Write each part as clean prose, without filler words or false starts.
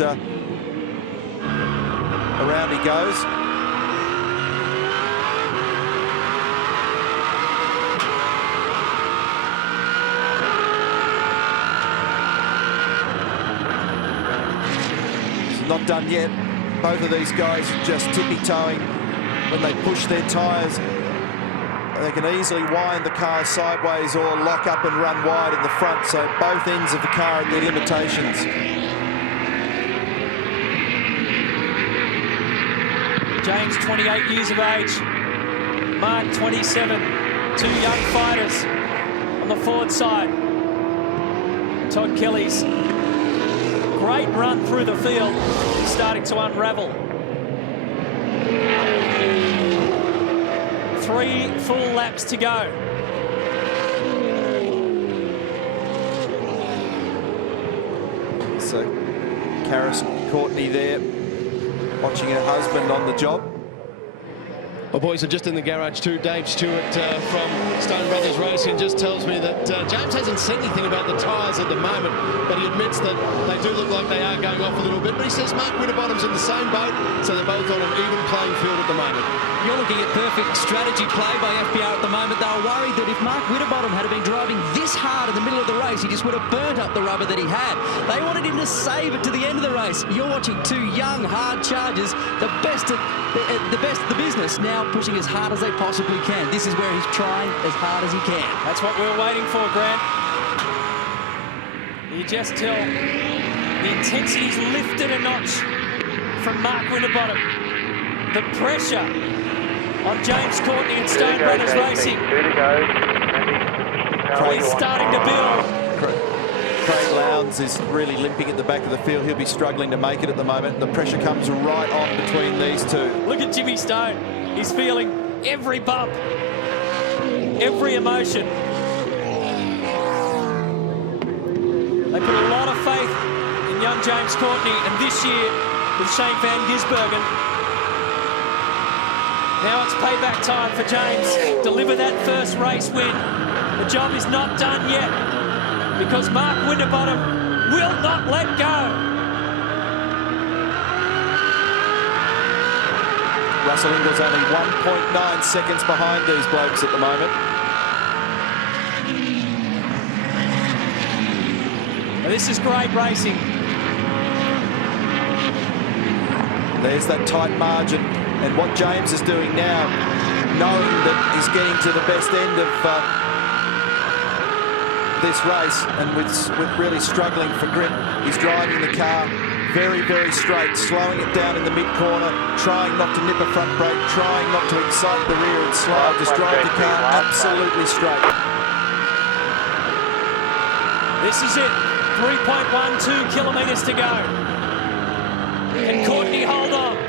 and around he goes. It's not done yet. Both of these guys just tippy-toeing when they push their tyres. They can easily wind the car sideways or lock up and run wide in the front, so both ends of the car at their limitations. James, 28 years of age. Mark, 27. Two young fighters on the forward side. Todd Kelly's great run through the field is starting to unravel. 3 full laps to go. So, James Courtney there, watching her husband on the job. Well, boys are just in the garage too. Dave Stewart from Stone Brothers Racing just tells me that James hasn't said anything about the tyres at the moment, but he admits that they do look like they are going off a little bit. But he says Mark Winterbottom's in the same boat, so they're both on an even playing field at the moment. You're looking at perfect strategy play by FBR at the moment. They were worried that if Mark Winterbottom had been driving this hard in the middle of the race, he just would have burnt up the rubber that he had. They wanted him to save it to the end of the race. You're watching two young, hard chargers, the best of the business, now pushing as hard as they possibly can. This is where he's trying as hard as he can. That's what we were waiting for, Grant. You just tell the intensity's lifted a notch from Mark Winterbottom. The pressure on James Courtney and Stone Brothers Racing. He's starting to build. Craig Lounds is really limping at the back of the field. He'll be struggling to make it at the moment. The pressure comes right on between these two. Look at Jimmy Stone. He's feeling every bump, every emotion. They put a lot of faith in young James Courtney, and this year with Shane van Gisbergen. Now it's payback time for James. Deliver that first race win. The job is not done yet because Mark Winterbottom will not let go. Russell Ingall's only 1.9 seconds behind these blokes at the moment. Now this is great racing. There's that tight margin. And what James is doing now, knowing that he's getting to the best end of this race and with really struggling for grip, he's driving the car very, very straight, slowing it down in the mid-corner, trying not to nip a front brake, trying not to excite the rear and slow, just drive the car absolutely straight. This is it, 3.12 kilometres to go. Can Courtney hold on?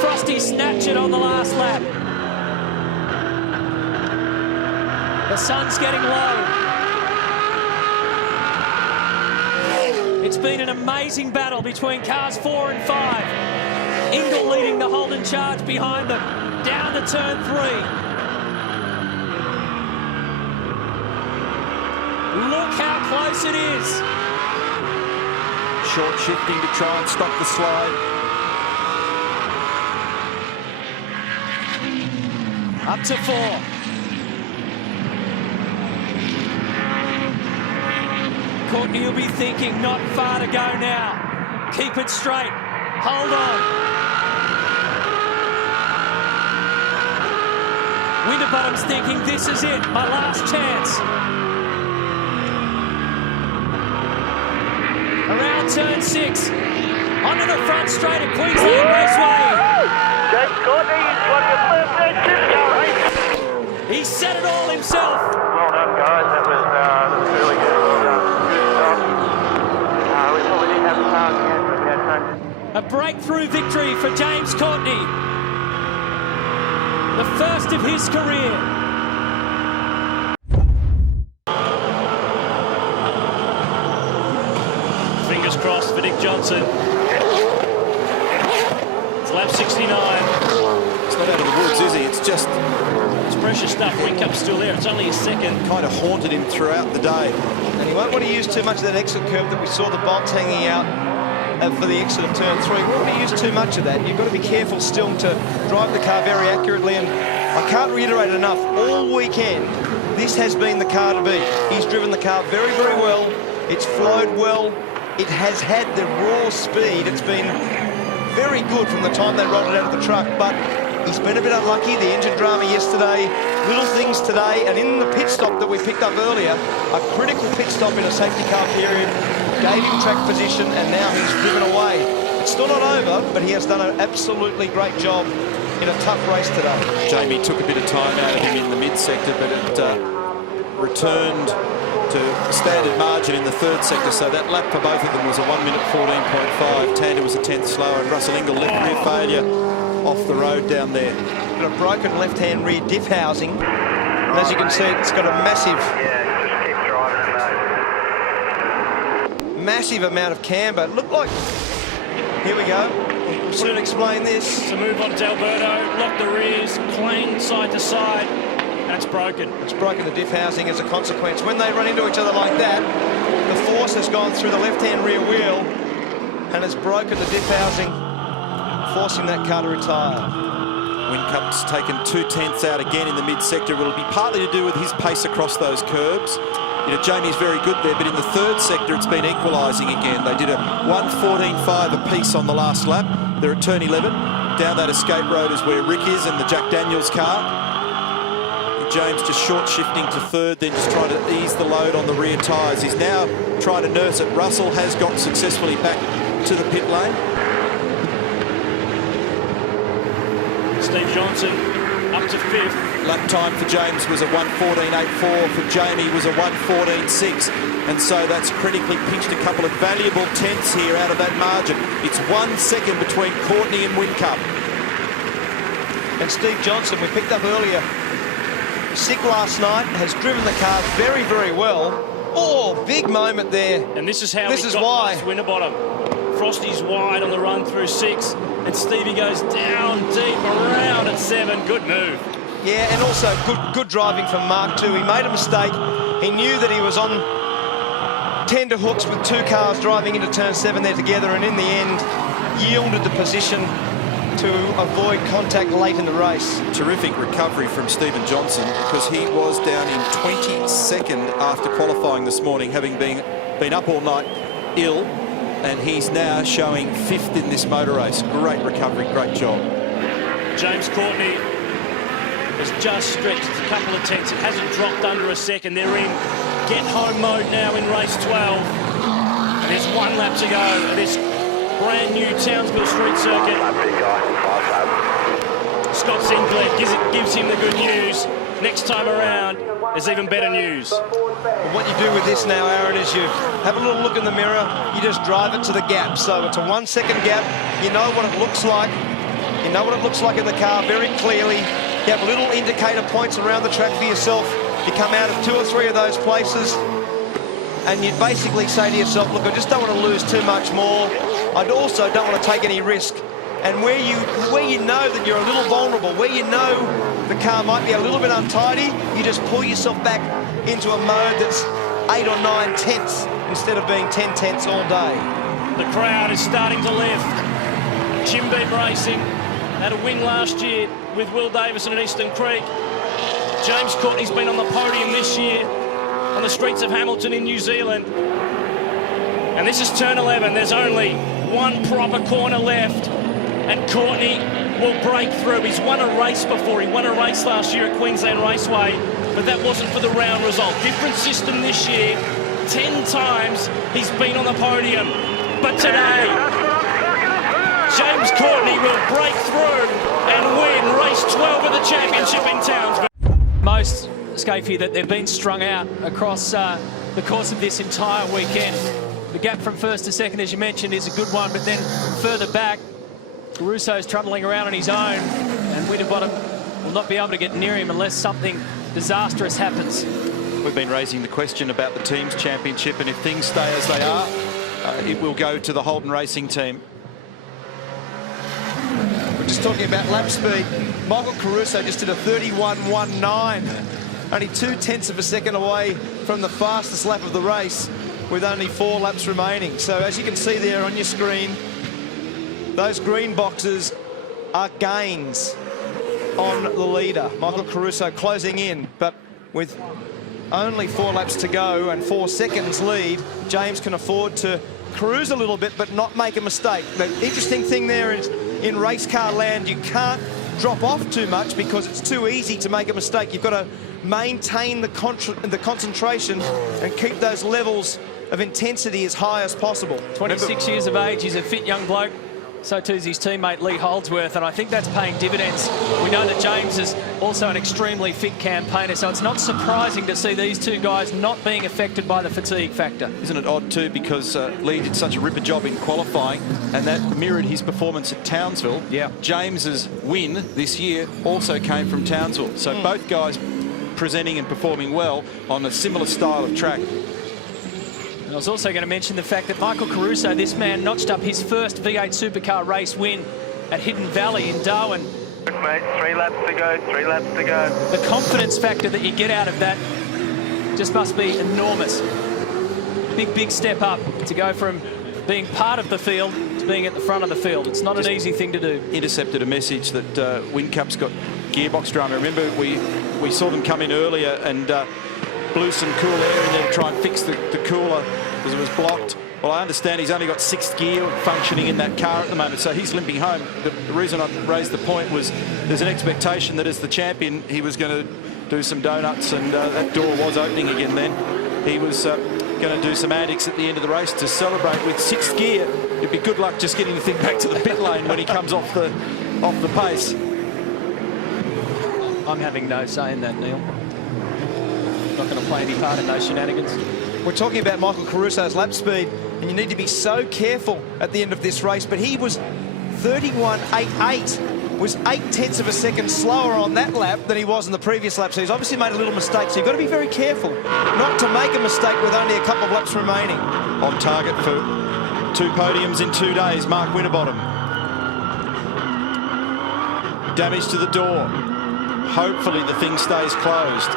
Frosty snatch it on the last lap. The sun's getting low. It's been an amazing battle between cars 4 and 5. Ingall leading the Holden charge behind them. Down to turn 3. Look how close it is. Short shifting to try and stop the slide. Up to 4. Courtney will be thinking, not far to go now. Keep it straight. Hold on. Winterbottom's thinking, this is it, my last chance. Around turn 6. Onto the front straight at Queensland Raceway. James Courtney is one of the first Supercar races. He said it all himself. Well done, guys. That was really good. We probably didn't have the power to get, but we had practice. A breakthrough victory for James Courtney. The first of his career. Fingers crossed for Nick Johnson. It's lap 69. It's not out of the woods, is he? It's just... It's precious stuff. Rickup's still there. It's only his second. Kind of haunted him throughout the day. And he won't want to use too much of that exit curve that we saw the bolts hanging out for the exit of turn 3. We won't want to use too much of that. You've got to be careful still to drive the car very accurately. And I can't reiterate enough, all weekend, this has been the car to beat. He's driven the car very, very well. It's flowed well. It has had the raw speed. It's been very good from the time they rolled it out of the truck, but he's been a bit unlucky. The engine drama yesterday, little things today, and in the pit stop that we picked up earlier, a critical pit stop in a safety car period, gave him track position, and now he's driven away. It's still not over, but he has done an absolutely great job in a tough race today. Jamie took a bit of time out of him in the mid-sector, but it returned to standard margin in the third sector, so that lap for both of them was a 1 minute 14.5. Tander was a tenth slower, and Russell Ingall left rear failure off the road down there. Got a broken left-hand rear diff housing, and as you can see, it's got a massive amount of camber. Look like, here we go. We'll soon explain this. So move on to Alberto, lock the rears, clang side to side. That's broken. It's broken the diff housing as a consequence. When they run into each other like that, the force has gone through the left-hand rear wheel and has broken the diff housing, forcing that car to retire. Whincup's taken 2/10 out again in the mid-sector. It'll be partly to do with his pace across those curbs. You know, Jamie's very good there, but in the third sector, it's been equalising again. They did a 1:14.5 apiece on the last lap. They're at turn 11. Down that escape road is where Rick is and the Jack Daniels car. James just short shifting to third, then just trying to ease the load on the rear tyres. He's now trying to nurse it. Russell has got successfully back to the pit lane. Steve Johnson up to fifth. Lap time for James was a 1:14.84. For Jamie was a 1:14.6. And so that's critically pinched a couple of valuable tenths here out of that margin. It's 1 second between Courtney and Wincup. And Steve Johnson, we picked up earlier, sick last night, has driven the car very, very well. Oh, big moment there. And this is how this we is got why. past Winterbottom. Frosty's wide on the run through 6, and Stevie goes down deep around at 7. Good move. Yeah, and also good driving from Mark too. He made a mistake. He knew that he was on tender hooks with two cars driving into turn 7 there together, and in the end yielded the position to avoid contact late in the race. Terrific recovery from Stephen Johnson, because he was down in 22nd after qualifying this morning, having been up all night ill, and he's now showing 5th in this motor race. Great recovery, great job. James Courtney has just stretched a couple of tenths. It hasn't dropped under a second. They're in get-home mode now in race 12. And there's 1 lap to go at this brand new Townsville Street Circuit. Scott Sinclair gives him the good news. Next time around, there's even better news. But what you do with this now, Aaron, is you have a little look in the mirror, you just drive it to the gap. So it's a 1 second gap. You know what it looks like. You know what it looks like in the car very clearly. You have little indicator points around the track for yourself. You come out of 2 or 3 of those places, and you basically say to yourself, look, I just don't want to lose too much more. I also don't want to take any risk. And where you know that you're a little vulnerable, where you know the car might be a little bit untidy, you just pull yourself back into a mode that's 8 or 9 tenths instead of being 10 tenths all day. The crowd is starting to lift. Jim Beam Racing had a win last year with Will Davison at Eastern Creek. James Courtney's been on the podium this year on the streets of Hamilton in New Zealand. And this is turn 11. There's only 1 proper corner left, and Courtney will break through. He's won a race before. He won a race last year at Queensland Raceway, but that wasn't for the round result. Different system this year. 10 times he's been on the podium. But today, James Courtney will break through and win race 12 of the championship in Townsville. Most, Scafie, that they've been strung out across the course of this entire weekend. The gap from first to second, as you mentioned, is a good one, but then further back, Russo's trundling around on his own, and Winterbottom will not be able to get near him unless something disastrous happens. We've been raising the question about the team's championship, and if things stay as they are, it will go to the Holden Racing team. We're just talking about lap speed. Michael Caruso just did a 31.19, only 2 tenths of a second away from the fastest lap of the race with only 4 laps remaining. So as you can see there on your screen, those green boxes are gains on the leader. Michael Caruso closing in, but with only 4 laps to go and 4 seconds lead, James can afford to cruise a little bit but not make a mistake. The interesting thing there is in race car land, you can't drop off too much because it's too easy to make a mistake. You've got to maintain the concentration and keep those levels of intensity as high as possible. 26 years of age, he's a fit young bloke. So too is his teammate Lee Holdsworth, and I think that's paying dividends. We know that James is also an extremely fit campaigner, so it's not surprising to see these two guys not being affected by the fatigue factor. Isn't it odd too, because Lee did such a ripper job in qualifying, and that mirrored his performance at Townsville. Yeah. James's win this year also came from Townsville. So both guys presenting and performing well on a similar style of track. I was also going to mention the fact that Michael Caruso, this man, notched up his first V8 supercar race win at Hidden Valley in Darwin. Mate, 3 laps to go, 3 laps to go. The confidence factor that you get out of that just must be enormous. Big step up to go from being part of the field to being at the front of the field. It's not an easy thing to do. Intercepted a message that Windcup's got gearbox drama. Remember, we saw them come in earlier and blew some cool air in there to try and fix the cooler because it was blocked. Well, I understand he's only got 6th gear functioning in that car at the moment, so he's limping home. The reason I raised the point was there's an expectation that as the champion, he was going to do some donuts, and that door was opening again then. He was going to do some antics at the end of the race to celebrate with 6th gear. It'd be good luck just getting the thing back to the pit lane when he comes off the pace. I'm having no say in that, Neil. Not going to play any part in those shenanigans. We're talking about Michael Caruso's lap speed, and you need to be so careful at the end of this race, but he was 31.88, was 0.8 of a second slower on that lap than he was in the previous lap, so he's obviously made a little mistake, so you've got to be very careful not to make a mistake with only a couple of laps remaining. On target for 2 podiums in 2 days, Mark Winterbottom. Damage to the door. Hopefully the thing stays closed.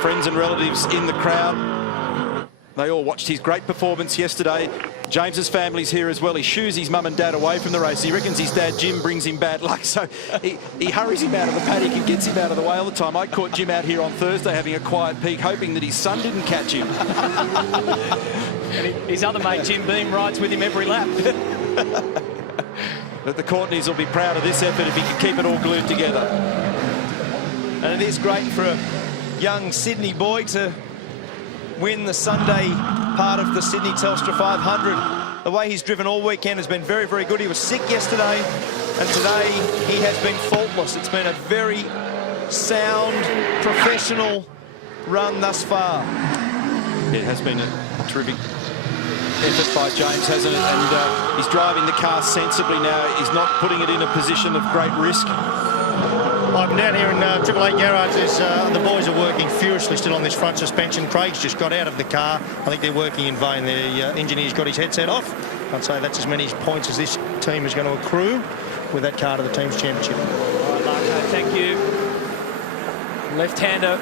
Friends and relatives in the crowd. They all watched his great performance yesterday. James's family's here as well. He shoos his mum and dad away from the race. He reckons his dad Jim brings him bad luck, so he hurries him out of the paddock and gets him out of the way all the time. I caught Jim out here on Thursday having a quiet peek, hoping that his son didn't catch him. And his other mate Jim Beam rides with him every lap. But the Courtneys will be proud of this effort if he can keep it all glued together. And it is great for a young Sydney boy to win the Sunday part of the Sydney Telstra 500. The way he's driven all weekend has been very, very good. He was sick yesterday, and today he has been faultless. It's been a very sound, professional run thus far. It has been a terrific effort by James, hasn't it? And he's driving the car sensibly now. He's not putting it in a position of great risk. I'm down here in Triple Eight Garage. The boys are working furiously still on this front suspension. Craig's just got out of the car. I think they're working in vain. The engineer's got his headset off. I'd say that's as many points as this team is going to accrue with that car to the team's championship. All right, Marco, thank you. Left-hander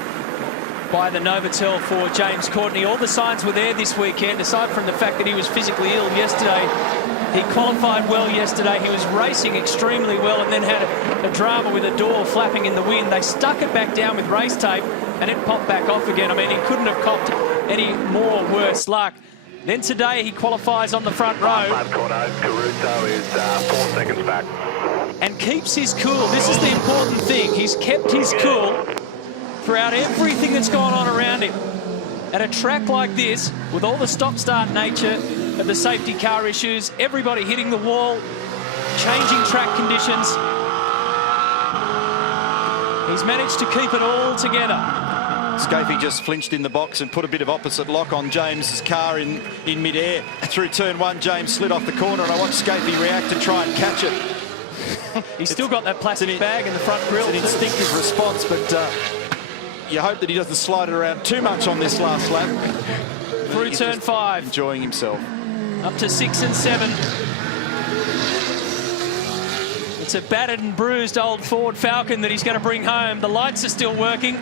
by the Novotel for James Courtney. All the signs were there this weekend, aside from the fact that he was physically ill yesterday. He qualified well yesterday. He was racing extremely well and then had a drama with a door flapping in the wind. They stuck it back down with race tape and it popped back off again. I mean, he couldn't have copped any more worse luck. Then today he qualifies on the front row. Caruso is 4 seconds back. And keeps his cool. This is the important thing. He's kept his cool throughout everything that's gone on around him. At a track like this, with all the stop-start nature of the safety car issues, everybody hitting the wall, changing track conditions, he's managed to keep it all together. Scapey just flinched in the box and put a bit of opposite lock on James's car in mid-air. Through turn 1, James slid off the corner, and I watched Scapey react to try and catch it. He's still got that plastic bag in the front grille. It's an instinctive response, but you hope that he doesn't slide it around too much on this last lap. Through turn 5. Enjoying himself. Up to 6 and 7. The It's a battered and bruised old Ford Falcon that he's going to bring home. The lights are still working.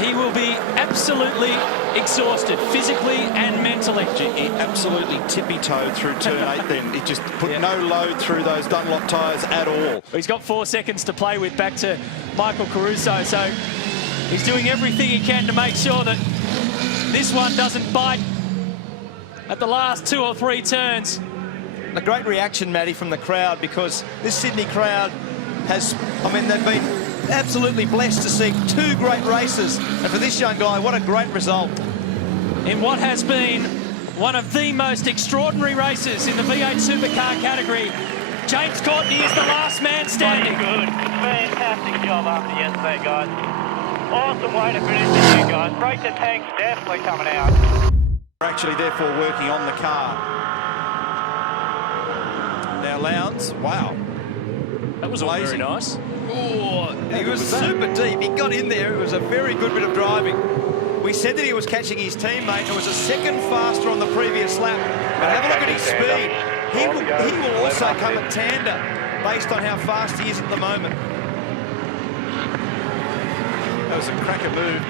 He will be absolutely exhausted, physically and mentally. He absolutely tippy-toed through turn 8 then. He just put no load through those Dunlop tyres at all. He's got 4 seconds to play with back to Michael Caruso, so he's doing everything he can to make sure that this one doesn't bite at the last 2 or 3 turns. A great reaction, Matty, from the crowd, because this Sydney crowd has, I mean, they've been absolutely blessed to see 2 great races. And for this young guy, what a great result. In what has been one of the most extraordinary races in the V8 Supercar category, James Courtney is the last man standing. Good. Fantastic job after yesterday, guys. Awesome way to finish this year, guys. Break the tanks definitely coming out. We're actually therefore working on the car. Now Lounds, wow. That was all very nice. Oh, he was super deep. He got in there. It was a very good bit of driving. We said that he was catching his teammate. It was a second faster on the previous lap. But have a look at his speed. He will also come at Tander based on how fast he is at the moment. That was a cracker move.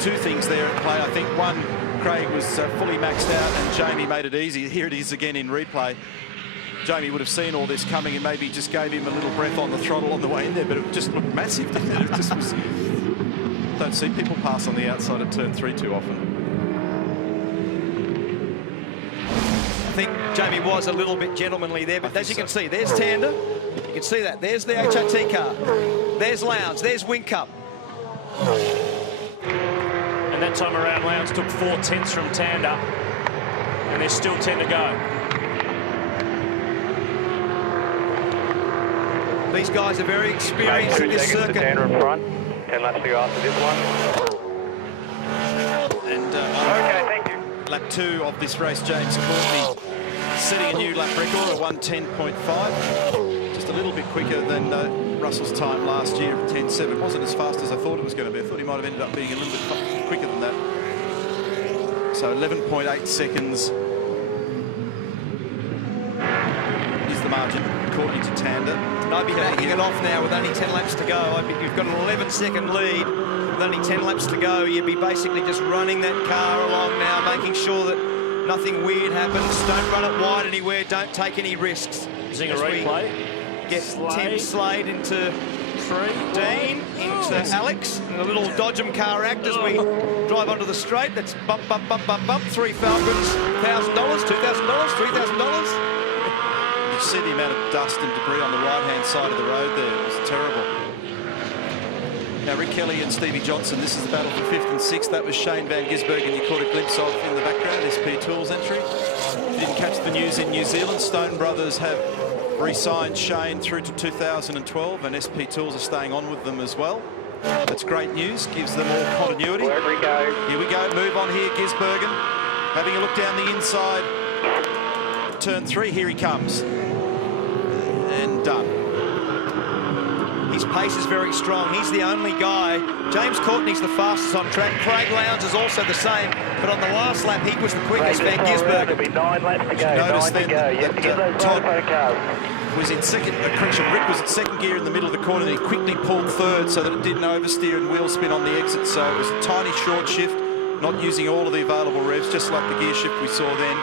2 things there at play. I think one, Craig was fully maxed out and Jamie made it easy. Here it is again in replay. Jamie would have seen all this coming and maybe just gave him a little breath on the throttle on the way in there, but it just looked massive, didn't it? It just was... Don't see people pass on the outside of turn 3 too often. I think Jamie was a little bit gentlemanly there, but as you can see, there's Tander. You can see that. There's the HRT car. There's Lounds. There's Whincup. And that time around, Lounds took 4 tenths from Tander, and there's still 10 to go. These guys are very experienced in this circuit. Tander in front. 10 laps to go after this one. And Okay, thank you. lap 2 of this race, James Courtney setting a new lap record of 1:10.5. Just a little bit quicker than Russell's time last year of 10.7. It wasn't as fast as I thought it was going to be. I thought he might have ended up being a little bit quicker than that. So 11.8 seconds is the margin. Courtney to Tander. I'd be backing it off now with only 10 laps to go. You've got an 11-second lead with only 10 laps to go. You'd be basically just running that car along now, making sure that nothing weird happens. Don't run it wide anywhere. Don't take any risks. Using a replay. Get Tim Slade into Dean, into Alex, and a little Dodgem car act as we drive onto the straight. That's bump, bump, bump, bump, bump. 3 Falcons, $1,000, $2,000, $3,000. You see the amount of dust and debris on the right-hand side of the road there. It was terrible. Now, Rick Kelly and Stevie Johnson, this is the battle for 5th and 6th. That was Shane Van Gisbergen you caught a glimpse of in the background, SP Tools entry. Didn't catch the news in New Zealand. Stone Brothers have re-signed Shane through to 2012, and SP Tools are staying on with them as well. That's great news, gives them all continuity. Wherever he goes. Here we go, move on here, Gisbergen. Having a look down the inside. Turn 3, here he comes. And done. His pace is very strong. He's the only guy. James Courtney's the fastest on track. Craig Lounds is also the same. But on the last lap, he was the quickest. Van Gisbergen. There'll be 9 laps to go. Notice 9 then to go. You have to get those Todd cars. was in second. Correction, Rick was in second gear in the middle of the corner. And he quickly pulled third so that it didn't oversteer and wheel spin on the exit. So it was a tiny short shift, not using all of the available revs, just like the gear shift we saw then.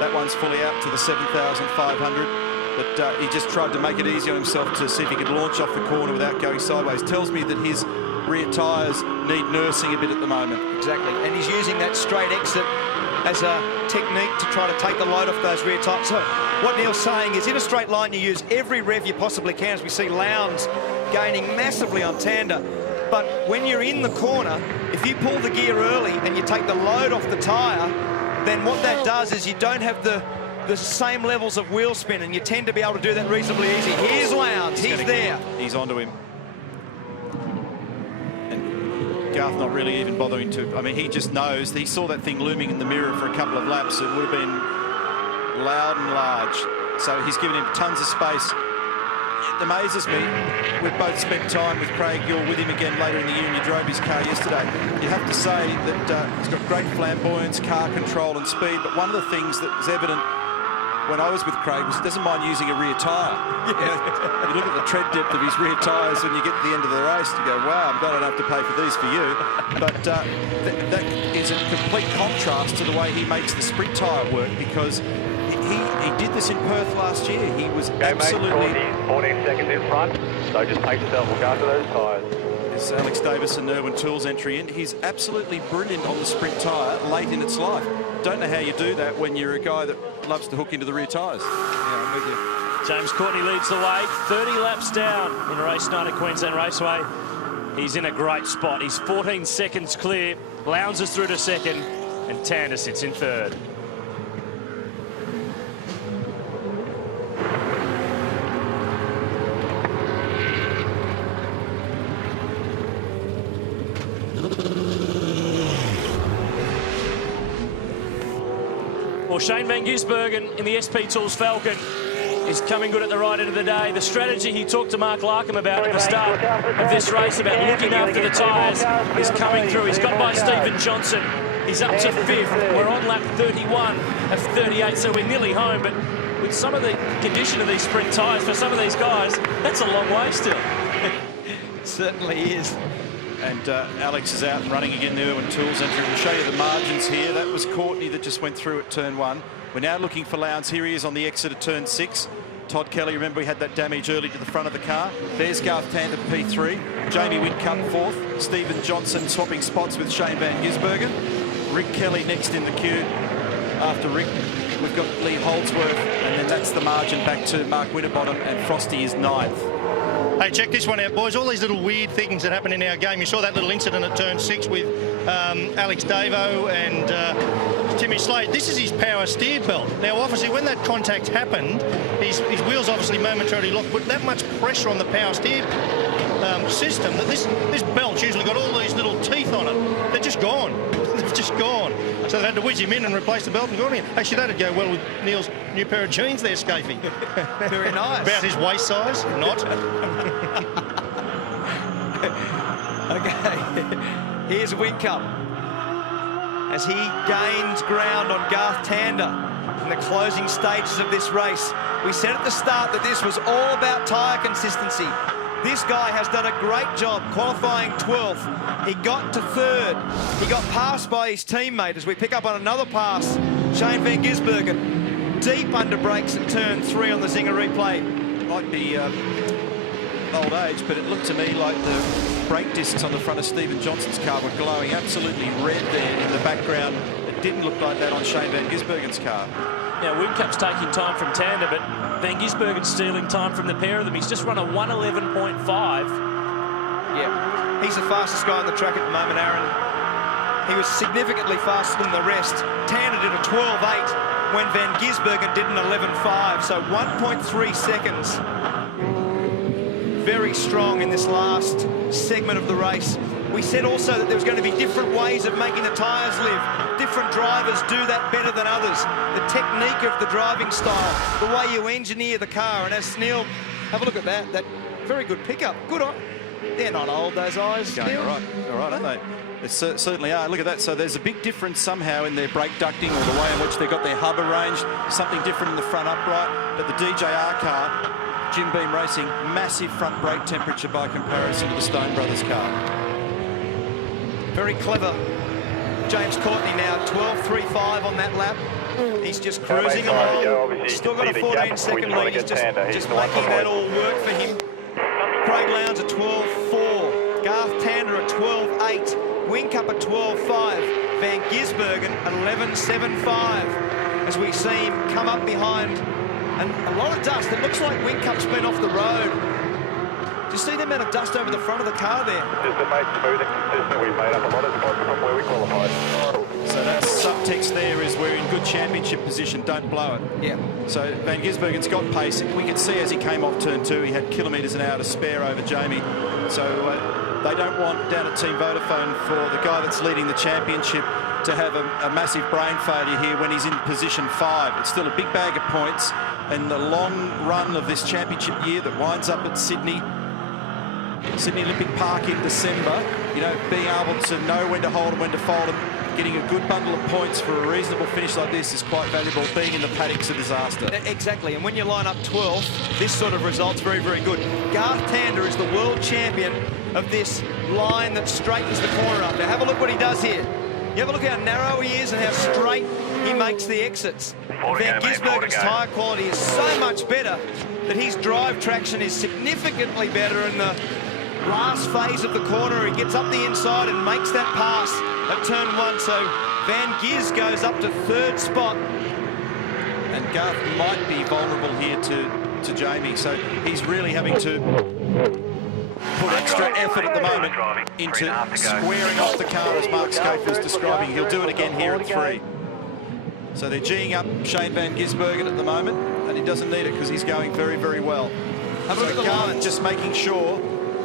That one's fully out to the 7,500. But he just tried to make it easy on himself to see if he could launch off the corner without going sideways. Tells me that his rear tyres need nursing a bit at the moment. Exactly, and he's using that straight exit as a technique to try to take the load off those rear tyres. So what Neil's saying is in a straight line you use every rev you possibly can, as we see Lounds gaining massively on Tander. But when you're in the corner, if you pull the gear early and you take the load off the tyre, then what that does is you don't have the same levels of wheel spin, and you tend to be able to do that reasonably easy. Here's Lounds, he's there. He's onto him. And Garth not really even bothering to, I mean, he just knows, he saw that thing looming in the mirror for a couple of laps. It would have been loud and large. So he's given him tons of space. It amazes me. We've both spent time with Craig. You're with him again later in the year, and you drove his car yesterday. You have to say that he's got great flamboyance, car control and speed, but one of the things that is evident when I was with Craig was he doesn't mind using a rear tyre. You look at the tread depth of his rear tyres when you get to the end of the race, you go, wow, I'm glad I don't have to pay for these for you. But that is a complete contrast to the way he makes the sprint tyre work, because he did this in Perth last year. He was absolutely... 14 seconds in front, so just pace yourself, look after those tyres. This is Alex Davis and Irwin Toole's entry in. He's absolutely brilliant on the sprint tyre late in its life. Don't know how you do that when you're a guy that loves to hook into the rear tyres. Yeah, I'm with you. James Courtney leads the way, 30 laps down in race 9 at Queensland Raceway. He's in a great spot. He's 14 seconds clear. Lounds is through to second, and Tander sits in third. Well, Shane van Gisbergen in the SP Tools Falcon is coming good at the right end of the day. The strategy he talked to Mark Larkham about at the start of this race, about looking after the tyres, is coming through. He's got by Stephen Johnson. He's up to 5th. We're on lap 31 of 38, so we're nearly home. But with some of the condition of these sprint tyres, for some of these guys, that's a long way still. It certainly is. And Alex is out and running again there when Toole's entry. We'll show you the margins here. That was Courtney that just went through at turn 1. We're now looking for Lounds. Here he is on the exit of turn 6. Todd Kelly, remember we had that damage early to the front of the car. There's Garth Tander, P3. Jamie Whitcup 4th. Stephen Johnson swapping spots with Shane van Gisbergen. Rick Kelly next in the queue. After Rick, we've got Lee Holdsworth, and then that's the margin back to Mark Winterbottom, and Frosty is 9th. Hey, check this one out, boys. All these little weird things that happen in our game. You saw that little incident at turn 6 with Alex Davo and Timmy Slade. This is his power steer belt. Now, obviously, when that contact happened, his wheels obviously momentarily locked, but that much pressure on the power steer system that this belt's usually got all these little teeth on it. They're just gone. They've just gone. So they had to whiz him in and replace the belt and gone in. Actually, that'd go well with Neil's new pair of jeans there, Scafey. Very nice. About his waist size, not. Okay, here's Whitcup as he gains ground on Garth Tander in the closing stages of this race. We said at the start that this was all about tyre consistency. This guy has done a great job qualifying 12th. He got to 3rd. He got passed by his teammate as we pick up on another pass. Shane van Gisbergen deep under brakes at turn 3 on the Zinger replay. Might be old age, but it looked to me like the brake discs on the front of Stephen Johnson's car were glowing absolutely red there in the background. It didn't look like that on Shane van Gisbergen's car. Now, Whitcup's taking time from Tander, but Van Gisbergen's stealing time from the pair of them. He's just run a 1:11.5. Yeah, he's the fastest guy on the track at the moment, Aaron. He was significantly faster than the rest. Tander did a 12.8 when Van Gisbergen did an 11.5, so 1.3 seconds. Very strong in this last segment of the race. We said also that there was going to be different ways of making the tyres live. Different drivers do that better than others. The technique of the driving style, the way you engineer the car. And as Neil, have a look at that. That very good pickup. Good on. They're not old, those eyes. Going all right, aren't they? They certainly are. Look at that. So there's a big difference somehow in their brake ducting or the way in which they've got their hub arranged. Something different in the front upright. But the DJR car, Jim Beam Racing, massive front brake temperature by comparison to the Stone Brothers car. Very clever. James Courtney now 12.35 on that lap. He's just cruising along. Still got a 14-second lead. He's just making that all work for him. Craig Lounds at 12.4. Garth Tander at 12.8. Whitcup at 12.5. Van Gisbergen at 11.75. As we see him come up behind. And a lot of dust. It looks like Whitcup's been off the road. Do you see the amount of dust over the front of the car there? Just to make smooth and consistent, we've made up a lot of spots from where we qualified. So that subtext there is we're in good championship position, don't blow it. Yeah. So Van Gisbergen's got pace. We could see as he came off turn 2, he had kilometres an hour to spare over Jamie. So they don't want down at Team Vodafone for the guy that's leading the championship to have a massive brain failure here when he's in position 5. It's still a big bag of points, and the long run of this championship year that winds up at Sydney Olympic Park in December, you know, being able to know when to hold and when to fold them, getting a good bundle of points for a reasonable finish like this is quite valuable. Being in the paddock's a disaster. Exactly, and when you line up 12th, this sort of result's very, very good. Garth Tander is the world champion of this line that straightens the corner up. Now have a look what he does here. You have a look how narrow he is and how straight he makes the exits. Van Gisbergen's tyre quality is so much better that his drive traction is significantly better in the last phase of the corner. He gets up the inside and makes that pass at turn 1. So Van Gis goes up to 3rd spot. And Garth might be vulnerable here to Jamie, so he's really having to put extra effort at the moment into squaring off the car, as Mark Schaefer was describing. He'll do it again here at 3. So they're geeing up Shane Van Gisbergen at the moment, and he doesn't need it because he's going very, very well. Have a look at the Garth just making sure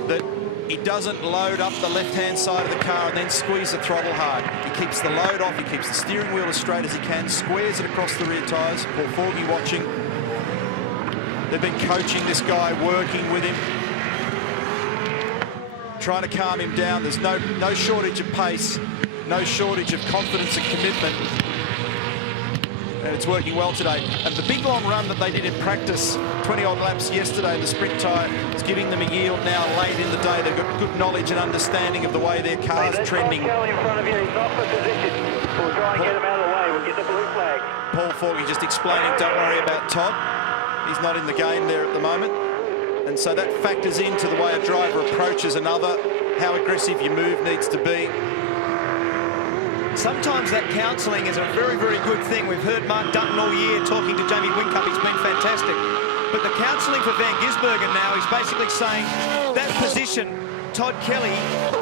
that he doesn't load up the left-hand side of the car and then squeeze the throttle hard. He keeps the load off, he keeps the steering wheel as straight as he can, squares it across the rear tyres. Paul Forgy watching. They've been coaching this guy, working with him, trying to calm him down. There's no shortage of pace, no shortage of confidence and commitment. And it's working well today. And the big long run that they did in practice, 20-odd laps yesterday in the sprint tyre, is giving them a yield now late in the day. They've got good knowledge and understanding of the way their car's trending. Kelly in front of you, he's off the position. We'll try and get him out of the way. We'll get the blue flag. Paul Forgy just explaining, don't worry about Todd. He's not in the game there at the moment. And so that factors into the way a driver approaches another, how aggressive your move needs to be. Sometimes that counselling is a very, very good thing. We've heard Mark Dutton all year talking to Jamie Whincup. He's been fantastic. But the counselling for Van Gisbergen now is basically saying that position, Todd Kelly,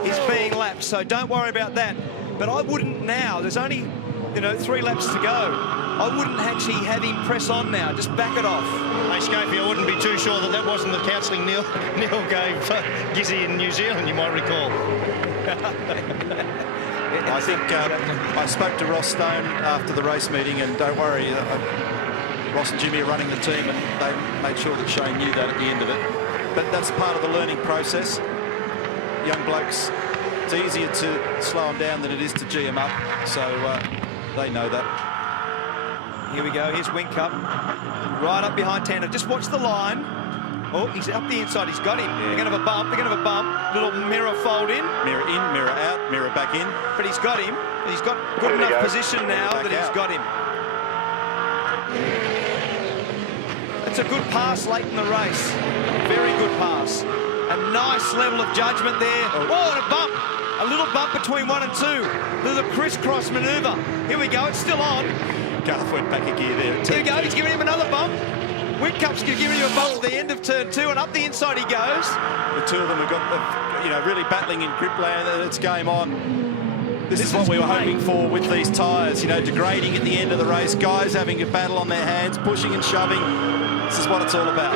is being lapped. So don't worry about that. But I wouldn't now. There's only, 3 laps to go. I wouldn't actually have him press on now. Just back it off. Hey, Scapey, I wouldn't be too sure that wasn't the counselling Neil gave Gizzy in New Zealand, you might recall. I think I spoke to Ross Stone after the race meeting, and don't worry, Ross and Jimmy are running the team, and they made sure that Shane knew that at the end of it. But that's part of the learning process. Young blokes, it's easier to slow them down than it is to G them up, so they know that. Here we go, here's Whincup, right up behind Tander. Just watch the line. Oh, he's up the inside, he's got him. Yeah. They're going to have a bump, Little mirror fold in. Mirror in, mirror out, mirror back in. But he's got him. He's got good enough position now that he's got him. It's a good pass late in the race. Very good pass. A nice level of judgment there. Oh, and a bump. A little bump between 1 and 2. There's a crisscross manoeuvre. Here we go, it's still on. Garth went back a gear there. Here we go, he's giving him another bump. Whincup's going to give him a bump at the end of turn 2, and up the inside he goes. The two of them have got, really battling in grip land, and it's game on. This is what we were hoping for with these tyres, degrading at the end of the race, guys having a battle on their hands, pushing and shoving. This is what it's all about.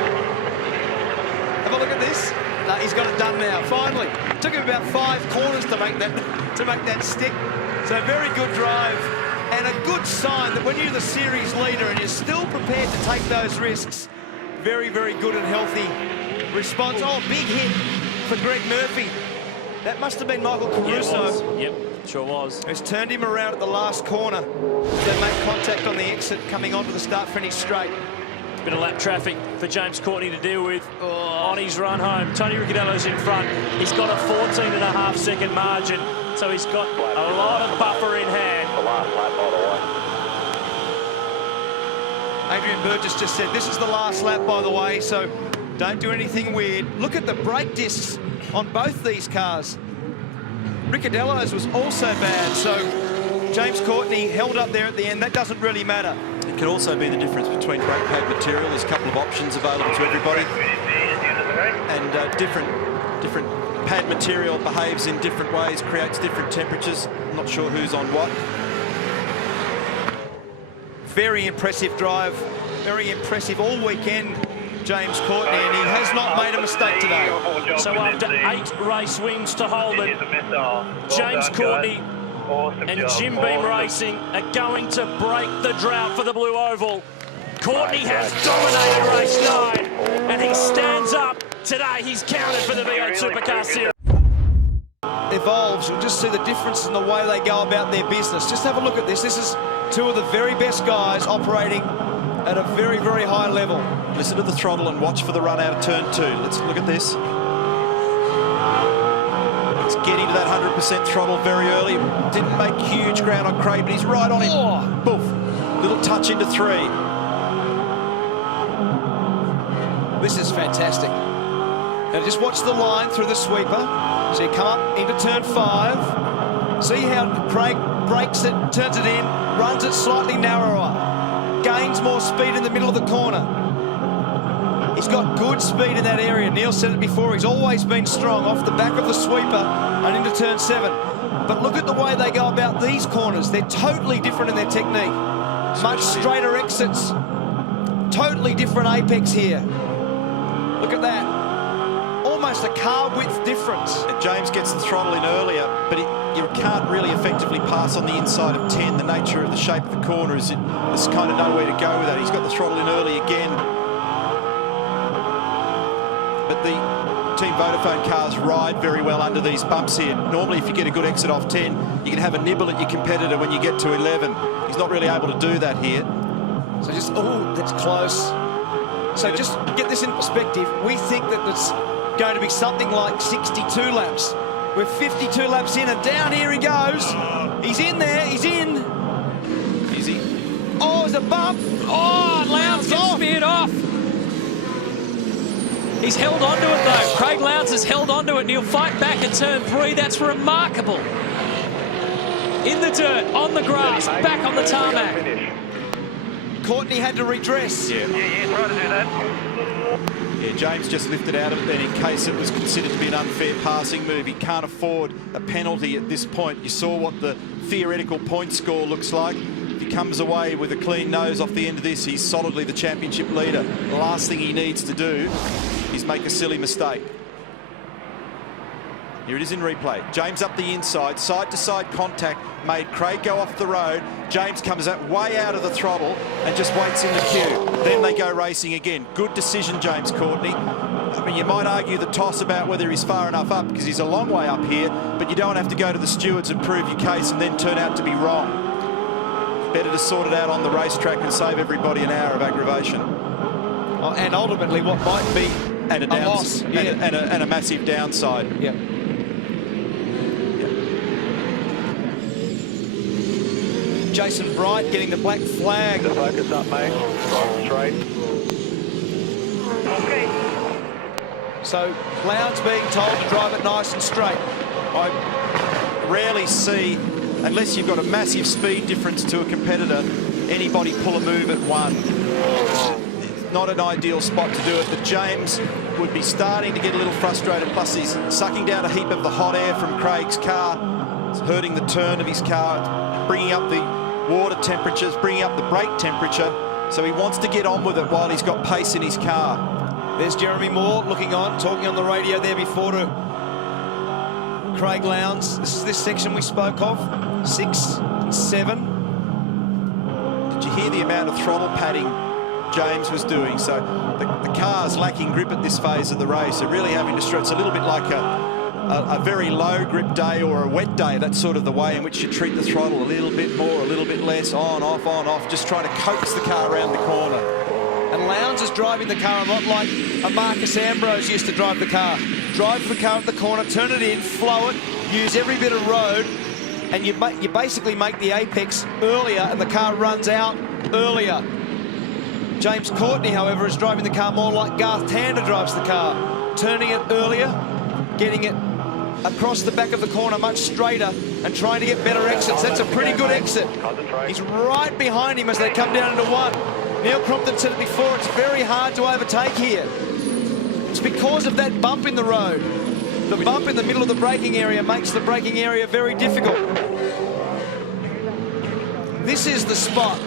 Have a look at this. No, he's got it done now, finally. It took him about 5 corners to make that stick. So very good drive. And a good sign that when you're the series leader and you're still prepared to take those risks, very, very good and healthy response. Oh, big hit for Greg Murphy. That must have been Michael Caruso. Yep, sure was. Who's turned him around at the last corner. They make contact on the exit coming onto the start-finish straight. Bit of lap traffic for James Courtney to deal with on his run home. Tony Ricciardello's in front. He's got a 14.5-second margin, so he's got a lot of buffer in hand. The last lap, by the way. Adrian Burgess just said, this is the last lap, by the way, so don't do anything weird. Look at the brake discs on both these cars. Ricciardello's was also bad, so James Courtney held up there at the end. That doesn't really matter. It could also be the difference between brake pad material. There's a couple of options available to everybody, and different pad material behaves in different ways, creates different temperatures. I'm not sure who's on what. Very impressive drive, very impressive all weekend, James Courtney, and he has not made a mistake today. So after 8 race wins to Holden, James Courtney and Jim Beam Racing are going to break the drought for the Blue Oval. Courtney has dominated race 9, and he stands up today. He's counted for the V8 Supercars Series. They've evolves, you'll just see the difference in the way they go about their business. Just have a look at this. This is two of the very best guys operating at a very, very high level. Listen to the throttle and watch for the run out of turn 2. Let's look at this. It's getting to that 100% throttle very early. Didn't make huge ground on Craig, but he's right on him. Oh. Boof. Little touch into 3. This is fantastic. Now just watch the line through the sweeper. So you come up into turn 5. See how Craig breaks it, turns it in, runs it slightly narrower, gains more speed in the middle of the corner. He's got good speed in that area. Neil said it before, he's always been strong off the back of the sweeper and into turn 7. But look at the way they go about these corners. They're totally different in their technique. Much straighter exits. Totally different apex here. Look at that. Almost a car width difference. James gets the throttle in earlier, but you can't really effectively pass on the inside of 10. The nature of the shape of the corner is there's kind of nowhere to go with that. He's got the throttle in early again. But the Team Vodafone cars ride very well under these bumps here. Normally, if you get a good exit off 10, you can have a nibble at your competitor when you get to 11. He's not really able to do that here. So just, oh, that's close. So just get this in perspective. We think that it's going to be something like 62 laps. We're 52 laps in, and down here he goes. He's in there, he's in. Easy. Oh, there's a bump. Oh, Lounds gets off. speared off. He's held onto it though. Craig Lounds has held onto it and he'll fight back at turn 3. That's remarkable. In the dirt, on the grass, back on the tarmac. Courtney had to redress. Yeah, try to do that. Yeah, James just lifted out of it then in case it was considered to be an unfair passing move. He can't afford a penalty at this point. You saw what the theoretical point score looks like. If he comes away with a clean nose off the end of this, he's solidly the championship leader. The last thing he needs to do is make a silly mistake. Here it is in replay. James up the inside, side-to-side contact made Craig go off the road. James comes out way out of the throttle and just waits in the queue. Then they go racing again. Good decision, James Courtney. I mean, you might argue the toss about whether he's far enough up because he's a long way up here, but you don't have to go to the stewards and prove your case and then turn out to be wrong. Better to sort it out on the racetrack and save everybody an hour of aggravation. Oh, and ultimately what might be and a loss. Yeah. And a massive downside. Yeah. Jason Bright getting the black flag. The focus up, mate. Straight. Okay. So Lounds being told to drive it nice and straight. I rarely see, unless you've got a massive speed difference to a competitor, anybody pull a move at 1. Not an ideal spot to do it, but James would be starting to get a little frustrated, plus he's sucking down a heap of the hot air from Craig's car. It's hurting the turn of his car, bringing up the water temperatures, bringing up the brake temperature, so he wants to get on with it while he's got pace in his car. There's Jeremy Moore looking on, talking on the radio there before to Craig Lounds. This is this section we spoke of, 6 and 7. Did you hear the amount of throttle padding James was doing? So the car's lacking grip at this phase of the race. They're really having to stretch. It's a little bit like a very low grip day or a wet day. That's sort of the way in which you treat the throttle. A little bit more, a little bit less, on, off, just trying to coax the car around the corner. And Lounds is driving the car a lot like a Marcus Ambrose used to drive the car. Drive the car at the corner, turn it in, flow it, use every bit of road, and you basically make the apex earlier and the car runs out earlier. James Courtney, however, is driving the car more like Garth Tander drives the car. Turning it earlier, getting it across the back of the corner much straighter and trying to get better exits. That's a pretty good exit. He's right behind him as they come down into 1. Neil Crompton said it before, it's very hard to overtake here. It's because of that bump in the road. The bump in the middle of the braking area makes the braking area very difficult. This is the spot.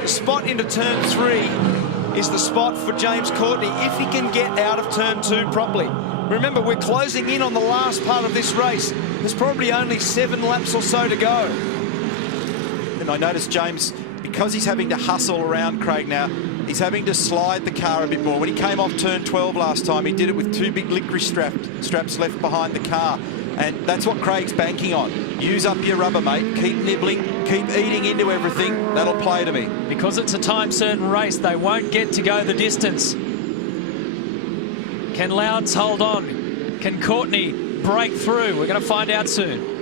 The spot into turn 3 is the spot for James Courtney if he can get out of turn 2 properly. Remember, we're closing in on the last part of this race. There's probably only 7 laps or so to go. And I noticed James, because he's having to hustle around Craig now, he's having to slide the car a bit more. When he came off turn 12 last time, he did it with 2 big licorice straps left behind the car. And that's what Craig's banking on. Use up your rubber, mate. Keep nibbling, keep eating into everything. That'll play to me. Because it's a time-certain race, they won't get to go the distance. Can Lounds hold on? Can Courtney break through? We're going to find out soon.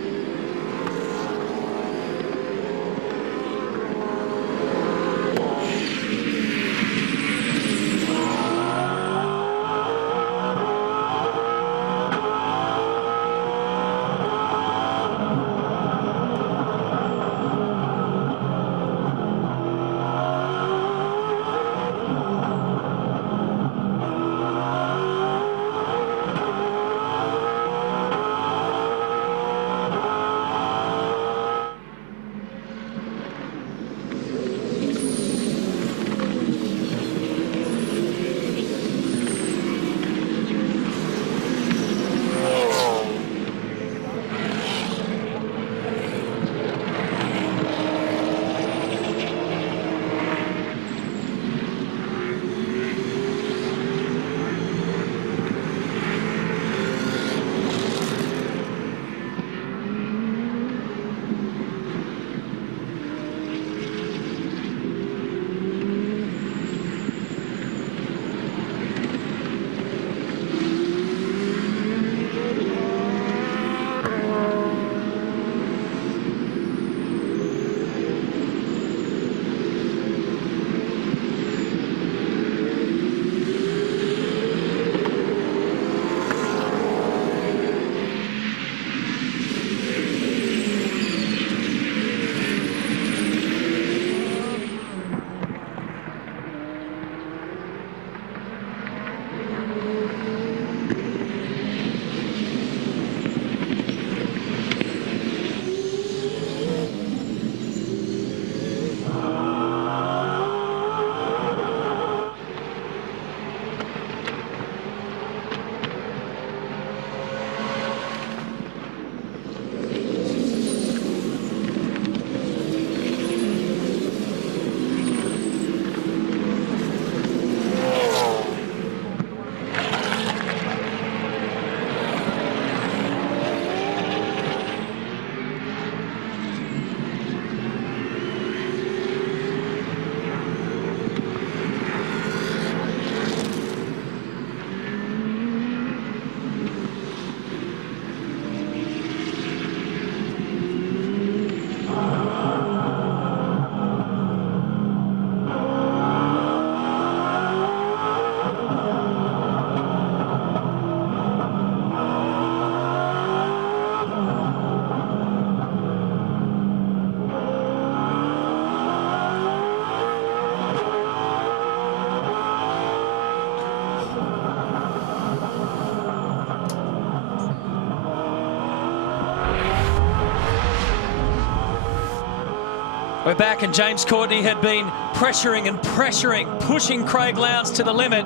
We're back, and James Courtney had been pressuring, pushing Craig Lounds to the limit.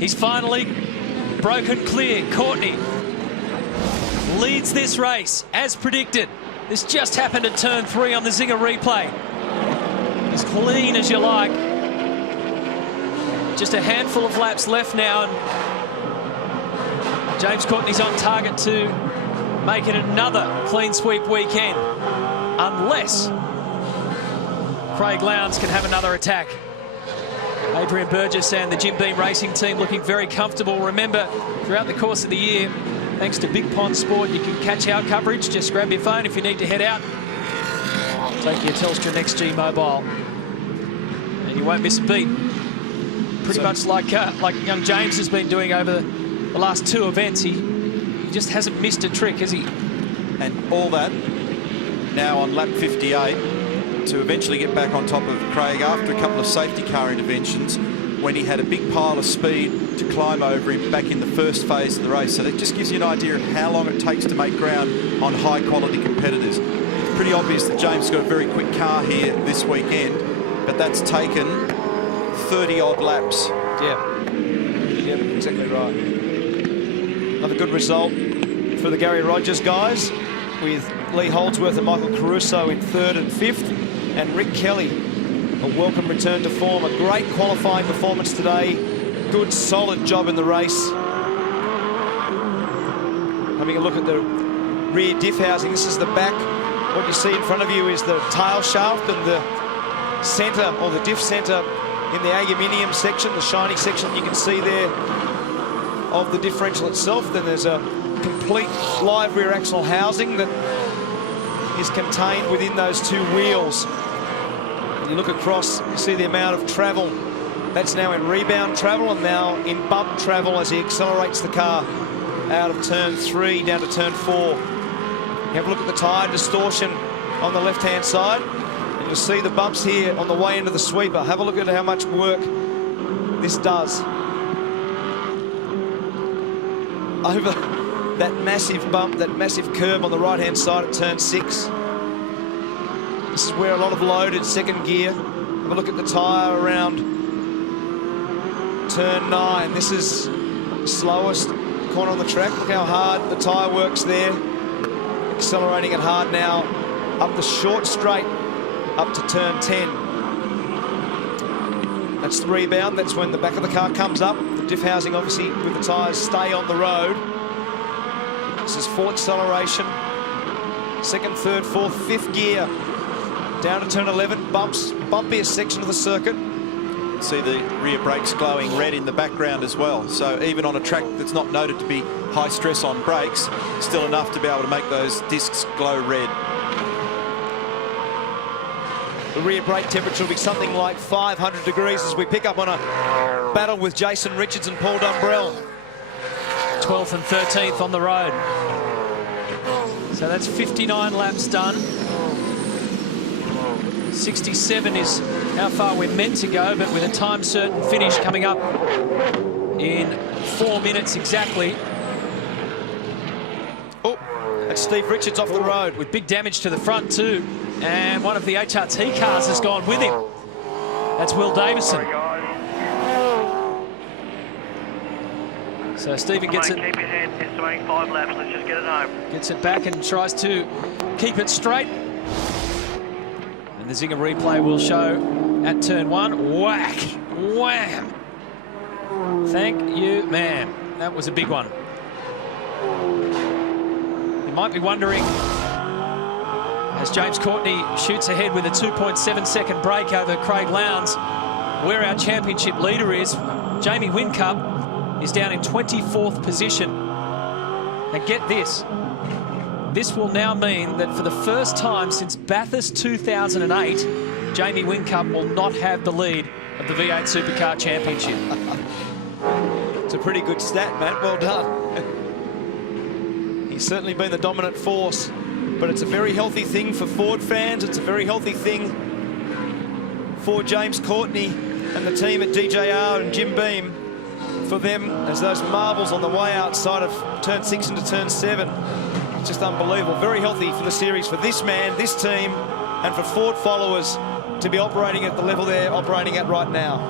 He's finally broken clear. Courtney leads this race as predicted. This just happened at turn 3 on the Zinger replay. As clean as you like. Just a handful of laps left now, and James Courtney's on target to make it another clean sweep weekend, unless Craig Lounds can have another attack. Adrian Burgess and the Jim Beam Racing team looking very comfortable. Remember, throughout the course of the year, thanks to Big Pond Sport, you can catch our coverage. Just grab your phone if you need to head out. Take your Telstra NextG mobile, and you won't miss a beat. Pretty much like young James has been doing over the last 2 events. He just hasn't missed a trick, has he? And all that now on lap 58 to eventually get back on top of Craig after a couple of safety car interventions when he had a big pile of speed to climb over him back in the first phase of the race. So that just gives you an idea of how long it takes to make ground on high-quality competitors. It's pretty obvious that James got a very quick car here this weekend, but that's taken 30-odd laps. Yeah, exactly right. Another good result for the Gary Rogers guys, with Lee Holdsworth and Michael Caruso in 3rd and 5th, and Rick Kelly, a welcome return to form. A great qualifying performance today. Good, solid job in the race. Having a look at the rear diff housing. This is the back. What you see in front of you is the tail shaft and the centre, or the diff centre, in the aluminium section, the shiny section you can see there of the differential itself. Then there's a complete live rear axle housing that is contained within those two wheels. You look across, you see the amount of travel. That's now in rebound travel and now in bump travel as he accelerates the car out of turn 3 down to turn 4. You have a look at the tyre distortion on the left-hand side, and you'll see the bumps here on the way into the sweeper. Have a look at how much work this does over that massive bump, that massive curb on the right-hand side at turn 6. This is where a lot of load in second gear. Have a look at the tyre around turn 9. This is the slowest corner on the track. Look how hard the tyre works there. Accelerating it hard now up the short straight up to turn 10. That's the rebound. That's when the back of the car comes up. The diff housing, obviously, with the tyres, stay on the road. This is full acceleration. Second, third, fourth, fifth gear. Down to turn 11, bumpiest section of the circuit. See the rear brakes glowing red in the background as well. So even on a track that's not noted to be high stress on brakes, still enough to be able to make those discs glow red. The rear brake temperature will be something like 500 degrees as we pick up on a battle with Jason Richards and Paul Dumbrell. 12th and 13th on the road. So that's 59 laps done. 67 is how far we're meant to go, but with a time certain finish coming up in 4 minutes exactly. Oh, that's Steve Richards off the road. With big damage to the front too. And one of the HRT cars has gone with him. That's Will Davison. So Stephen gets it. Keep your hand in swing, 5 laps, let's just get it home. Gets it back and tries to keep it straight. And the Zinger replay will show at turn 1. Whack! Wham! Thank you, man. That was a big one. You might be wondering, as James Courtney shoots ahead with a 2.7 second break over Craig Lounds, where our championship leader is. Jamie Whincup is down in 24th position. And get this. This will now mean that for the first time since Bathurst 2008, Jamie Whincup will not have the lead of the V8 Supercar Championship. It's a pretty good stat, Matt. Well done. He's certainly been the dominant force, but it's a very healthy thing for Ford fans. It's a very healthy thing for James Courtney and the team at DJR and Jim Beam, for them as those marbles on the way outside of turn 6 into turn 7. It's just unbelievable. Very healthy for the series, for this man, this team, and for Ford followers to be operating at the level they're operating at right now.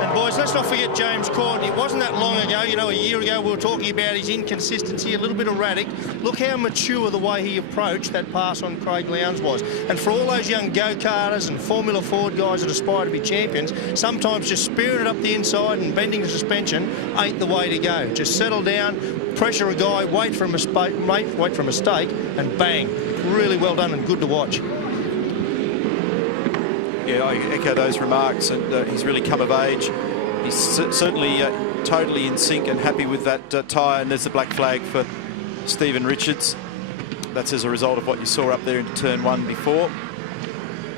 And boys, let's not forget James Courtney. It wasn't that long ago, you know, a year ago we were talking about his inconsistency, a little bit erratic. Look how mature the way he approached that pass on Craig Lounds was. And for all those young go-karters and Formula Ford guys that aspire to be champions, sometimes just spearing it up the inside and bending the suspension ain't the way to go. Just settle down, pressure a guy, wait for a mistake, and bang. Really well done and good to watch. Yeah, I echo those remarks, and he's really come of age. He's certainly totally in sync and happy with that tyre, and there's the black flag for Stephen Richards. That's as a result of what you saw up there in turn 1 before.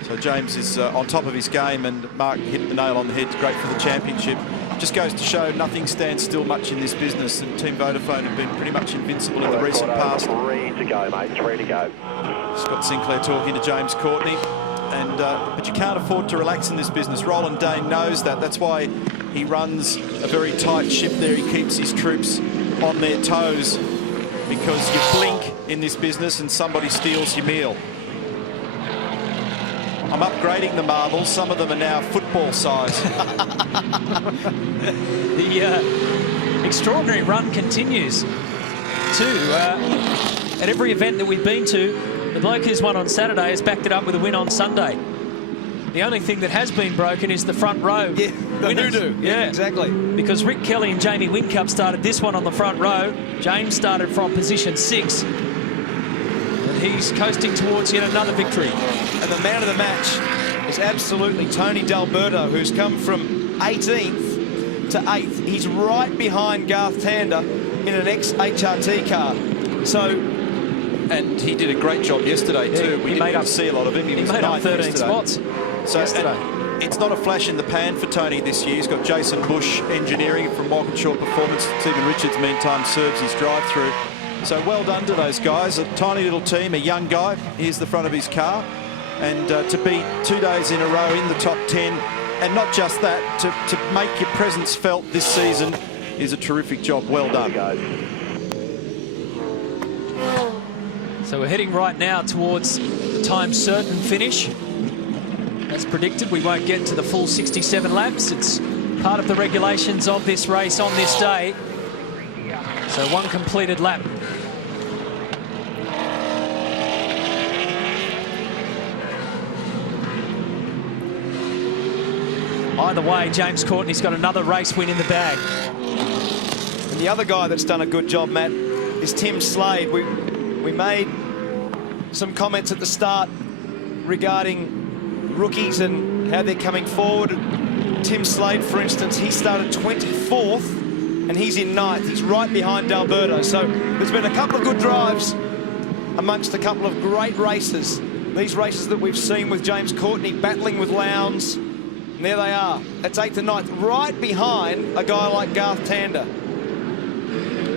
So James is on top of his game, and Mark hit the nail on the head. Great for the championship. Just goes to show nothing stands still much in this business, and Team Vodafone have been pretty much invincible in the recent past. 3 to go, mate, 3 to go. Scott Sinclair talking to James Courtney. And but you can't afford to relax in this business. Roland Dane knows that. That's why he runs a very tight ship there. He keeps his troops on their toes, because you blink in this business and somebody steals your meal. I'm upgrading the marbles. Some of them are now football size. The extraordinary run continues too. At every event that we've been to, the bloke who's won on Saturday has backed it up with a win on Sunday. The only thing that has been broken is the front row. Yeah, the hoodoo. Yeah, exactly. Because Rick Kelly and Jamie Whincup started this one on the front row. James started from position 6. And he's coasting towards yet another victory. And the man of the match is absolutely Tony D'Alberto, who's come from 18th to 8th. He's right behind Garth Tander in an ex-HRT car. So... And he did a great job yesterday too. We didn't see a lot of him. He was made up 13 yesterday. spots yesterday. It's not a flash in the pan for Tony this year. He's got Jason Bush engineering from Walkinshaw Performance. Stephen Richards, meantime, serves his drive-through. So well done to those guys. A tiny little team, a young guy. Here's the front of his car. And to be 2 days in a row in the top 10, and not just that, to make your presence felt this season is a terrific job. Well done. So we're heading right now towards the time certain finish. As predicted, we won't get to the full 67 laps. It's part of the regulations of this race on this day. So one completed lap. Either way, James Courtney's got another race win in the bag. And the other guy that's done a good job, Matt, is Tim Slade. We made some comments at the start regarding rookies and how they're coming forward. Tim Slade, for instance, he started 24th and he's in 9th. He's right behind D'Alberto. So there's been a couple of good drives amongst a couple of great races. These races that we've seen with James Courtney battling with Lounds. And there they are. That's 8th and 9th, right behind a guy like Garth Tander.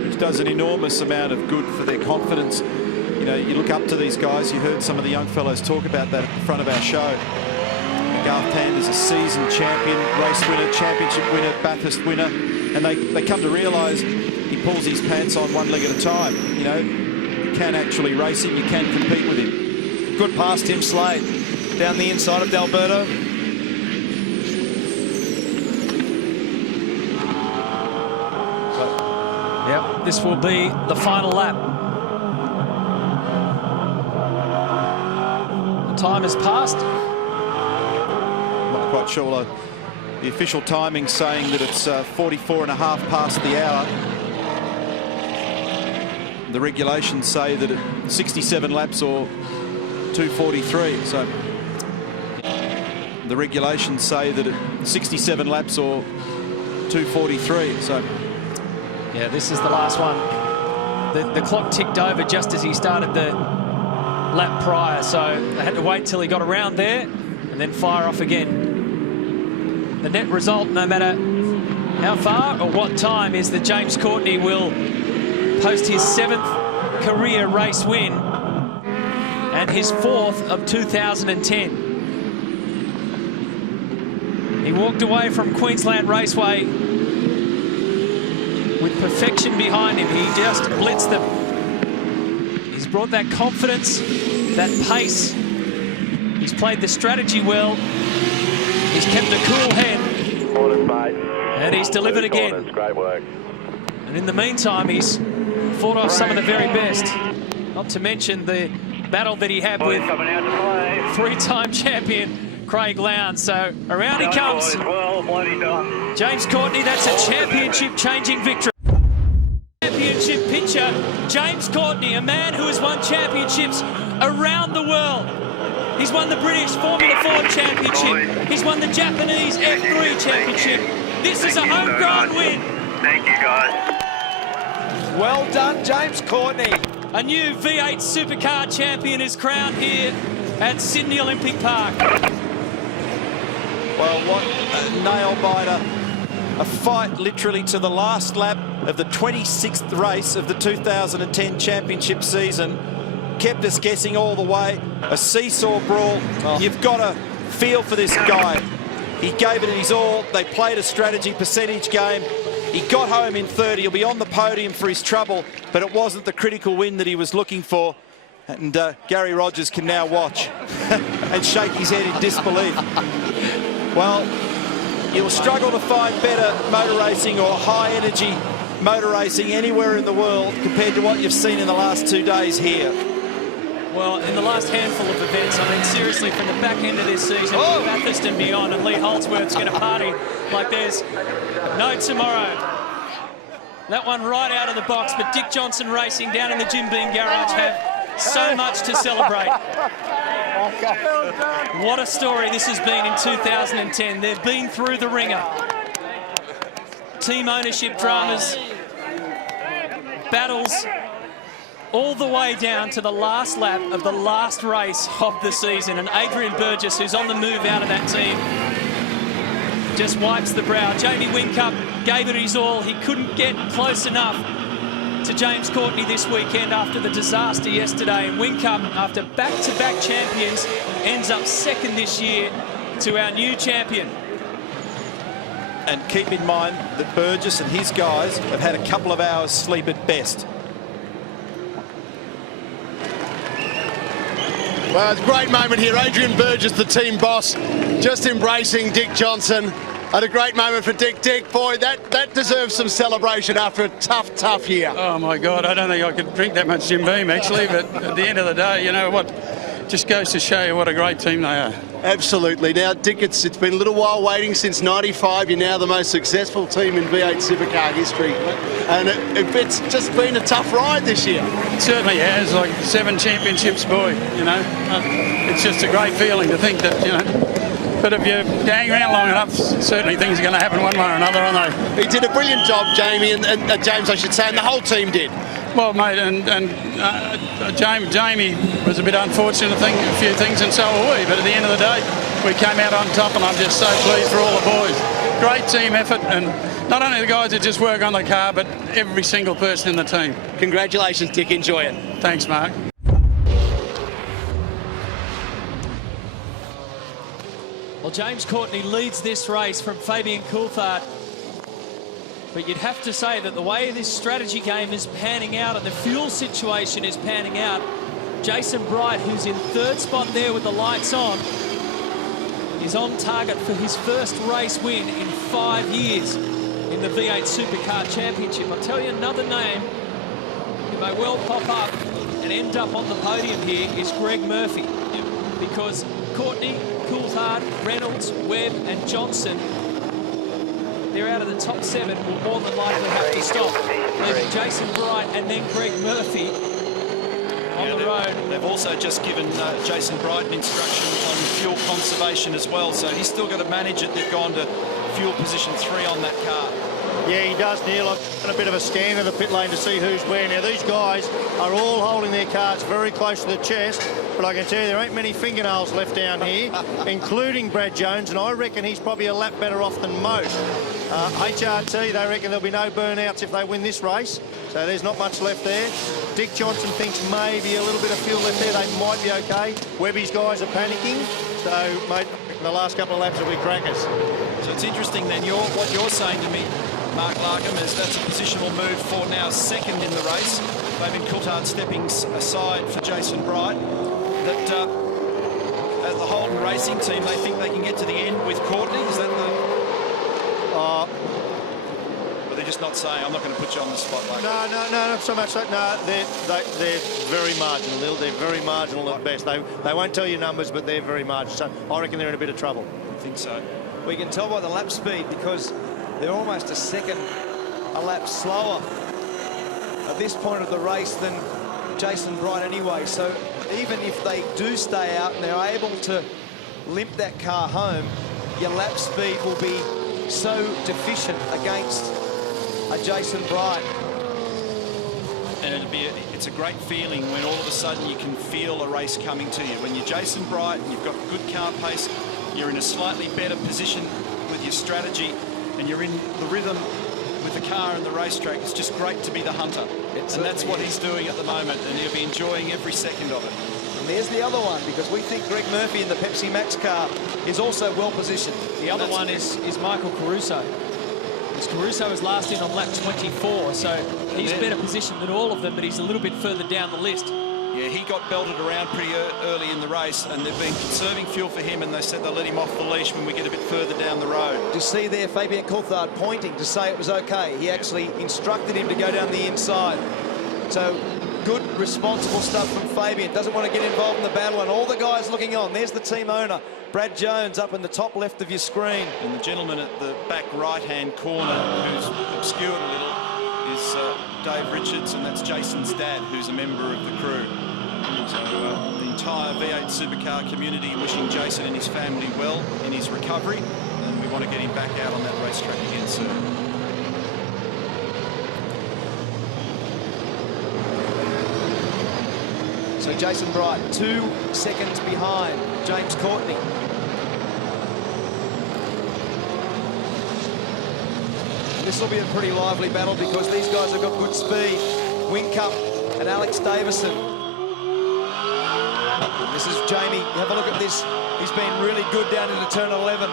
Which does an enormous amount of good for their confidence. You know, you look up to these guys. You heard some of the young fellows talk about that at the front of our show. Garth Tander's a seasoned champion, race winner, championship winner, Bathurst winner, and they come to realise he pulls his pants on one leg at a time. You know, you can actually race him, you can compete with him. Good pass, Tim Slade, down the inside of D'Alberto. Yep, this will be the final lap. The time has passed. Not quite sure. The official timing saying that it's 44 and a half past the hour. The regulations say that it's 67 laps or 2:43. So the regulations say that it's 67 laps or 2:43. So yeah, this is the last one. The clock ticked over just as he started the lap prior, so they had to wait till he got around there and then fire off again. The net result, no matter how far or what time, is that James Courtney will post his 7th career race win and his 4th of 2010. He walked away from Queensland Raceway with perfection behind him. He just blitzed them. He's brought that confidence, that pace. He's played the strategy well. He's kept a cool head. And he's delivered again. Great work. And in the meantime, he's fought off some of the very best. Not to mention the battle that he had with 3-time champion Craig Lounds. So around he comes. James Courtney, that's a championship-changing victory. Championship picture, James Courtney, a man who has won championships around the world. He's won the British Formula 4 Championship. He's won the Japanese F3 Championship. This is a homegrown win. Thank you, guys. Well done, James Courtney. A new V8 Supercar champion is crowned here at Sydney Olympic Park. well, what a nail-biter. A fight literally to the last lap of the 26th race of the 2010 championship season. Kept us guessing all the way. A seesaw brawl. You've got to feel for this guy. He gave it his all. They played a strategy percentage game. He got home in third. He'll be on the podium for his trouble, but it wasn't the critical win that he was looking for. And Gary Rogers can now watch and shake his head in disbelief. Well, you'll struggle to find better motor racing or high-energy motor racing anywhere in the world compared to what you've seen in the last 2 days here. Well, in the last handful of events, I mean, seriously, from the back end of this season, Bathurst and beyond, and Lee Holdsworth's going to party like there's no tomorrow. That one right out of the box, but Dick Johnson Racing down in the Jim Beam garage have so much to celebrate. What a story this has been in 2010. They've been through the ringer. Team ownership dramas, battles, all the way down to the last lap of the last race of the season. And Adrian Burgess, who's on the move out of that team, just wipes the brow. Jamie Whincup gave it his all. He couldn't get close enough to James Courtney this weekend after the disaster yesterday. And Whincup, after back-to-back champions, ends up second this year to our new champion. And keep in mind that Burgess and his guys have had a couple of hours sleep at best. Well, it's a great moment here. Adrian Burgess, the team boss, just embracing Dick Johnson. And a great moment for Dick. Dick, boy, that deserves some celebration after a tough year. Oh, my God, I don't think I could drink that much Jim Beam, actually. But at the end of the day, you know what? Just goes to show you what a great team they are. Absolutely. Now, Dick, it's been a little while waiting since '95. You're now the most successful team in V8 Supercar history. And it's just been a tough ride this year. It certainly has, like 7 championships, boy, you know. It's just a great feeling to think that, you know. But if you hang around long enough, certainly things are going to happen one way or another, aren't they? He did a brilliant job, Jamie, and James, I should say, and the whole team did. Well, mate, and Jamie was a bit unfortunate, a few things, and so were we. But at the end of the day, we came out on top, and I'm just so pleased for all the boys. Great team effort, and not only the guys that just work on the car, but every single person in the team. Congratulations, Dick. Enjoy it. Thanks, Mark. Well, James Courtney leads this race from Fabian Coulthard. But you'd have to say that the way this strategy game is panning out and the fuel situation is panning out, Jason Bright, who's in 3rd spot there with the lights on, is on target for his first race win in 5 years in the V8 Supercar Championship. I'll tell you another name who may well pop up and end up on the podium here is Greg Murphy. Because Courtney, Coulthard, Reynolds, Webb and Johnson, they're out of the top 7, will more than likely have to stop, leaving Jason Bright and then Greg Murphy on the road. They've also just given Jason Bright an instruction on fuel conservation as well, so he's still got to manage it. They've gone to fuel position 3 on that car. Yeah, he does, Neil. I've done a bit of a scan of the pit lane to see who's where. Now, these guys are all holding their cars very close to the chest, but I can tell you there ain't many fingernails left down here, including Brad Jones, and I reckon he's probably a lap better off than most. HRT, they reckon there'll be no burnouts if they win this race, so there's not much left there. Dick Johnson thinks maybe a little bit of fuel left there. They might be okay. Webby's guys are panicking, so, mate, the last couple of laps will be crackers. So it's interesting then, what you're saying to me, Mark Larkham, is that's a positional move for now 2nd in the race. Fabian Coulthard stepping aside for Jason Bright. That as the Holden Racing team, they think they can get to the end with Courtney. Is that the... But they're just not saying. I'm not going to put you on the spot like that. No, not so much that. No, they're very marginal, Lil. They're very marginal at best. They won't tell you numbers, but they're very marginal. So I reckon they're in a bit of trouble. I think so. We can tell by the lap speed because they're almost a lap slower at this point of the race than Jason Bright anyway. So even if they do stay out and they're able to limp that car home, your lap speed will be so deficient against a Jason Bright. And it's a great feeling when all of a sudden you can feel a race coming to you. When you're Jason Bright and you've got good car pace, you're in a slightly better position with your strategy, and you're in the rhythm with the car and the racetrack. It's just great to be the hunter. And that's what he's doing at the moment, and he'll be enjoying every second of it. And there's the other one, because we think Greg Murphy in the Pepsi Max car is also well positioned. The other one is Michael Caruso. Caruso is last in on lap 24, so he's better positioned than all of them, but he's a little bit further down the list. Yeah, he got belted around pretty early in the race, and they've been conserving fuel for him, and they said they'll let him off the leash when we get a bit further down the road. You see there Fabian Coulthard pointing to say it was okay. He actually instructed him to go down the inside. So good, responsible stuff from Fabian. Doesn't want to get involved in the battle, and all the guys looking on. There's the team owner, Brad Jones, up in the top left of your screen. And the gentleman at the back right-hand corner, who's obscured a little, is Dave Richards, and that's Jason's dad, who's a member of the crew. So the entire V8 supercar community wishing Jason and his family well in his recovery, and we want to get him back out on that racetrack again soon. So Jason Bright, 2 seconds behind James Courtney. This will be a pretty lively battle because these guys have got good speed. Whincup and Alex Davison. This is Jamie. Have a look at this. He's been really good down into turn 11.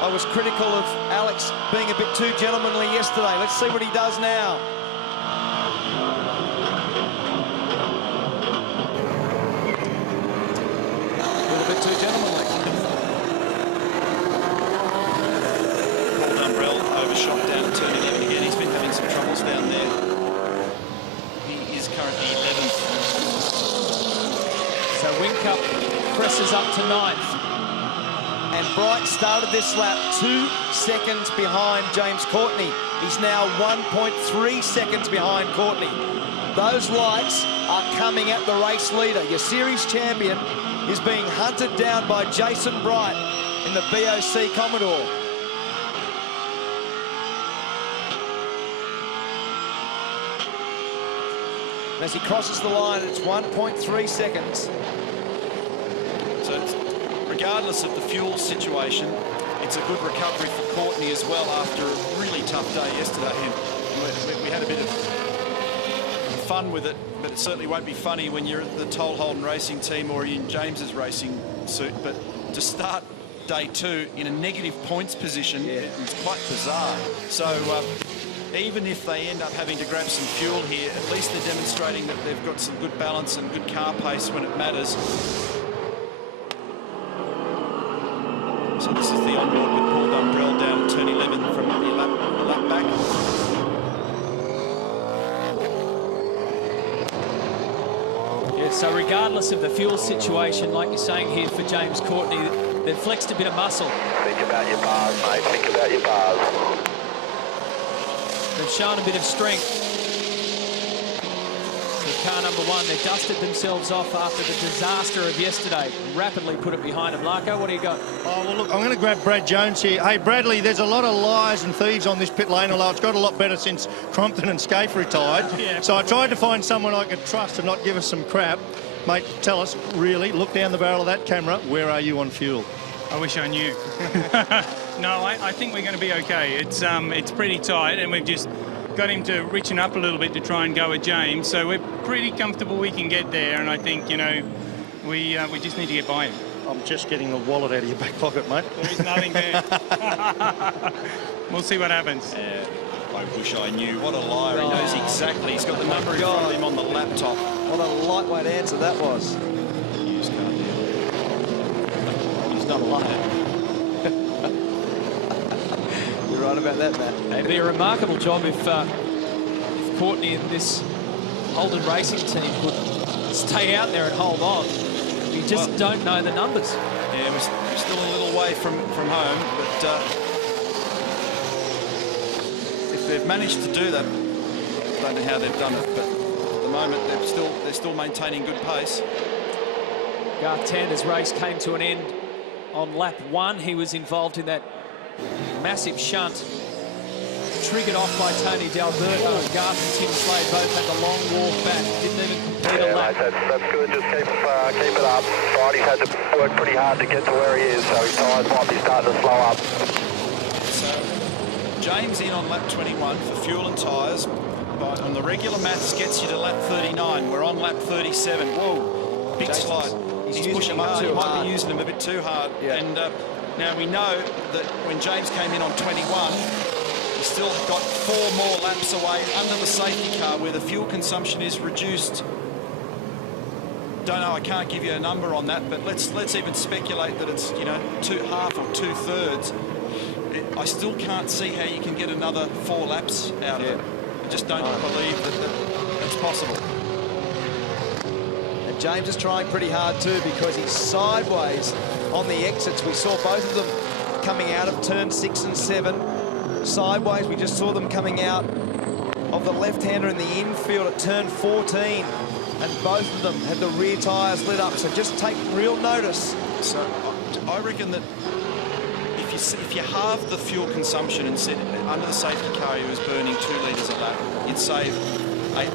I was critical of Alex being a bit too gentlemanly yesterday. Let's see what he does now. Too gentlemanly. Paul Dumbrell overshot down turn 11 again. He's been having some troubles down there. He is currently 11th. So Whincup presses up to 9th. And Bright started this lap 2 seconds behind James Courtney. He's now 1.3 seconds behind Courtney. Those lights are coming at the race leader. Your series champion is being hunted down by Jason Bright in the BOC Commodore. As he crosses the line, it's 1.3 seconds. So regardless of the fuel situation, it's a good recovery for Courtney as well after a really tough day yesterday. And we had a bit of fun with it, but it certainly won't be funny when you're at the Toll Holden racing team or in James's racing suit. But to start day 2 in a negative points position, it's quite bizarre. So even if they end up having to grab some fuel here, at least they're demonstrating that they've got some good balance and good car pace when it matters. So this is the onboard with Paul Dumbrell down at turn 11 from the lap back. So regardless of the fuel situation, like you're saying here for James Courtney, they've flexed a bit of muscle. Think about your bars, mate. Think about your bars. They've shown a bit of strength. So car number 1, they dusted themselves off after the disaster of yesterday. Rapidly put it behind them. Larko, what do you got? Oh, well, look, I'm going to grab Brad Jones here. Hey, Bradley, there's a lot of liars and thieves on this pit lane, although it's got a lot better since Crompton and Scaife retired. Yeah. So I tried to find someone I could trust and not give us some crap. Mate, tell us, really, look down the barrel of that camera, where are you on fuel? I wish I knew. No, I think we're going to be okay. It's pretty tight, and we've just got him to richen up a little bit to try and go with James. So we're pretty comfortable we can get there, and I think, you know, we just need to get by him. I'm just getting the wallet out of your back pocket, mate. There is nothing there. We'll see what happens. I wish I knew. What a liar. He knows exactly. He's got the number in front of him on the laptop. What a lightweight answer that was. Used car deal. He's not a liar. You're right about that, Matt. It'd be a remarkable job if Courtney and this Holden racing team could stay out there and hold on. You just don't know the numbers. Yeah, we're still a little way from home, but if they've managed to do that, I don't know how they've done it, but at the moment they're still maintaining good pace. Garth Tander's race came to an end on lap 1. He was involved in that massive shunt, triggered off by Tony D'Alberto. Garth and Tim Slade both had the long walk back, didn't even complete a lap. Mate, that's good. Just keep it up. Bridie's had to work pretty hard to get to where he is, so his tyres might be starting to slow up. So James in on lap 21 for fuel and tyres. But on the regular maths gets you to lap 39. We're on lap 37. Whoa, big slide. He's pushing hard. He might be using them a bit too hard. Yeah. And now we know that when James came in on 21, he's still got 4 more laps away under the safety car where the fuel consumption is reduced. Don't know, I can't give you a number on that, but let's even speculate that it's, you know, half or 2/3. I still can't see how you can get another 4 laps out of it. I just don't believe that's possible. And James is trying pretty hard too, because he's sideways on the exits. We saw both of them coming out of turn 6 and 7. Sideways, we just saw them coming out of the left-hander in the infield at turn 14. And both of them had the rear tyres lit up. So just take real notice. So I reckon that if you halve the fuel consumption and said under the safety car he was burning 2 litres a lap, you'd save 8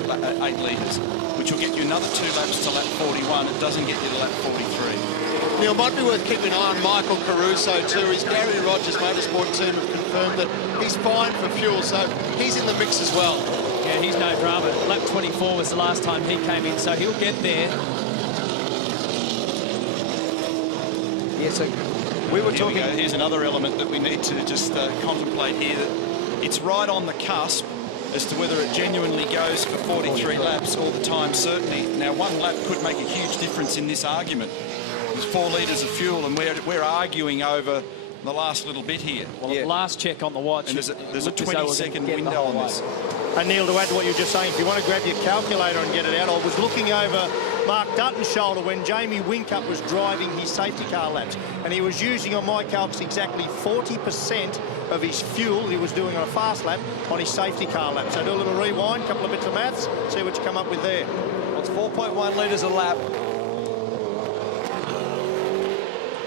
litres, which will get you another 2 laps to lap 41. It doesn't get you to lap 43. Neil, might be worth keeping an eye on Michael Caruso too. His Gary Rogers motorsport team have confirmed that he's fine for fuel, so he's in the mix as well. Yeah, he's no drama. Lap 24 was the last time he came in, so he'll get there. Yeah, so we were talking. Here's another element that we need to just contemplate here. That it's right on the cusp as to whether it genuinely goes for 43 laps all the time, certainly. Now, 1 lap could make a huge difference in this argument. There's 4 litres of fuel, and we're arguing over the last little bit here. Well, at last check on the watch. And there's a 20-second window on this. And Neil, to add to what you were just saying, if you want to grab your calculator and get it out, I was looking over Mark Dutton's shoulder when Jamie Whincup was driving his safety car laps, and he was using, on my calcs, exactly 40% of his fuel he was doing on a fast lap on his safety car lap. So do a little rewind, couple of bits of maths, see what you come up with there. Well, it's 4.1 litres a lap.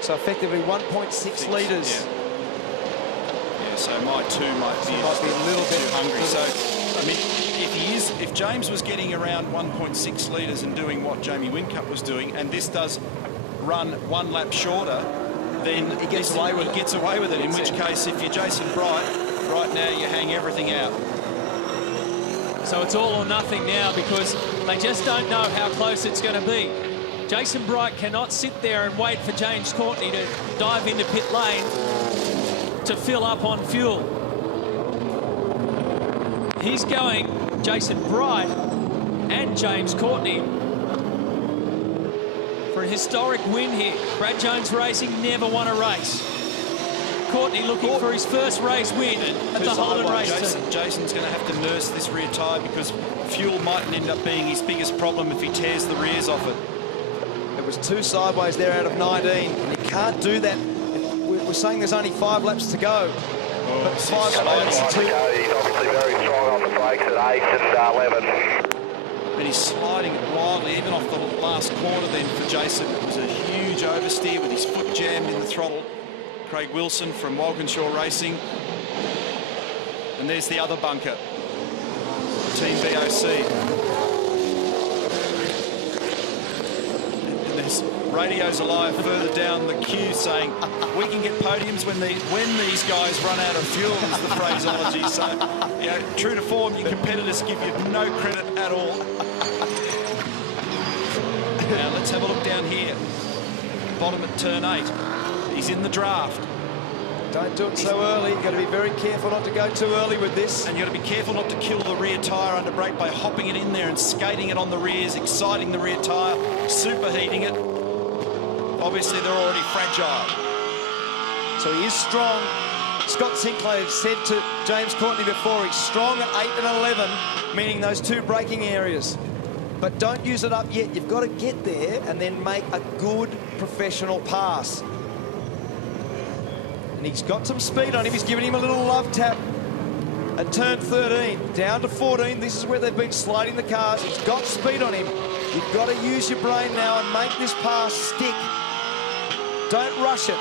So effectively 1.6 litres. Yeah, so my 2 might be a little bit too hungry. So, I mean, if James was getting around 1.6 litres and doing what Jamie Whincup was doing, and this does run 1 lap shorter, then he gets away with it. In which case, if you're Jason Bright, right now you hang everything out. So it's all or nothing now, because they just don't know how close it's going to be. Jason Bright cannot sit there and wait for James Courtney to dive into pit lane to fill up on fuel. He's going, Jason Bright and James Courtney, for a historic win here. Brad Jones Racing never won a race. Courtney looking for his first race win at the Holden race. Jason's going to have to nurse this rear tyre, because fuel mightn't end up being his biggest problem if he tears the rears off it. It was 2 sideways there out of 19, and you can't do that. We're saying there's only 5 laps to go. But 5 laps to 2. He's obviously very strong on the brakes at 8 and 11. And he's sliding it wildly, even off the last corner then for Jason. It was a huge oversteer with his foot jammed in the throttle. Craig Wilson from Walkinshaw Racing. And there's the other bunker, Team BOC. Radios alive further down the queue saying we can get podiums when these guys run out of fuel, is the phraseology. So, you know, true to form, your competitors give you no credit at all. Now let's have a look down here. Bottom at turn 8. He's in the draft. Don't do it so early. You've got to be very careful not to go too early with this. And you've got to be careful not to kill the rear tyre under brake by hopping it in there and skating it on the rears, exciting the rear tyre, superheating it. Obviously, they're already fragile. So he is strong. Scott Sinclair said to James Courtney before, he's strong at 8 and 11, meaning those 2 braking areas. But don't use it up yet. You've got to get there and then make a good professional pass. And he's got some speed on him. He's giving him a little love tap at turn 13. Down to 14. This is where they've been sliding the cars. He's got speed on him. You've got to use your brain now and make this pass stick. Don't rush it.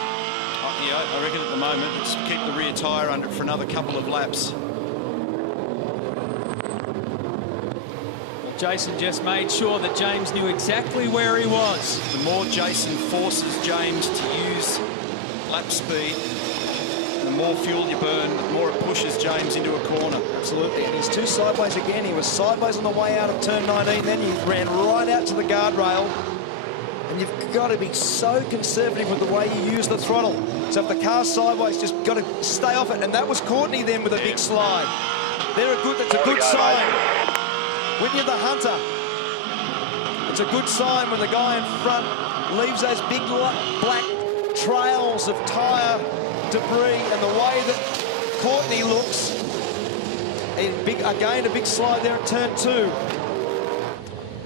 Yeah, I reckon at the moment, just keep the rear tyre under it for another couple of laps. Well, Jason just made sure that James knew exactly where he was. The more Jason forces James to use lap speed, the more fuel you burn, the more it pushes James into a corner. Absolutely, and he's 2 sideways again. He was sideways on the way out of turn 19, then he ran right out to the guardrail. And you've got to be so conservative with the way you use the throttle. So if the car's sideways, just got to stay off it. And that was Courtney then with a big slide. That's a good sign. When you're the hunter, it's a good sign when the guy in front leaves those big black trails of tyre debris. And the way that Courtney looks, Again, a big slide there at turn 2.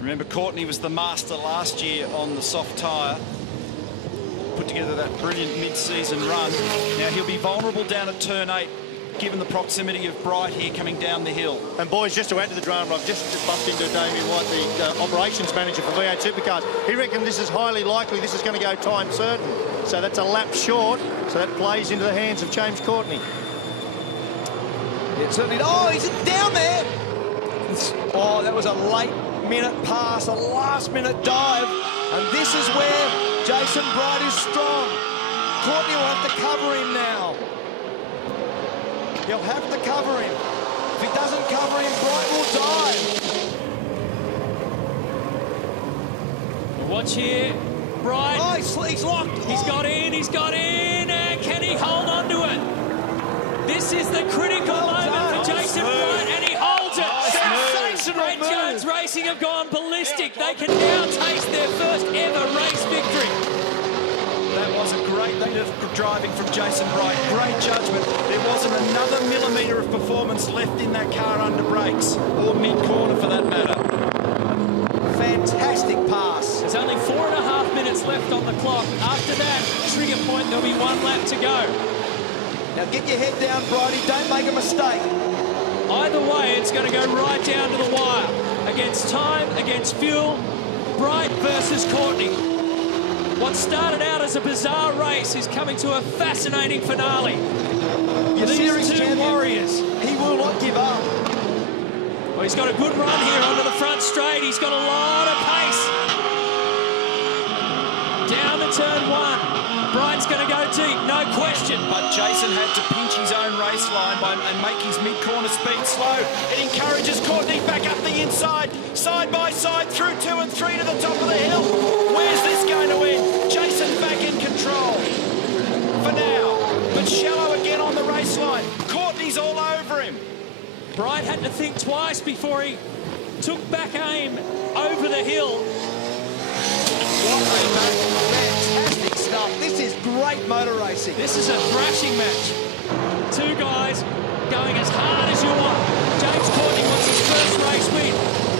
Remember, Courtney was the master last year on the soft tyre. Put together that brilliant mid-season run. Now he'll be vulnerable down at turn 8, given the proximity of Bright here coming down the hill. And boys, just to add to the drama, I've just bumped into Damien White, the operations manager for V8 Supercars. He reckons this is highly likely this is going to go time certain. So that's a lap short, so that plays into the hands of James Courtney. It certainly. Oh, he's down there. Oh, that was a late-minute pass, a last-minute dive. And this is where Jason Bright is strong. Courtney will have to cover him now. He'll have to cover him. If he doesn't cover him, Bright will dive. Watch here. Bright. Oh, he's locked. He's got in. And can he hold on to it? This is the critical moment for Jason Bright, and he holds it. Great Jones Racing have gone ballistic. They can now taste their first ever race victory. That was a great bit of driving from Jason Bright. Great judgment. There wasn't another millimetre of performance left in that car under brakes, or mid-corner for that matter. Fantastic pass. There's only 4.5 minutes left on the clock. After that trigger point, there'll be 1 lap to go. Now get your head down, Brighty. Don't make a mistake. Either way, it's going to go right down to the wire. Against time, against fuel, Bright versus Courtney. What started out as a bizarre race is coming to a fascinating finale. These two warriors. He will not give up. Well, he's got a good run here onto the front straight. He's got a lot of pace. Down to turn 1. Bright's going to go deep, no question. But Jason had to pinch his own race line and make his mid-corner speed slow. It encourages Courtney back up the inside, side by side, through 2 and 3 to the top of the hill. Where's this going to end? Jason back in control for now, but shallow again on the race line. Courtney's all over him. Bright had to think twice before he took back aim over the hill. Fantastic stuff. This is great motor racing. This is a thrashing match. Two guys going as hard as you want. James Courtney wants his first race win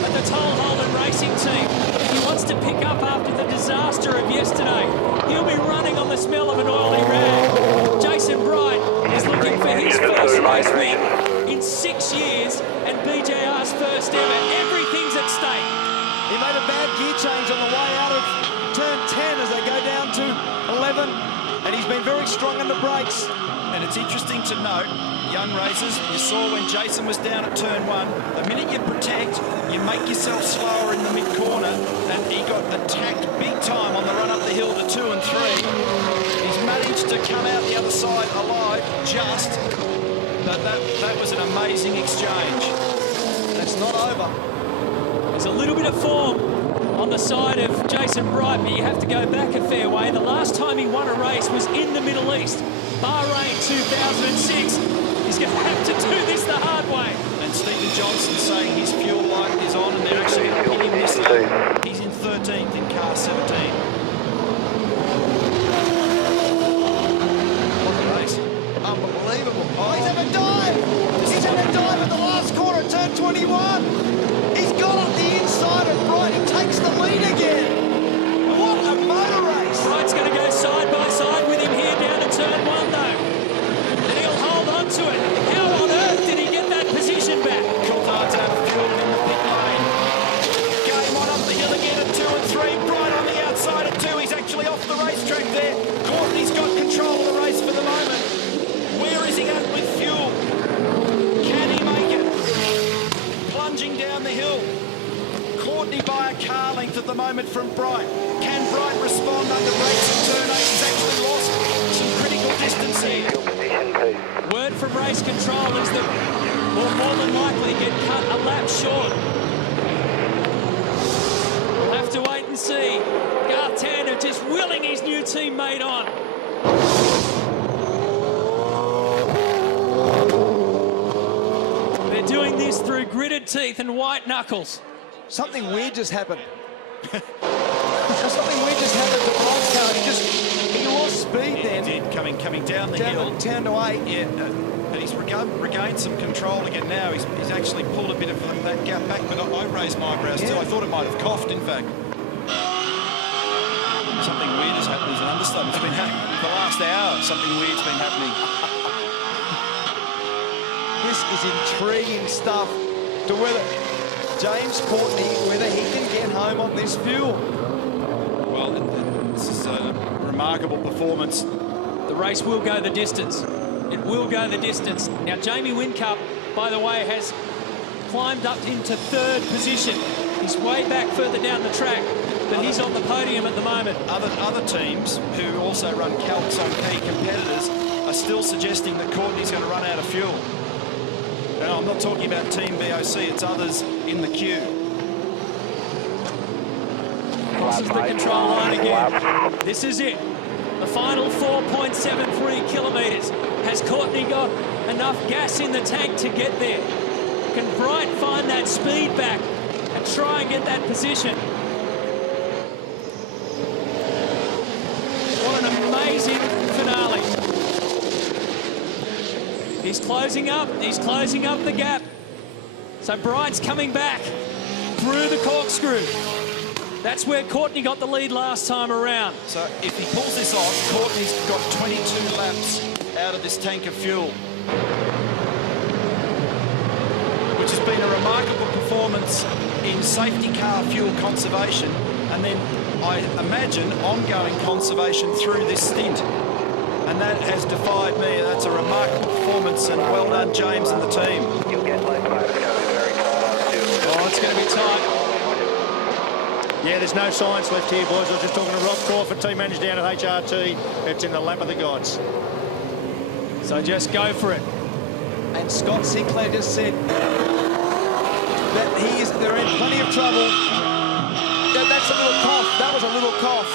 at the Toll Holden Racing team. He wants to pick up after the disaster of yesterday. He'll be running on the smell of an oily rag. Jason Bright is looking for his first race win in 6 years and BJR's first ever. Everything's at stake. He made a bad gear change on the way out of turn 10 as they go down to 11, and he's been very strong on the brakes. And it's interesting to note, young racers, you saw when Jason was down at turn 1, the minute you protect, you make yourself slower in the mid-corner, and he got attacked big time on the run up the hill to 2 and 3. He's managed to come out the other side alive, just, but that was an amazing exchange. That's not over. There's a little bit of form on the side of Jason Bright, but you have to go back a fair way. The last time he won a race was in the Middle East, Bahrain 2006. He's going to have to do this the hard way. And Stephen Johnson saying his fuel light is on, and they're actually pinning this up. He's in 13th in car 17. What a race. Unbelievable. Oh, he's having a dive. He's having a dive at the last corner, turn 21. He's got up the inside of Bright. He takes the lead again. What a motor race. Bright's going to go side by side with him here down to turn 1, though. And he'll hold on to it. How on earth did he get that position back? Coulthard's out of fuel in the pit lane. Game on up the hill again at 2 and 3. Bright on the outside at 2. He's actually off the racetrack there. Courtney's got control of the race for the moment. Where is he at with fuel? Can he make it? Plunging down the hill. Courtney by a car length at the moment from Bright. Can Bright respond under brakes at turn 8? He's actually lost some critical distance here. Word from race control is that will more than likely get cut a lap short. We'll have to wait and see. Garth Tander just willing his new teammate on. They're doing this through gritted teeth and white knuckles. Something weird just happened. Something weird just happened to Bright's car. He lost speed then. He did, coming down the hill. Down to 8. Yeah, and he's regained some control again now. He's actually pulled a bit of that gap back, but I raised my eyebrows too. I thought it might have coughed, in fact. Something weird has happened as an understatement. It's been happening for the last hour. Something weird's been happening. This is intriguing stuff to whether James Courtney, whether he can get home on this fuel. Well, this is a remarkable performance. The race will go the distance. It will go the distance. Now, Jamie Whincup, by the way, has climbed up into 3rd position. He's way back further down the track, but he's on the podium at the moment. Other teams who also run calcs on key competitors are still suggesting that Courtney's going to run out of fuel. Now, I'm not talking about Team BOC, it's others in the queue. Crosses the control line again. This is it. The final 4.73 kilometres. Has Courtney got enough gas in the tank to get there? Can Bright find that speed back and try and get that position? What an amazing finale. He's closing up the gap. So Bright's coming back through the corkscrew. That's where Courtney got the lead last time around. So if he pulls this off, Courtney's got 22 laps out of this tank of fuel, which has been a remarkable performance in safety car fuel conservation, and then I imagine ongoing conservation through this stint. And that has defied me. That's a remarkable performance, and well done, James and the team. Oh, it's going to be tight. Yeah, there's no science left here, boys. I was just talking to Rob Crawford, team manager down at HRT. It's in the lap of the gods. So just go for it. And Scott Sinclair just said that they're in plenty of trouble. That's a little cough. That was a little cough.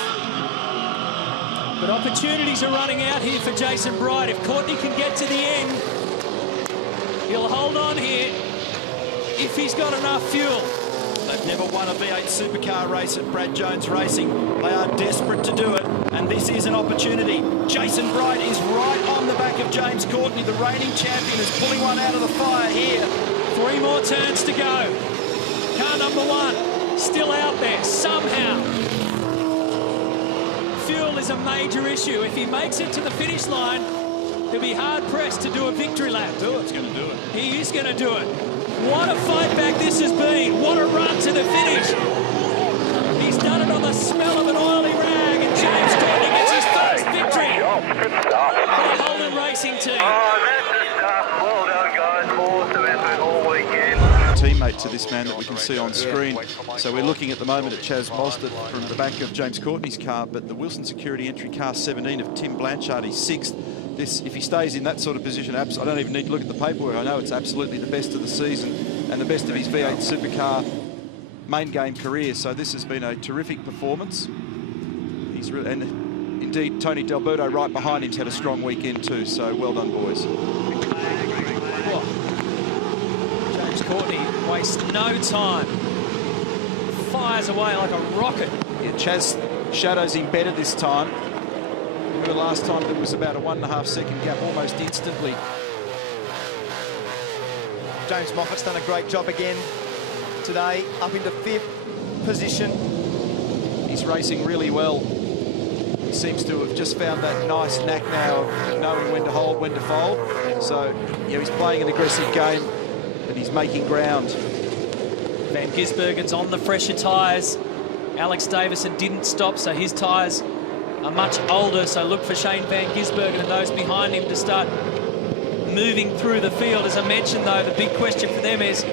But opportunities are running out here for Jason Bright. If Courtney can get to the end, he'll hold on here if he's got enough fuel. They've never won a V8 supercar race at Brad Jones Racing. They are desperate to do it, and this is an opportunity. Jason Bright is right on the back of James Courtney. The reigning champion is pulling one out of the fire here. 3 more turns to go. Car number 1 still out there somehow. Fuel is a major issue. If he makes it to the finish line, he'll be hard-pressed to do a victory lap. It's going to do it. He is going to do it. What a fight back this has been. What a run to the finish. He's done it on the smell of an oily rag, and James Courtney gets his first victory for the Holden Racing team. Well done, guys. Awesome effort all weekend. Teammate to this man that we can see on screen. So we're looking at the moment at Chaz Mostert from the back of James Courtney's car, but the Wilson Security entry car 17 of Tim Blanchard, he's 6th. If he stays in that sort of position, I don't even need to look at the paperwork. I know it's absolutely the best of the season and the best of his V8 supercar main game career. So this has been a terrific performance. He's really, and indeed Tony D'Alberto right behind him's had a strong weekend too. So well done, boys. James Courtney wastes no time. Fires away like a rocket. Yeah, Chaz shadows him better this time. Remember last time there was about a 1.5 second gap almost instantly. James Moffat's done a great job again today, up into 5th position. He's racing really well. He seems to have just found that nice knack now of knowing when to hold, when to fold. So, yeah, he's playing an aggressive game, and he's making ground. Van Gisbergen's on the fresher tyres. Alex Davison didn't stop, so his tyres are much older, so look for Shane Van Gisbergen and those behind him to start moving through the field. As I mentioned, though, the big question for them is,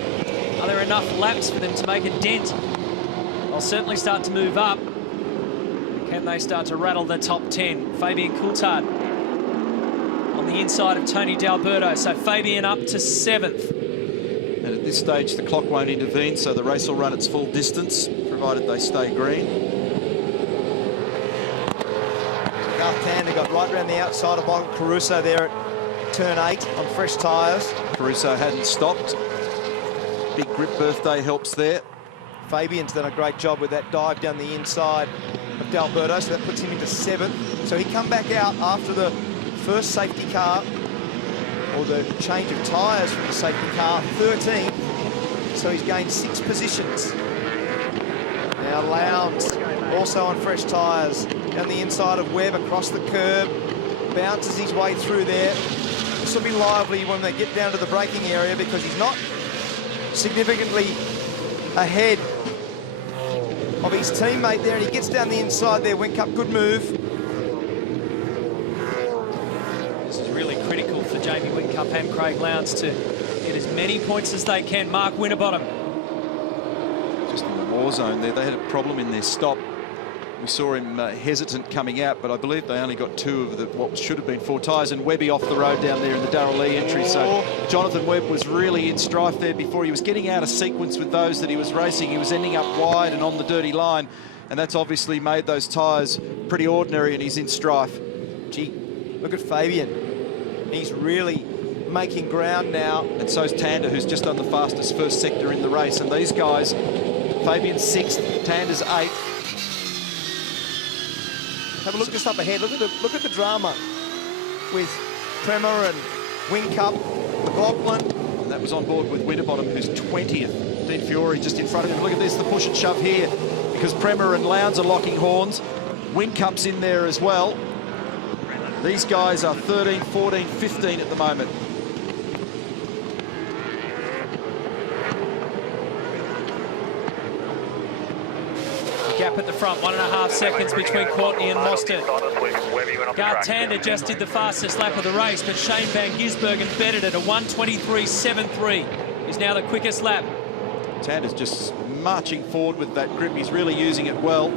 are there enough laps for them to make a dent? They'll certainly start to move up. Can they start to rattle the top 10? Fabian Coulthard on the inside of Tony D'Alberto, so Fabian up to 7th. And at this stage, the clock won't intervene, so the race will run its full distance, provided they stay green. Tander got right around the outside of Michael Caruso there at turn 8 on fresh tyres. Caruso hadn't stopped. Big grip birthday helps there. Fabian's done a great job with that dive down the inside of D'Alberto, so that puts him into 7th. So he come back out after the first safety car, or the change of tyres from the safety car, 13. So he's gained 6 positions. Now Lounds, also on fresh tyres, down the inside of Webb, across the curb, bounces his way through there. This will be lively when they get down to the braking area, because he's not significantly ahead of his teammate there, and he gets down the inside there. Whincup, good move. This is really critical for Jamie Whincup and Craig Lounds to get as many points as they can. Mark Winterbottom. Just in the war zone there, they had a problem in their stop. We saw him hesitant coming out, but I believe they only got 2 of the what should have been 4 tyres, and Webby off the road down there in the Darrell Lee entry. So Jonathan Webb was really in strife there before. He was getting out of sequence with those that he was racing. He was ending up wide and on the dirty line, and that's obviously made those tyres pretty ordinary, and he's in strife. Gee, look at Fabian. He's really making ground now. And so's Tander, who's just done the fastest first sector in the race. And these guys, Fabian's 6th, Tander's 8th. Have a look just up ahead. Look at the drama with Prema and Whincup, McLaughlin. And that was on board with Winterbottom, who's 20th. Dean Fiore just in front of him. Look at this, the push and shove here, because Prema and Lounds are locking horns. Whincup's in there as well. These guys are 13, 14, 15 at the moment. Gap at the front, 1.5 seconds between Courtney and Mostert. Garth Tander just did the fastest lap of the race, but Shane Van Gisbergen bettered it, a 1:23.73 is now the quickest lap. Tander's just marching forward with that grip. He's really using it well.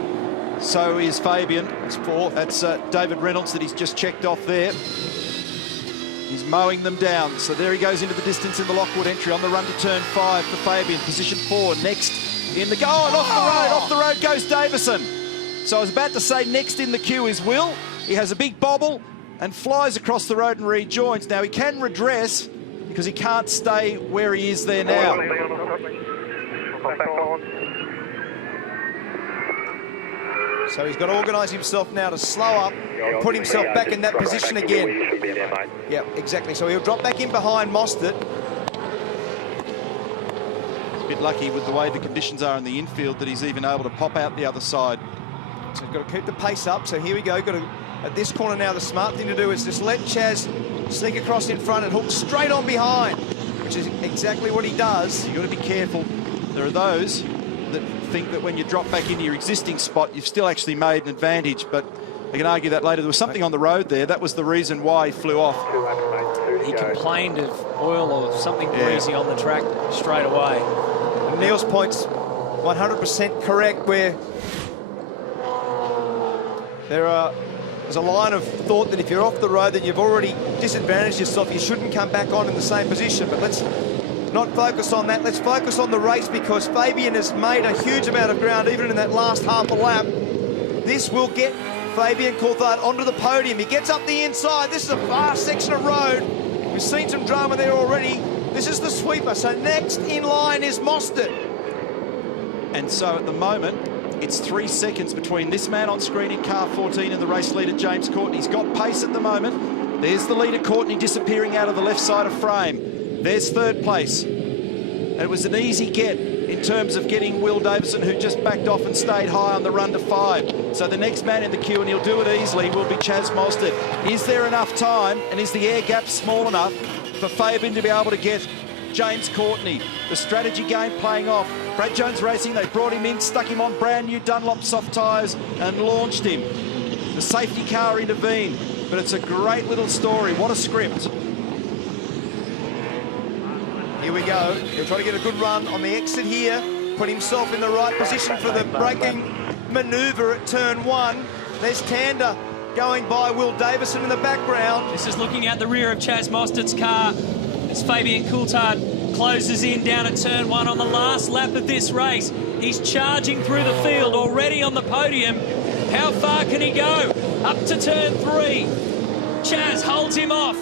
So is Fabian. It's 4th. That's David Reynolds that he's just checked off there. He's mowing them down. So there he goes into the distance in the Lockwood entry on the run to turn 5 for Fabian. Position 4, next in the... Oh, and off the road goes Davison. So I was about to say next in the queue is Will. He has a big bobble and flies across the road and rejoins. Now he can redress because he can't stay where he is there now. So he's got to organise himself now to slow up and put himself back in that position again. Yeah, exactly. So he'll drop back in behind Mostert. He's a bit lucky with the way the conditions are in the infield that he's even able to pop out the other side. So he's got to keep the pace up. So here we go. Got to, at this corner now, the smart thing to do is just let Chaz sneak across in front and hook straight on behind, which is exactly what he does. You've got to be careful. There are those that think that when you drop back into your existing spot, you've still actually made an advantage, but they can argue that later. There was something on the road there. That was the reason why he flew off. He complained of oil or something greasy on the track straight away. And Neil's point's 100% correct, where there's a line of thought that if you're off the road, then you've already disadvantaged yourself. You shouldn't come back on in the same position, but let's not focus on that. Let's focus on the race, because Fabian has made a huge amount of ground even in that last half a lap. This will get Fabian Coulthard onto the podium. He gets up the inside. This is a fast section of road. We've seen some drama there already. This is the sweeper. So next in line is Mostert. And so at the moment, it's 3 seconds between this man on screen in car 14 and the race leader, James Courtney. He's got pace at the moment. There's the leader, Courtney, disappearing out of the left side of frame. There's 3rd place. It was an easy get in terms of getting Will Davison, who just backed off and stayed high on the run to 5. So the next man in the queue, and he'll do it easily, will be Chaz Mostert. Is there enough time, and is the air gap small enough for Fabian to be able to get James Courtney? The strategy game playing off. Brad Jones Racing, they brought him in, stuck him on brand new Dunlop soft tyres and launched him. The safety car intervened, but it's a great little story. What a script. Here we go. He'll try to get a good run on the exit here. Put himself in the right position for the braking manoeuvre at turn 1. There's Tander going by Will Davison in the background. This is looking at the rear of Chaz Mostert's car as Fabian Coulthard closes in down at turn 1 on the last lap of this race. He's charging through the field, already on the podium. How far can he go? Up to turn 3. Chaz holds him off.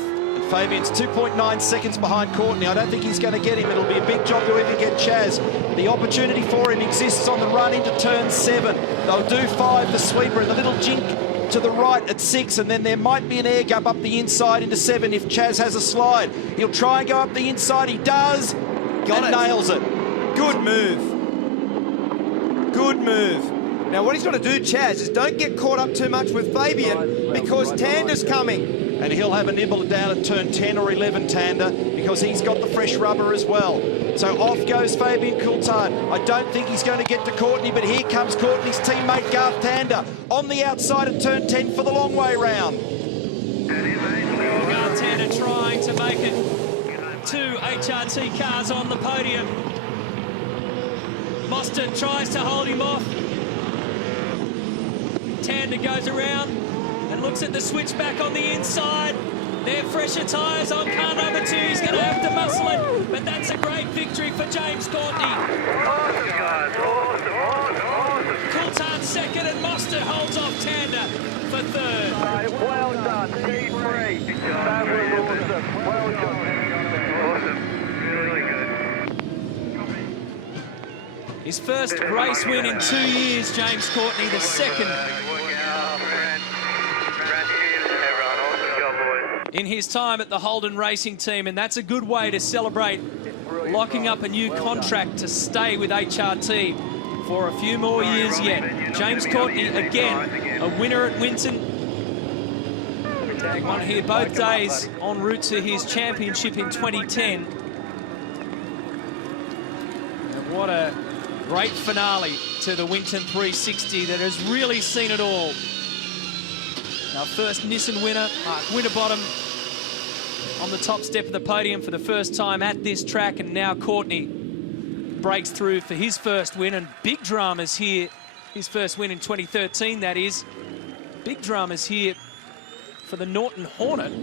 Fabian's 2.9 seconds behind Courtney. I don't think he's going to get him. It'll be a big job to even get Chaz. The opportunity for him exists on the run into turn 7. They'll do 5, the sweeper, and the little jink to the right at 6, and then there might be an air gap up the inside into 7 if Chaz has a slide. He'll try and go up the inside. He does. Nails it. Good move. Good move. Now, what he's got to do, Chaz, is don't get caught up too much with Fabian because Tander's coming. And he'll have a nibble down at turn 10 or 11, Tander, because he's got the fresh rubber as well. So off goes Fabian Coulthard. I don't think he's going to get to Courtney, but here comes Courtney's teammate Garth Tander on the outside at turn 10 for the long way round. Garth Tander trying to make it. 2 HRT cars on the podium. Mostert tries to hold him off. Tander goes around and looks at the switchback on the inside. They're fresher tyres on car number 2. He's going to have to muscle it, but that's a great victory for James Courtney. Awesome, guys. Awesome. Coulthard second, and Mostert holds off Tander for third. Well done, Team Prix. That was awesome. Well done. Awesome. Really good. His first race win in 2 years, James Courtney, the second in his time at the Holden Racing Team, and that's a good way to celebrate locking up a new contract to stay with HRT for a few more years yet. James Courtney, again, a winner at Winton. He won here both days en route to his championship in 2010. And what a great finale to the Winton 360 that has really seen it all. Our first Nissan winner, Mark Winterbottom, on the top step of the podium for the first time at this track, and now Courtney breaks through for his first win, and big dramas here. His first win in 2013, that is. Big dramas here for the Norton Hornet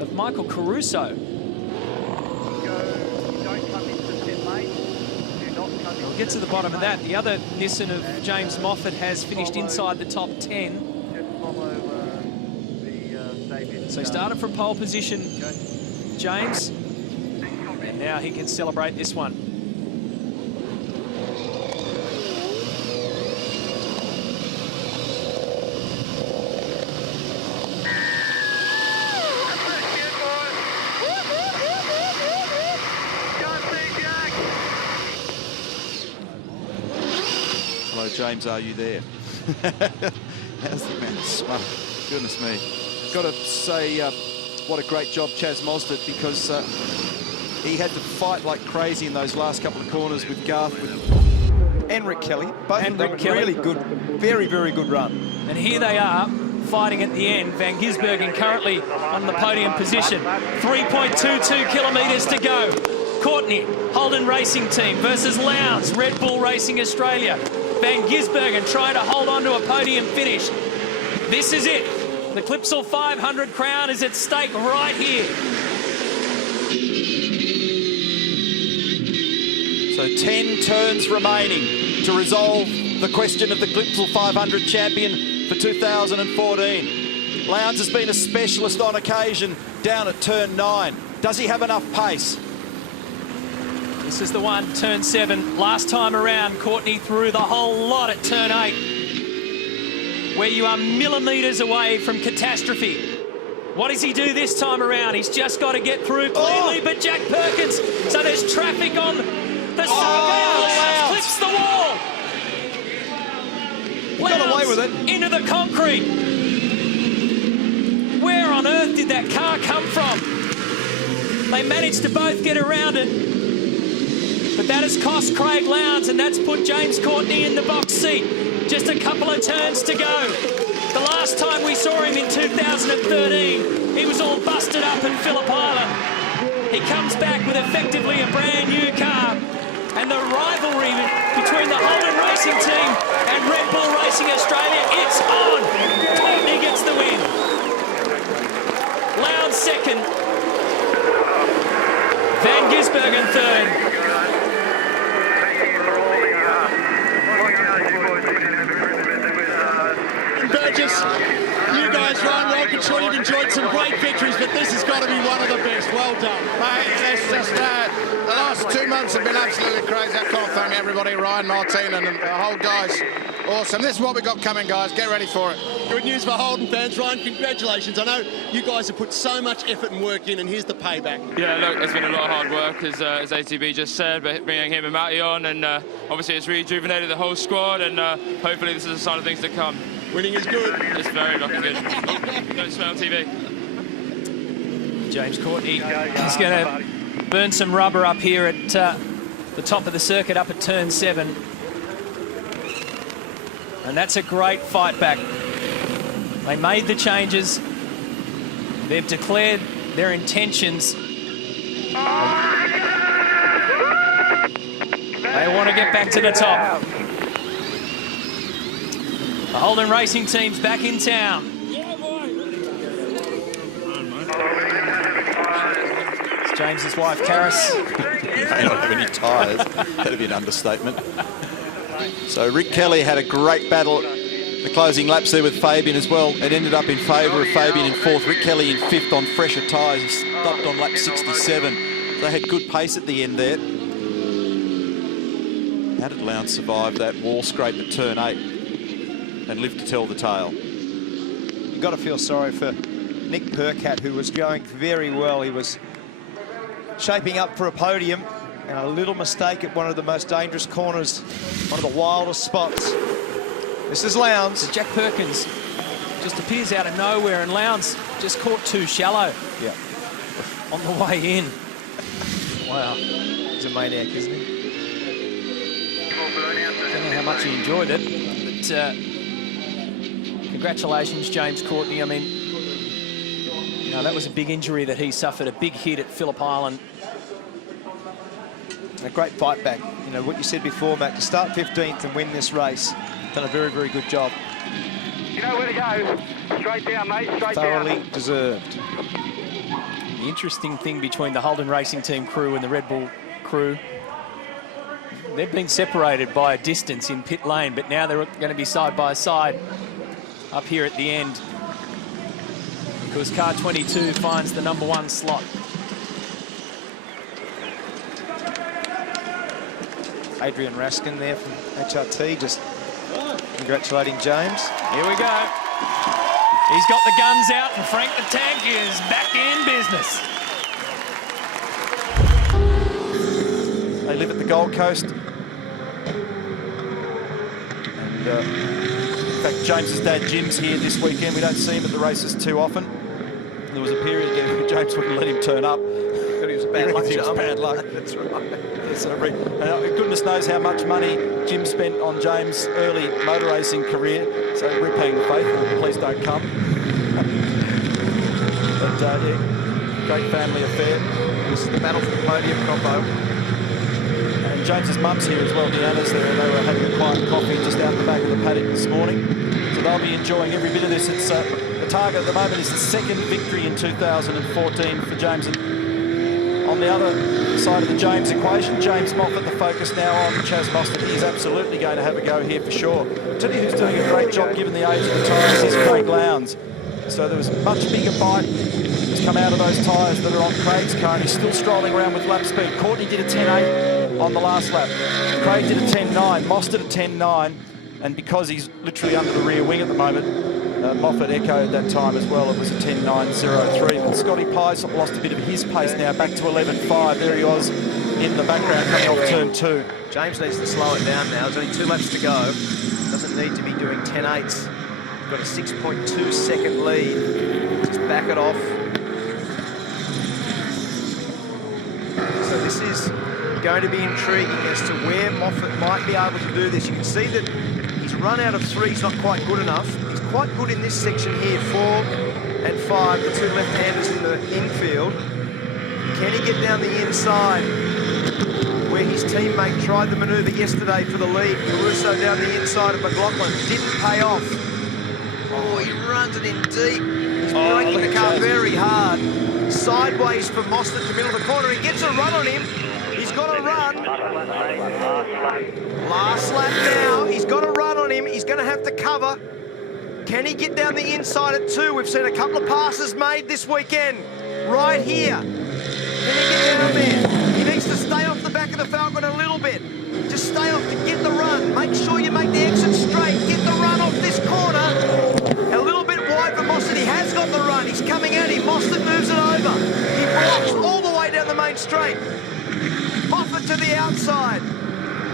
of Michael Caruso. We'll get to the bottom of that. The other Nissan of James Moffat has finished inside the top 10. So he started from pole position, James, and now he can celebrate this one. Hello, James, are you there? How's the man smart? Goodness me. Got to say, what a great job, Chaz Mostert, because he had to fight like crazy in those last couple of corners with Garth. And Rick Kelly. Both of them really good, very, very good run. And here they are, fighting at the end. Van Gisbergen currently on the podium position. 3.22 kilometres to go. Courtney, Holden Racing Team versus Lounds, Red Bull Racing Australia. Van Gisbergen trying to hold on to a podium finish. This is it. The Clipsal 500 crown is at stake right here. So 10 turns remaining to resolve the question of the Clipsal 500 champion for 2014. Lounds has been a specialist on occasion down at turn 9. Does he have enough pace? This is the one, turn 7. Last time around, Courtney threw the whole lot at turn 8. Where you are millimetres away from catastrophe. What does he do this time around? He's just got to get through cleanly, but Jack Perkins, so there's traffic on the Lounds clips the wall. Got away with it. Into the concrete. Where on earth did that car come from? They managed to both get around it, but that has cost Craig Lounds, and that's put James Courtney in the box seat. Just a couple of turns to go. The last time we saw him in 2013, he was all busted up in Phillip Island. He comes back with effectively a brand new car. And the rivalry between the Holden Racing Team and Red Bull Racing Australia, it's on. Courtney gets the win. Lounds second. Van Gisbergen third. Burgess, you guys ran well. I'm sure you've enjoyed some great victories, but this has got to be one of the best. Well done. Mate, it's just the last 2 months have been absolutely crazy. I can't thank everybody, Ryan, Martin and the whole guys. Awesome. This is what we got coming, guys. Get ready for it. Good news for Holden fans. Ryan, congratulations. I know you guys have put so much effort and work in, and here's the payback. Yeah, look, it's been a lot of hard work, as ATB just said, but bringing him and Matty on, and obviously it's rejuvenated the whole squad, and hopefully this is a sign of things to come. Winning is good. It's very fucking good. Don't smell TV. James Courtney is going to burn some rubber up here at the top of the circuit, up at turn 7. And that's a great fight back. They made the changes. They've declared their intentions. They want to get back to the top. The Holden Racing team's back in town. It's James's wife, Karis. May not have any tyres. That'd be an understatement. So Rick Kelly had a great battle the closing laps there with Fabian as well. It ended up in favour of Fabian in 4th, Rick Kelly in 5th on fresher tyres. He stopped on lap 67. They had good pace at the end there. How did Lounds survive that wall scrape at turn 8 and live to tell the tale? You've got to feel sorry for Nick Percat, who was going very well. He was shaping up for a podium, and a little mistake at one of the most dangerous corners, one of the wildest spots. This is Lounds. So Jack Perkins just appears out of nowhere, and Lounds just caught too shallow. Yeah. On the way in. Wow. He's a maniac, isn't he? I don't know how much he enjoyed it, but congratulations, James Courtney. I mean, you know, that was a big injury that he suffered, a big hit at Phillip Island. A great fight back. You know, what you said before, Matt, to start 15th and win this race. Done a very, very good job. You know where to go. Straight down, mate, straight Thoroughly down. deserved. The interesting thing between the Holden Racing Team crew and the Red Bull crew, they've been separated by a distance in pit lane, but now they're going to be side by side up here at the end, because car 22 finds the #1 slot. Adrian Raskin there from HRT, just congratulating James. Here we go. He's got the guns out, and Frank the Tank is back in business. They live at the Gold Coast. And in fact, James's dad Jim's here this weekend. We don't see him at the races too often. There was a period again where James wouldn't let him turn up. But he was bad luck. It was bad luck. That's right. So goodness knows how much money Jim spent on James' early motor racing career. So we're paying the faithful. Please don't come. But yeah, great family affair. This is the battle for the podium combo. And James's mum's here as well. Deanna's there. They were having a quiet coffee just out the back of the paddock this morning. So they'll be enjoying every bit of this. It's the target at the moment is the 2nd victory in 2014 for James. And on the other side of the James equation, James Moffat, the focus now on Chaz Mostert. He's absolutely going to have a go here for sure. I'll tell you who's doing a great job given the age of the tyres is Craig Lounds. So there was a much bigger bite that's come out of those tyres that are on Craig's car, and he's still strolling around with lap speed. Courtney did a 10.8 on the last lap. Craig did a 10.9, Mostert a 10.9, and because he's literally under the rear wing at the moment, Moffat echoed that time as well. It was a 10.9.03. But Scotty Pye's lost a bit of his pace now, back to 11.5. There he was in the background coming off turn 2. James needs to slow it down now. There's only 2 laps to go. Doesn't need to be doing 10.8s. Got a 6.2 second lead. Just back it off. So this is going to be intriguing as to where Moffat might be able to do this. You can see that his run out of 3 is not quite good enough. He's quite good in this section here, 4 and 5, the 2 left-handers in the infield. Can he get down the inside where his teammate tried the manoeuvre yesterday for the lead? Caruso down the inside of McLaughlin. Didn't pay off. Oh, he runs it in deep. He's braking the car very hard. Sideways for Mostert to middle of the corner. He gets a run on him. He's got a run. Last lap now. He's got a run on him. He's going to have to cover. Can he get down the inside at 2? We've seen a couple of passes made this weekend. Right here. Can he get down there? He needs to stay off the back of the Falcon a little bit. Just stay off to get the run. Make sure you make the exit straight. Get the run off this corner. A little bit wide for Mostert. He has got the run. He's coming at him. Mostert moves it over. He blocks all the way down the main straight. Moffat to the outside.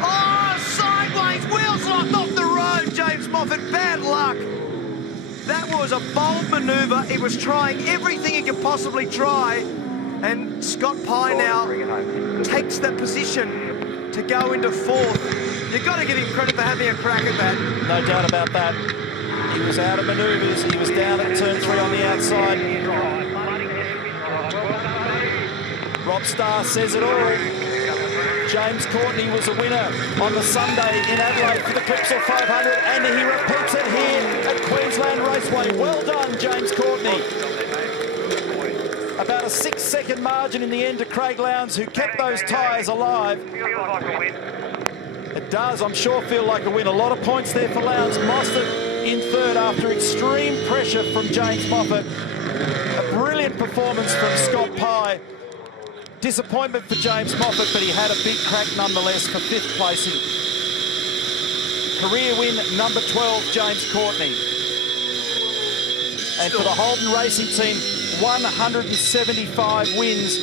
Oh, sideways. Wheels locked off the road. James Moffat, bad luck. That was a bold manoeuvre. He was trying everything he could possibly try. And Scott Pye now takes that position to go into fourth. You've got to give him credit for having a crack at that. No doubt about that. He was out of manoeuvres. He was down at turn 3 on the outside. Rob Starr says it all. James Courtney was a winner on the Sunday in Adelaide for the Clipsal 500, and he repeats it here at Queensland Raceway. Well done, James Courtney. About a 6-second margin in the end to Craig Lounds, who kept those tyres alive. It does, I'm sure, feel like a win. A lot of points there for Lounds. Mostert in third after extreme pressure from James Moffat. A brilliant performance from Scott Pye. Disappointment for James Moffat, but he had a big crack nonetheless for 5th placing. Career win number 12, James Courtney. And for the Holden Racing team, 175 wins,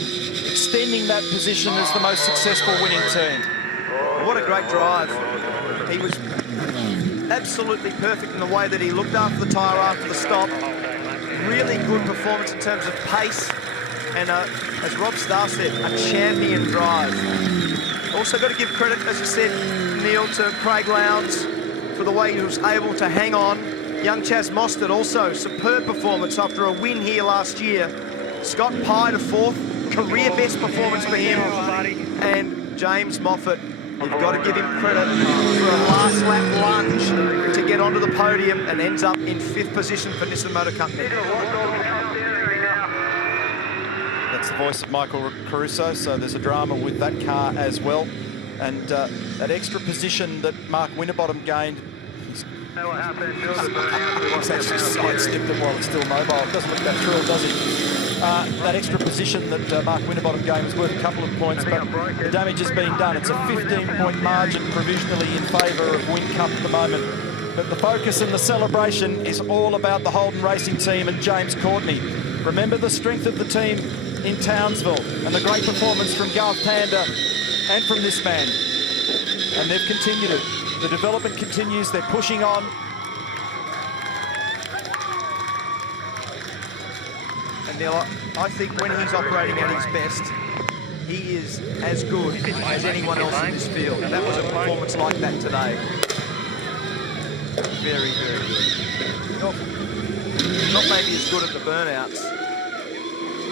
extending that position as the most successful winning team. What a great drive. He was absolutely perfect in the way that he looked after the tyre after the stop. Really good performance in terms of pace. And as Rob Starr said, a champion drive. Also got to give credit, as you said, Neil, to Craig Lounds for the way he was able to hang on. Young Chaz Mostert also, superb performance after a win here last year. Scott Pye to 4th, career best performance for him. And James Moffat, you've got to give him credit for a last lap lunge to get onto the podium and ends up in 5th position for Nissan Motor Company. That's the voice of Michael Caruso, so there's a drama with that car as well. And that extra position that Mark Winterbottom gained, he's actually sidestepped it while it's still mobile. It doesn't look that thrilled, does he? That extra position that Mark Winterbottom gained was worth a couple of points, but the damage has been done. It's a 15-point margin provisionally in favour of Wincup at the moment. But the focus and the celebration is all about the Holden Racing team and James Courtney. Remember the strength of the team in Townsville and the great performance from Garth Tander and from this man. And they've continued it. The development continues, they're pushing on. And Neil, I think when he's operating at his best, he is as good as anyone else in this field. And that was a performance like that today. Very, very good. Not maybe as good at the burnouts.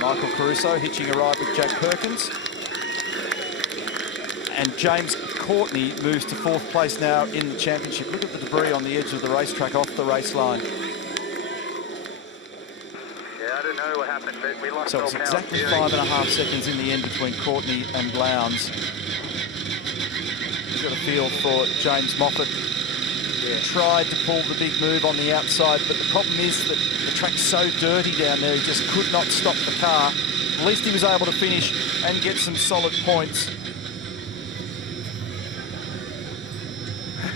Michael Caruso hitching a ride with Jack Perkins. And James Courtney moves to 4th place now in the championship. Look at the debris on the edge of the racetrack off the race line. Yeah, I don't know what happened, but we lost. So it's exactly 5.5 seconds in the end between Courtney and Lounds. You've got a feel for James Moffat. Tried to pull the big move on the outside, but the problem is that the track's so dirty down there, he just could not stop the car. At least he was able to finish and get some solid points.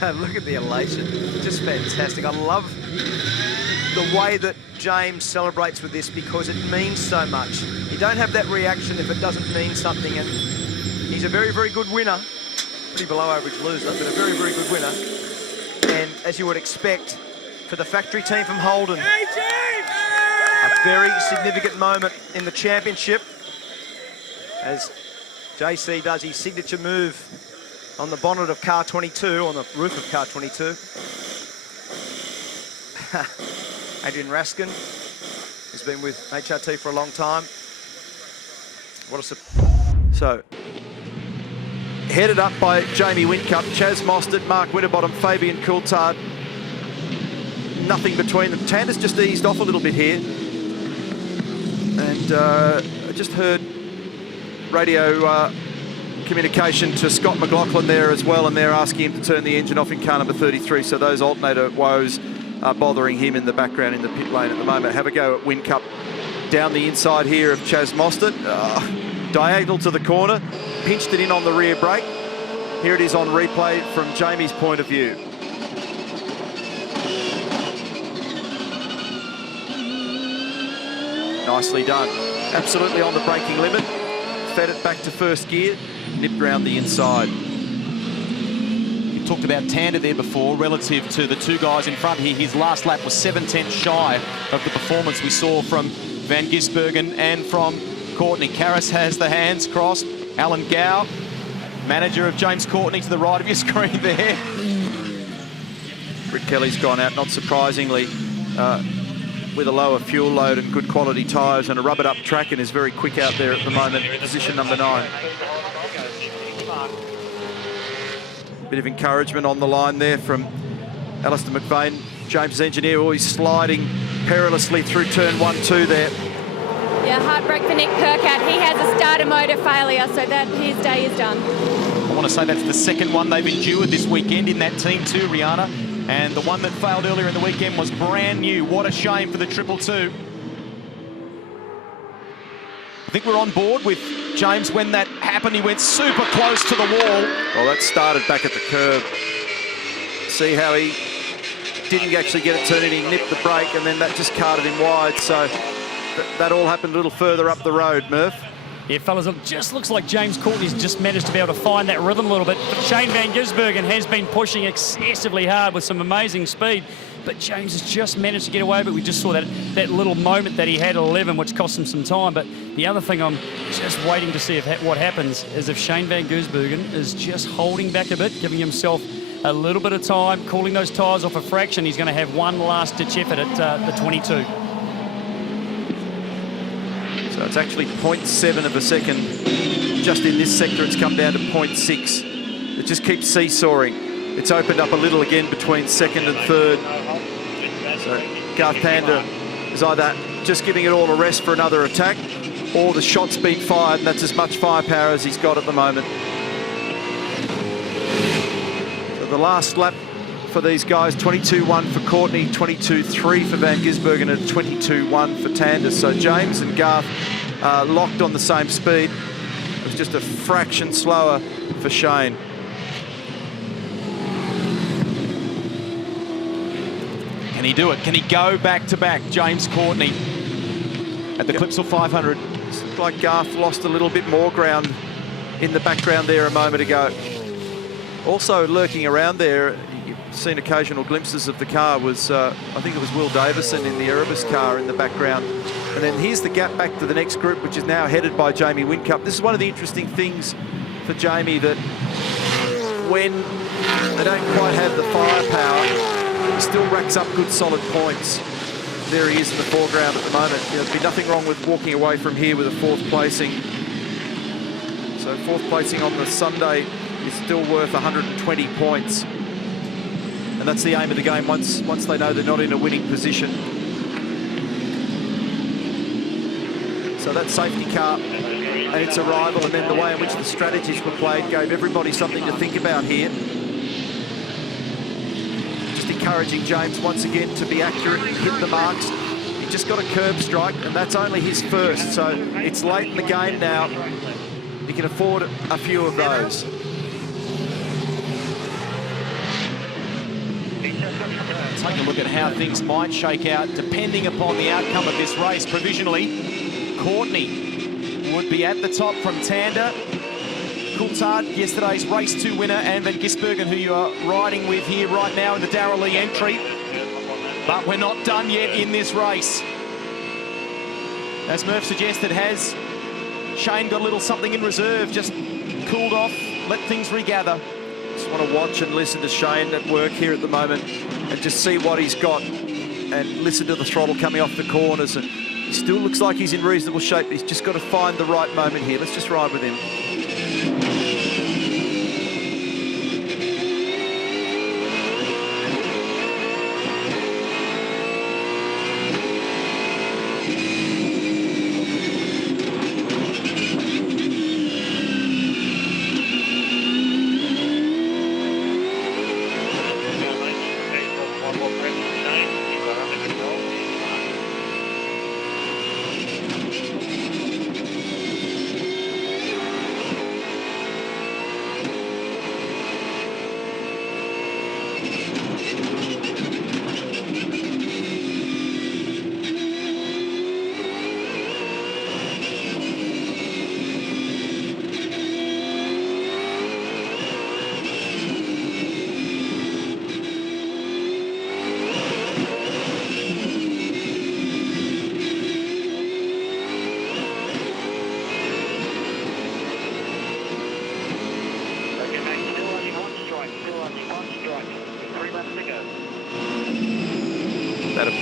Look at the elation, just fantastic. I love the way that James celebrates with this because it means so much. You don't have that reaction if it doesn't mean something, and he's a very, very good winner. Pretty below average loser, but a very, very good winner. And as you would expect, for the factory team from Holden, a very significant moment in the championship as JC does his signature move on the bonnet of car 22, on the roof of car 22. Adrian Raskin has been with HRT for a long time. So, headed up by Jamie Wincup, Chaz Mostert, Mark Winterbottom, Fabian Coulthard. Nothing between them. Tander's just eased off a little bit here. And I just heard radio communication to Scott McLaughlin there as well, and they're asking him to turn the engine off in car number 33, so those alternator woes are bothering him in the background in the pit lane at the moment. Have a go at Wincup down the inside here of Chaz Mostert. diagonal to the corner, pinched it in on the rear brake. Here it is on replay from Jamie's point of view. Nicely done. Absolutely on the braking limit. Fed it back to first gear, nipped round the inside. You talked about Tander there before, relative to the two guys in front here. His last lap was 7/10 shy of the performance we saw from Van Gisbergen and from Courtney. Karras has the hands crossed. Alan Gow, manager of James Courtney, to the right of your screen there. Britt Kelly's gone out, not surprisingly, with a lower fuel load and good quality tyres and a rubbered up track, and is very quick out there at the moment, position number 9. Bit of encouragement on the line there from Alistair McVeigh, James' engineer, always sliding perilously through turn 1-2 there. Yeah, heartbreak for Nick Percat. He has a starter motor failure, so that his day is done. I want to say that's the second one they've endured this weekend in that team too, Rihanna. And the one that failed earlier in the weekend was brand new. What a shame for the 222. I think we're on board with James when that happened. He went super close to the wall. Well, that started back at the curb. See how he didn't actually get it turning. He nipped the brake, and then that just carted him wide. So that all happened a little further up the road, Murph. Yeah, fellas, it just looks like James Courtney's just managed to be able to find that rhythm a little bit. But Shane Van Gisbergen has been pushing excessively hard with some amazing speed, but James has just managed to get away. But we just saw that little moment that he had at 11, which cost him some time. But the other thing I'm just waiting to see what happens is if Shane Van Gisbergen is just holding back a bit, giving himself a little bit of time, cooling those tyres off a fraction, he's going to have one last-ditch effort at the 22. So it's actually 0.7 of a second. Just in this sector, it's come down to 0.6. It just keeps seesawing. It's opened up a little again between second and third. So Garth Tander is either just giving it all a rest for another attack, or the shot's been fired, and that's as much firepower as he's got at the moment. So the last lap for these guys, 22.1 for Courtney, 22.3 for Van Gisbergen, and 22.1 for Tander. So James and Garth are locked on the same speed. It's just a fraction slower for Shane. Can he do it? Can he go back-to-back, James Courtney, at the Clipsal 500? It's like Garth lost a little bit more ground in the background there a moment ago. Also lurking around there, you've seen occasional glimpses of the car, was I think it was Will Davison in the Erebus car in the background. And then here's the gap back to the next group, which is now headed by Jamie Whincup. This is one of the interesting things for Jamie, that when they don't quite have the firepower, he still racks up good solid points. There he is in the foreground at the moment. There'd be nothing wrong with walking away from here with a 4th placing. So 4th placing on the Sunday is still worth 120 points. And that's the aim of the game once they know they're not in a winning position. So that safety car and its arrival, and then the way in which the strategies were played, gave everybody something to think about here. Just encouraging James once again to be accurate, hit the marks. He just got a curb strike, and that's only his first. So it's late in the game now. He can afford a few of those. Take a look at how things might shake out depending upon the outcome of this race. Provisionally, Courtney would be at the top from Tander. Coulthard, yesterday's race 2 winner, and Van Gisbergen, who you are riding with here right now in the Darrell Lee entry. But we're not done yet in this race. As Murph suggested, has Shane got a little something in reserve, just cooled off, let things regather. Just want to watch and listen to Shane at work here at the moment and just see what he's got, and listen to the throttle coming off the corners. And he still looks like he's in reasonable shape. He's just got to find the right moment here. Let's just ride with him.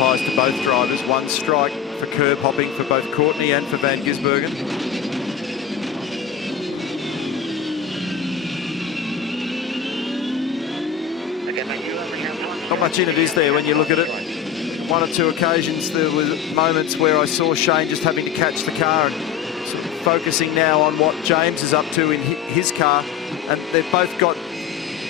applies to both drivers. 1 strike for curb hopping for both Courtney and for Van Gisbergen. Not much in it, is there, when you look at it? 1 or 2 occasions there were moments where I saw Shane just having to catch the car and sort of focusing now on what James is up to in his car, and they've both got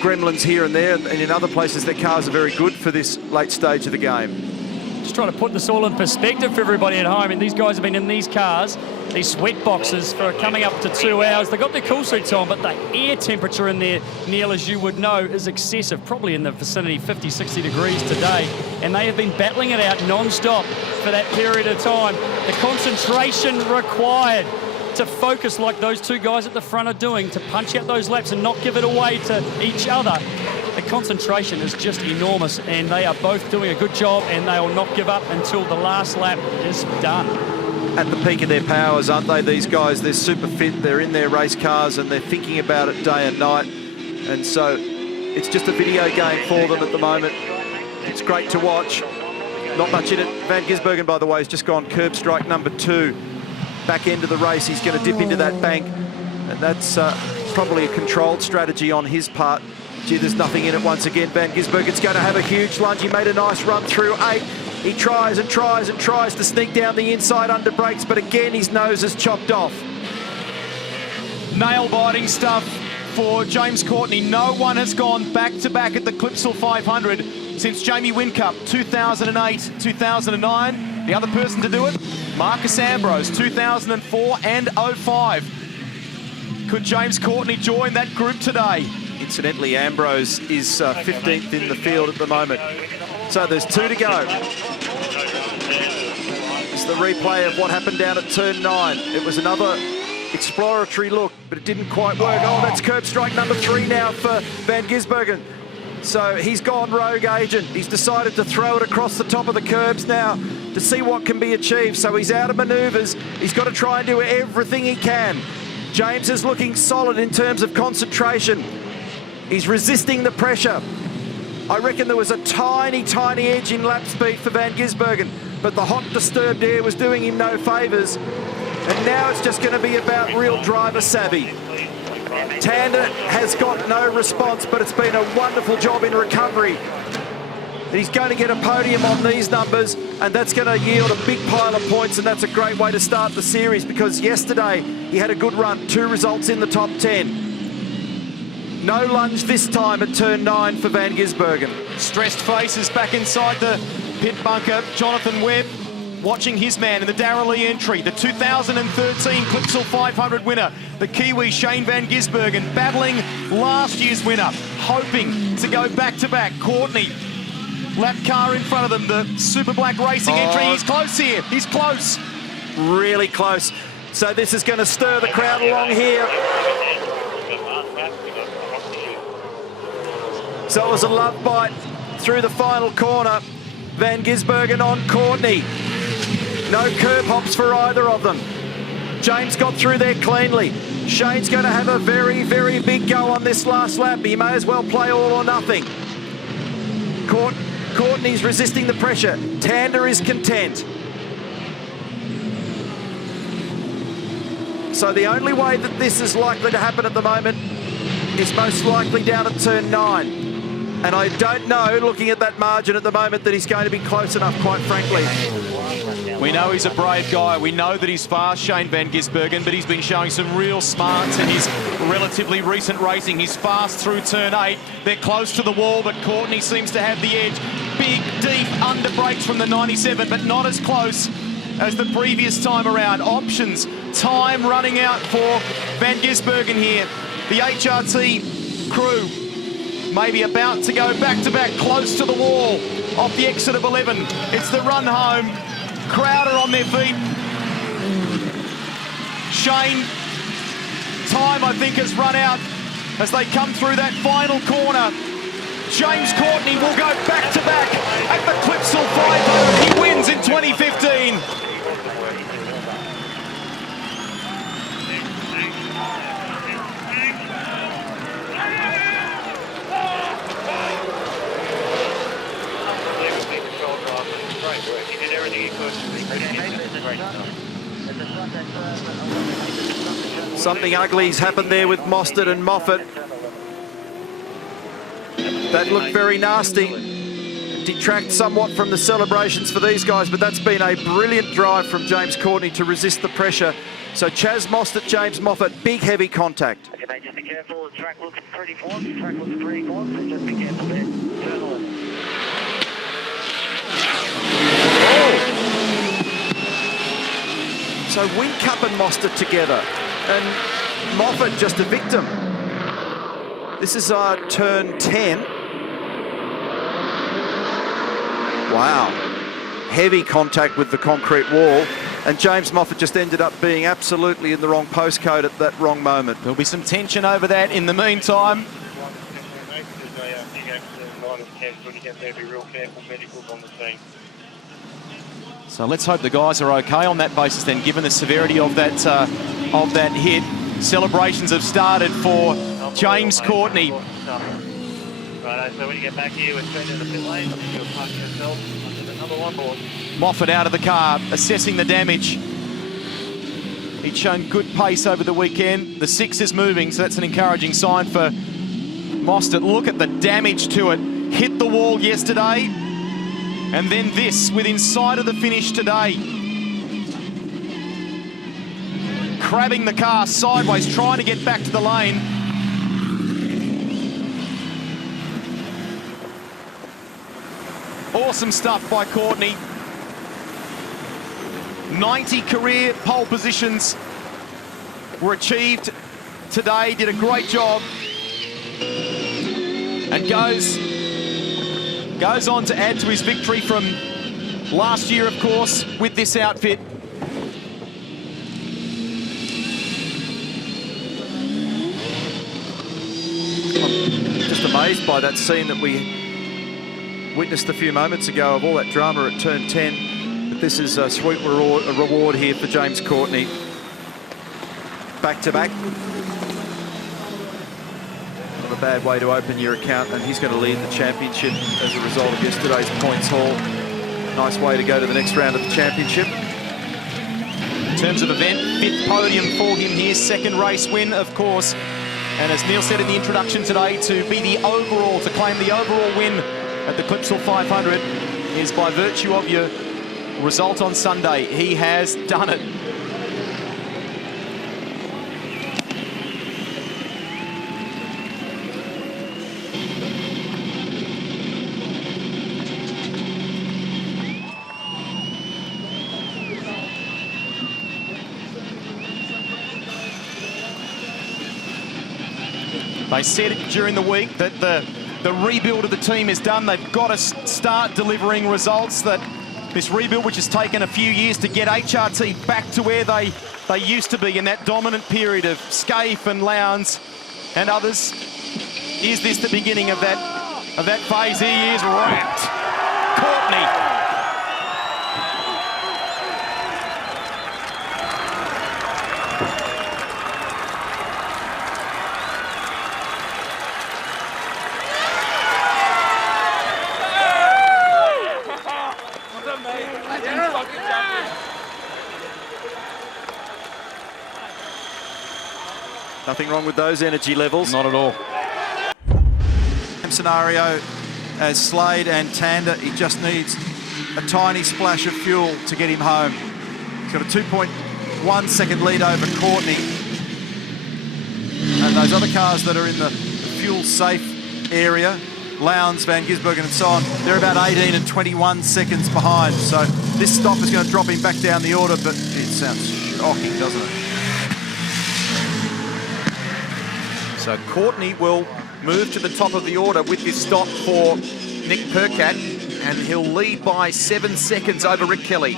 gremlins here and there, and in other places their cars are very good for this late stage of the game. Just trying to put this all in perspective for everybody at home, and these guys have been in these cars, these sweat boxes, for coming up to 2 hours. They've got their cool suits on, but the air temperature in there, Neil, as you would know, is excessive, probably in the vicinity 50, 60 degrees today, and they have been battling it out non-stop for that period of time. The concentration required to focus like those 2 guys at the front are doing, to punch out those laps and not give it away to each other. The concentration is just enormous, and they are both doing a good job, and they will not give up until the last lap is done. At the peak of their powers, aren't they, these guys? They're super fit, they're in their race cars, and they're thinking about it day and night. And so it's just a video game for them at the moment. It's great to watch. Not much in it. Van Gisbergen, by the way, has just gone curb strike number 2. Back end of the race, he's going to dip into that bank, and that's probably a controlled strategy on his part. Gee, there's nothing in it once again. Van Gisbergen's going to have a huge lunge. He made a nice run through 8. He tries and tries and tries to sneak down the inside under brakes, but again his nose is chopped off. Nail-biting stuff for James Courtney. No one has gone back-to-back at the Clipsal 500 since Jamie Whincup, 2008, 2009. The other person to do it, Marcus Ambrose, 2004 and 05. Could James Courtney join that group today? Incidentally, Ambrose is 15th in the field at the moment. So there's 2 to go. It's the replay of what happened down at turn 9. It was another exploratory look, but it didn't quite work. Oh, that's curb strike number 3 now for Van Gisbergen. So he's gone rogue agent. He's decided to throw it across the top of the curbs now to see what can be achieved. So he's out of manoeuvres. He's got to try and do everything he can. James is looking solid in terms of concentration. He's resisting the pressure. I reckon there was a tiny, tiny edge in lap speed for Van Gisbergen, but the hot, disturbed air was doing him no favours. And now it's just going to be about real driver savvy. Tander has got no response, but it's been a wonderful job in recovery. He's going to get a podium on these numbers, and that's going to yield a big pile of points, and that's a great way to start the series, because yesterday he had a good run, 2 results in the top 10. No lunge this time at turn 9 for Van Gisbergen. Stressed faces back inside the pit bunker. Jonathan Webb watching his man in the Darrell Lee entry, the 2013 Clipsal 500 winner, the Kiwi Shane Van Gisbergen, battling last year's winner, hoping to go back-to-back. Courtney, lap car in front of them, the Super Black Racing entry. He's close here, he's close. Really close. So this is going to stir the crowd along here. So it was a love bite through the final corner. Van Gisbergen on Courtney. No curb hops for either of them. James got through there cleanly. Shane's going to have a very, very big go on this last lap. He may as well play all or nothing. Courtney's resisting the pressure. Tander is content. So the only way that this is likely to happen at the moment is most likely down at turn 9. And I don't know, looking at that margin at the moment, that he's going to be close enough, quite frankly. We know he's a brave guy. We know that he's fast, Shane Van Gisbergen, but he's been showing some real smarts in his relatively recent racing. He's fast through turn 8. They're close to the wall, but Courtney seems to have the edge. Big, deep under brakes from the 97, but not as close as the previous time around. Options, time running out for Van Gisbergen here. The HRT crew maybe about to go back-to-back, close to the wall off the exit of 11. It's the run home. Crowd are on their feet. Shane, time I think has run out as they come through that final corner. James Courtney will go back-to-back at the Clipsal 500. He wins in 2015. Something ugly's happened there with Mostert and Moffat. That looked very nasty. Detract somewhat from the celebrations for these guys, but that's been a brilliant drive from James Courtney to resist the pressure. So Chaz Mostert, James Moffat, big heavy contact. Okay, mate, just be careful. The track looks pretty formed. The track looks pretty formed, so just be careful there. Turn on. So Whincup and Mostert together, and Moffat just a victim. This is turn 10. Wow. Heavy contact with the concrete wall, and James Moffat just ended up being absolutely in the wrong postcode at that wrong moment. There'll be some tension over that in the meantime. So let's hope the guys are okay on that basis then, given the severity of that hit. Celebrations have started for James Courtney. Right, so when you get back here, we're straight in the pit lane. You'll park yourself under another one board. Moffat out of the car, assessing the damage. He'd shown good pace over the weekend. The 6 is moving, so that's an encouraging sign for Mostert. Look at the damage to it. Hit the wall yesterday, and then this within sight of the finish today. Crabbing the car sideways, trying to get back to the lane. Awesome stuff by Courtney. 90 career pole positions were achieved today. Did a great job. And goes on to add to his victory from last year, of course, with this outfit. I'm just amazed by that scene that we witnessed a few moments ago of all that drama at turn 10. But this is a sweet reward here for James Courtney. Back-to-back. Not a bad way to open your account, and he's going to lead the championship as a result of yesterday's points haul. Nice way to go to the next round of the championship. In terms of event, 5th podium for him here, 2nd race win, of course. And as Neil said in the introduction today, to be the overall, to claim the overall win at the Clipsal 500 is by virtue of your result on Sunday. He has done it. They said during the week that the rebuild of the team is done. They've got to start delivering results. That this rebuild, which has taken a few years to get HRT back to where they used to be in that dominant period of Scaife and Lounds and others. Is this the beginning of that phase? He is wrapped. Courtney. Nothing wrong with those energy levels. Not at all. Scenario as Slade and Tander, he just needs a tiny splash of fuel to get him home. He's got a 2.1 second lead over Courtney. And those other cars that are in the fuel safe area, Lounds, Van Gisbergen and so on, they're about 18 and 21 seconds behind. So this stop is going to drop him back down the order, but it sounds shocking, doesn't it? So Courtney will move to the top of the order with this stop for Nick Percat, and he'll lead by 7 seconds over Rick Kelly.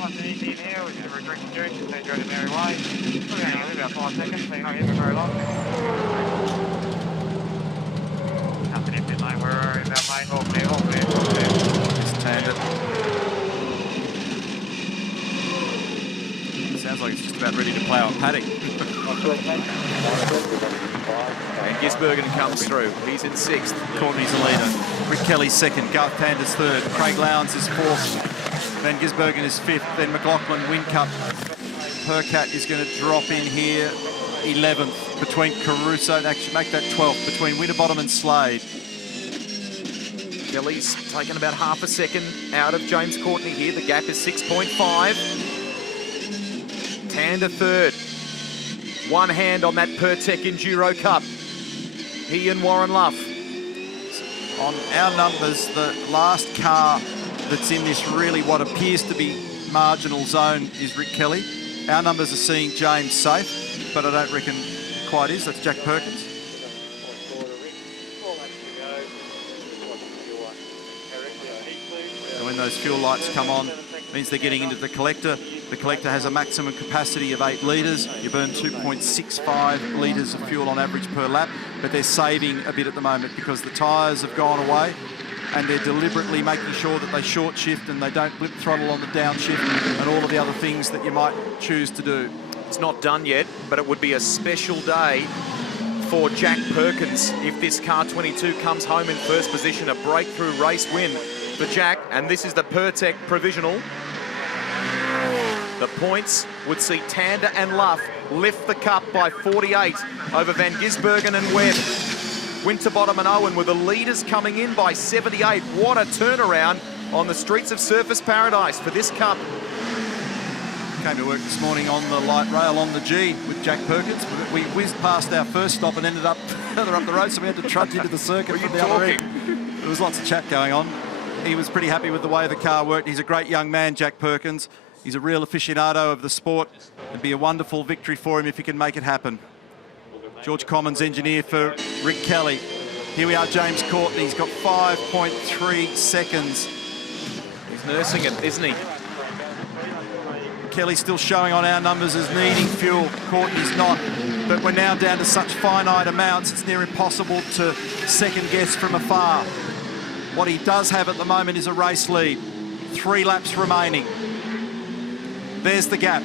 Sounds like it's just about ready to plough a paddock. And Gisbergen comes through. He's in 6th. Courtney's the leader. Rick Kelly's 2nd. Garth Tander's 3rd. Craig Lowndes is 4th. Van Gisbergen is 5th, then McLaughlin, Whincup. Percat is going to drop in here 11th between Caruso, actually make that 12th, between Winterbottom and Slade. Kelly's taken about half a second out of James Courtney here. The gap is 6.5. Tander 3rd. One hand on that Pertec Enduro Cup. He and Warren Luff. On our numbers, the last car that's in this really what appears to be marginal zone is Rick Kelly. Our numbers are seeing James safe, but I don't reckon quite is. That's Jack Perkins. And when those fuel lights come on, it means they're getting into the collector. The collector has a maximum capacity of 8 litres. You burn 2.65 litres of fuel on average per lap, but they're saving a bit at the moment because the tyres have gone away, and they're deliberately making sure that they short shift and they don't blip throttle on the downshift and all of the other things that you might choose to do. It's not done yet, but it would be a special day for Jack Perkins if this car 22 comes home in first position. A breakthrough race win for Jack, and this is the Pertec provisional. The points would see Tander and Luff lift the cup by 48 over Van Gisbergen and Webb. Winterbottom and Owen were the leaders coming in by 78. What a turnaround on the streets of Surfers Paradise for this cup. Came to work this morning on the light rail on the G with Jack Perkins. We whizzed past our first stop and ended up further up the road, so we had to trudge into the circuit from the other end. There was lots of chat going on. He was pretty happy with the way the car worked. He's a great young man, Jack Perkins. He's a real aficionado of the sport. It'd be a wonderful victory for him if he can make it happen. George Commons, engineer for Rick Kelly. Here we are, James Courtney. He's got 5.3 seconds. He's nursing it, isn't he? Kelly's still showing on our numbers as needing fuel. Courtney's not. But we're now down to such finite amounts, it's near impossible to second guess from afar. What he does have at the moment is a race lead. 3 laps remaining. There's the gap.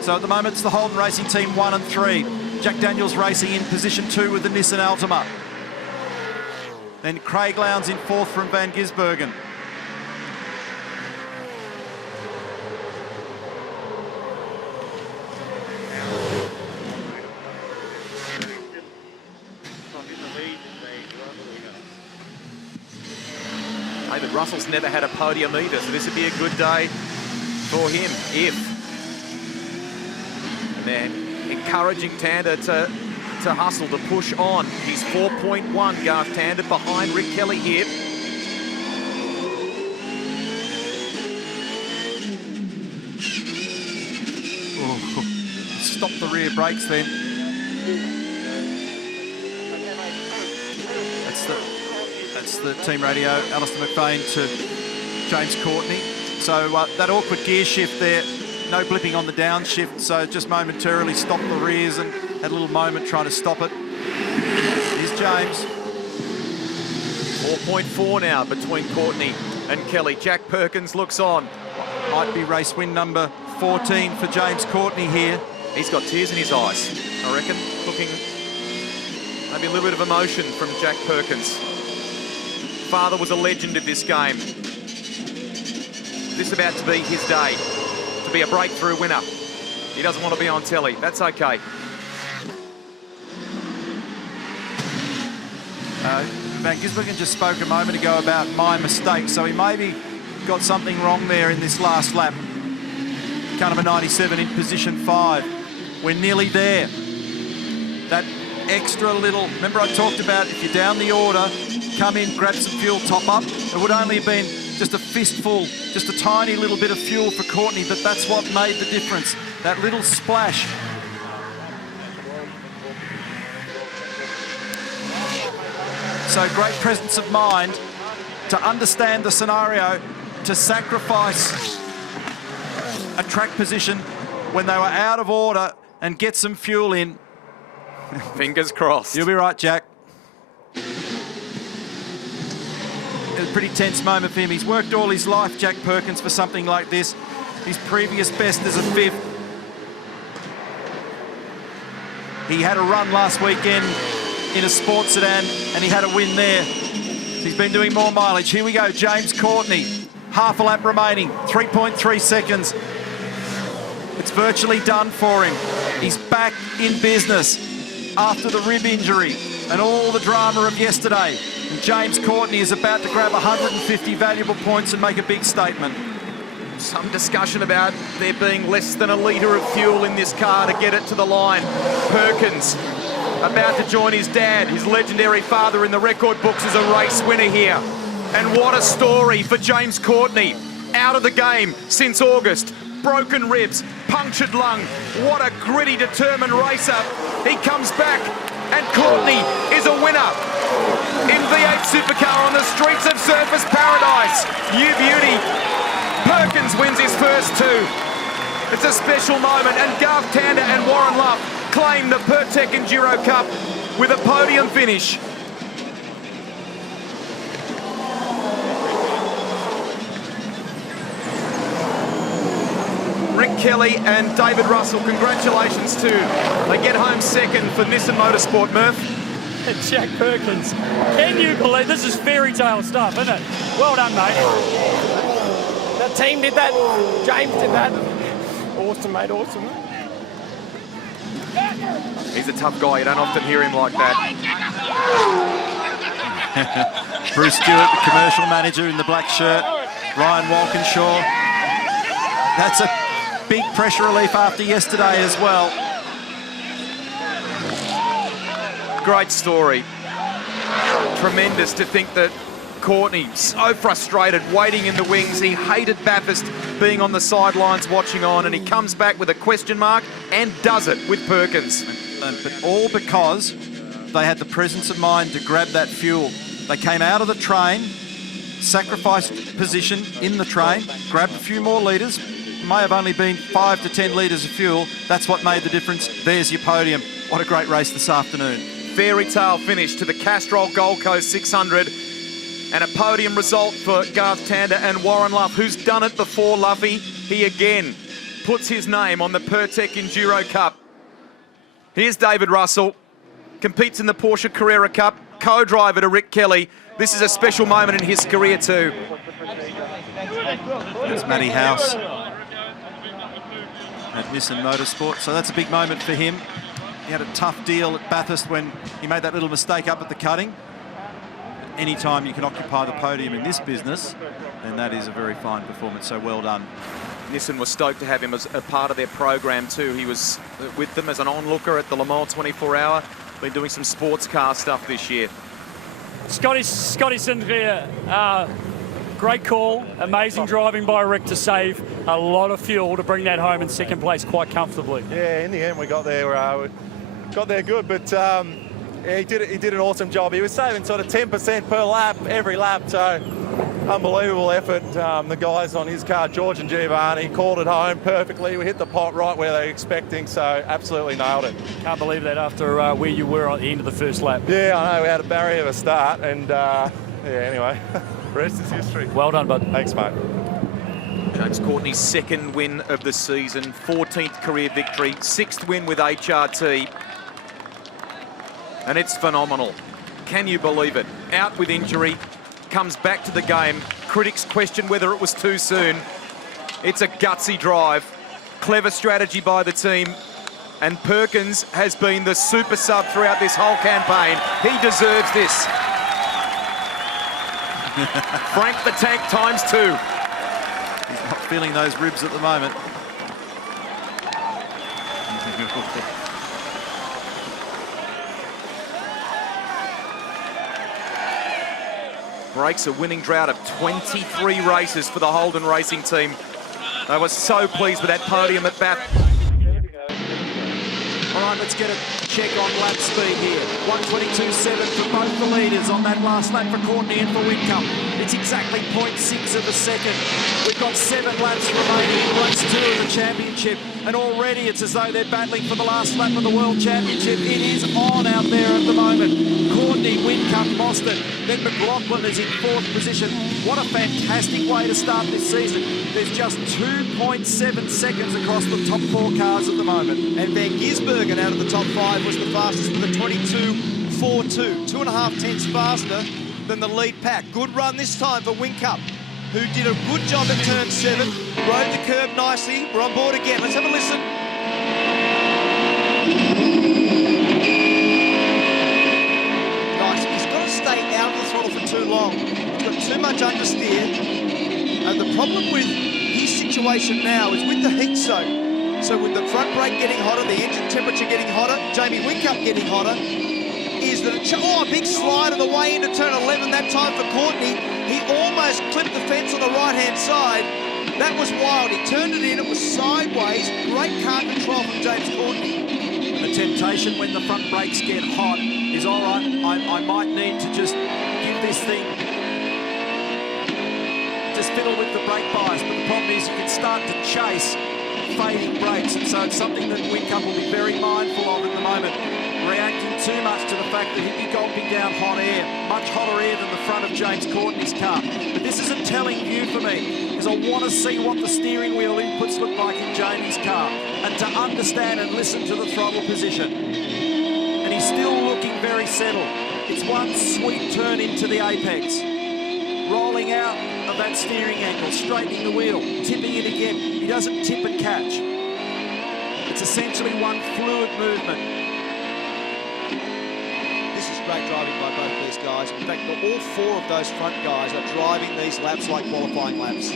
So at the moment, it's the Holden Racing Team 1 and 3. Jack Daniels racing in position 2 with the Nissan Altima. Then Craig Lounds in 4th from Van Gisbergen. David Russell's never had a podium either, so this would be a good day for him if. And then encouraging Tander to hustle, to push on. He's 4.1, Garth Tander, behind Rick Kelly here. Oh, stop the rear brakes then. That's the team radio, Alistair McBain to James Courtney. So that awkward gear shift there, no blipping on the downshift, so just momentarily stopped the rears and had a little moment trying to stop it. Here's James. 4.4 now between Courtney and Kelly. Jack Perkins looks on. Might be race win number 14 for James Courtney here. He's got tears in his eyes, I reckon. Looking maybe a little bit of emotion from Jack Perkins. Father was a legend of this game. This is about to be his day, to be a breakthrough winner. He doesn't want to be on telly. That's okay. Van Gisbergen just spoke a moment ago about my mistake, so he maybe got something wrong there in this last lap. Car number 97 in position 5. We're nearly there. That extra little, remember I talked about if you're down the order, come in, grab some fuel, top up. It would only have been just a fistful, just a tiny little bit of fuel for Courtney, but that's what made the difference. That little splash. So great presence of mind to understand the scenario, to sacrifice a track position when they were out of order and get some fuel in. Fingers crossed. You'll be right, Jack. It was a pretty tense moment for him. He's worked all his life, Jack Perkins, for something like this. His previous best is a 5th. He had a run last weekend in a sports sedan and he had a win there. So he's been doing more mileage. Here we go, James Courtney. Half a lap remaining, 3.3 seconds. It's virtually done for him. He's back in business after the rib injury and all the drama of yesterday. And James Courtney is about to grab 150 valuable points and make a big statement. Some discussion about there being less than a litre of fuel in this car to get it to the line. Perkins about to join his dad, his legendary father in the record books as a race winner here. And what a story for James Courtney. Out of the game since August. Broken ribs, punctured lung. What a gritty, determined racer. He comes back and Courtney is a winner in V8 Supercar on the streets of Surface Paradise. New beauty. Perkins wins his first two. It's a special moment, and Garth Tander and Warren Luff claim the Pertec Enduro Cup with a podium finish. Rick Kelly and David Russell, congratulations to you. They get home second for Nissan Motorsport, Murph. And Jack Perkins, can you believe this is fairy tale stuff, isn't it? Well done, mate. The team did that. James did that. Awesome, mate, awesome. He's a tough guy. You don't often hear him like that. Bruce Stewart, the commercial manager in the black shirt. Ryan Walkinshaw. That's a big pressure relief after yesterday as well. Great story. Tremendous to think that Courtney, so frustrated, waiting in the wings. He hated Bathurst being on the sidelines watching on, and he comes back with a question mark and does it with Perkins. But all because they had the presence of mind to grab that fuel. They came out of the train, sacrificed position in the train, grabbed a few more litres. May have only been 5 to 10 litres of fuel. That's what made the difference. There's your podium. What a great race this afternoon. Fairy tale finish to the Castrol Gold Coast 600. And a podium result for Garth Tander and Warren Luff, who's done it before, Luffy. He again puts his name on the Pertec Enduro Cup. Here's David Russell, competes in the Porsche Carrera Cup, co-driver to Rick Kelly. This is a special moment in his career too. That's Matty House at Nissan Motorsport, so that's a big moment for him. He had a tough deal at Bathurst when he made that little mistake up at the cutting. Anytime you can occupy the podium in this business, then that is a very fine performance, so well done. Nissan was stoked to have him as a part of their program too. He was with them as an onlooker at the Le Mans 24-hour. Been doing some sports car stuff this year. Scotty Sinclair, great call, amazing driving by Rick to save a lot of fuel to bring that home in second place quite comfortably. Yeah, in the end we got there good, but yeah, he did an awesome job. He was saving sort of 10% per lap, every lap, so unbelievable effort. The guys on his car, George and Giovanni, called it home perfectly. We hit the pot right where they were expecting, so absolutely nailed it. Can't believe that after where you were at the end of the first lap. Yeah, I know, we had a barrier to start, and yeah, anyway, rest is history. Well done, bud. Thanks, mate. James Courtney's second win of the season, 14th career victory, 6th win with HRT. And it's phenomenal. Can you believe it? Out with injury, comes back to the game. Critics question whether it was too soon. It's a gutsy drive. Clever strategy by the team. And Perkins has been the super sub throughout this whole campaign. He deserves this. Frank the Tank ×2. He's not feeling those ribs at the moment. Breaks a winning drought of 23 races for the Holden Racing team. They were so pleased with that podium at Bath. All right, let's get a check on lap speed here. 1:22.7 for both the leaders on that last lap for Courtney and for Whitcomb. It's exactly 0.6 of a second. We've got 7 laps remaining in race 2 of the championship, and already it's as though they're battling for the last lap of the World Championship. It is on out there at the moment. Courtney, Whitcomb, Mostert, then McLaughlin is in 4th position. What a fantastic way to start this season. There's just 2.7 seconds across the top 4 cars at the moment. And Van Gisbergen out of the top 5 was the fastest with a 22.42, 2.5 tenths faster than the lead pack. Good run this time for Whincup. who did a good job at turn 7, rode the curb nicely. We're on board again. Let's have a listen. Nice. He's got to stay out of the throttle for too long. He's got too much understeer. And the problem with his situation now is with the heat soak. So with the front brake getting hotter, the engine temperature getting hotter, Jamie Whincup getting hotter, is that a big slide on the way into turn 11 that time for Courtney. He almost clipped the fence on the right-hand side. That was wild. He turned it in. It was sideways. Great car control from James Courtney. The temptation when the front brakes get hot is, all right, I might need to just give this thing, just fiddle with the brake bias. But the problem is you can start to chase fading brakes, and so it's something that Whincup will be very mindful of at the moment, reacting too much to the fact that he'd be gulping down hot air, much hotter air than the front of James Courtney's car. But this is a telling view for me, because I want to see what the steering wheel inputs look like in Jamie's car, and to understand and listen to the throttle position. And he's still looking very settled. It's one sweet turn into the apex, rolling out of that steering angle, straightening the wheel, tipping it again. He doesn't tip and catch. It's essentially one fluid movement. This is great driving by both these guys. In fact, all 4 of those front guys are driving these laps like qualifying laps.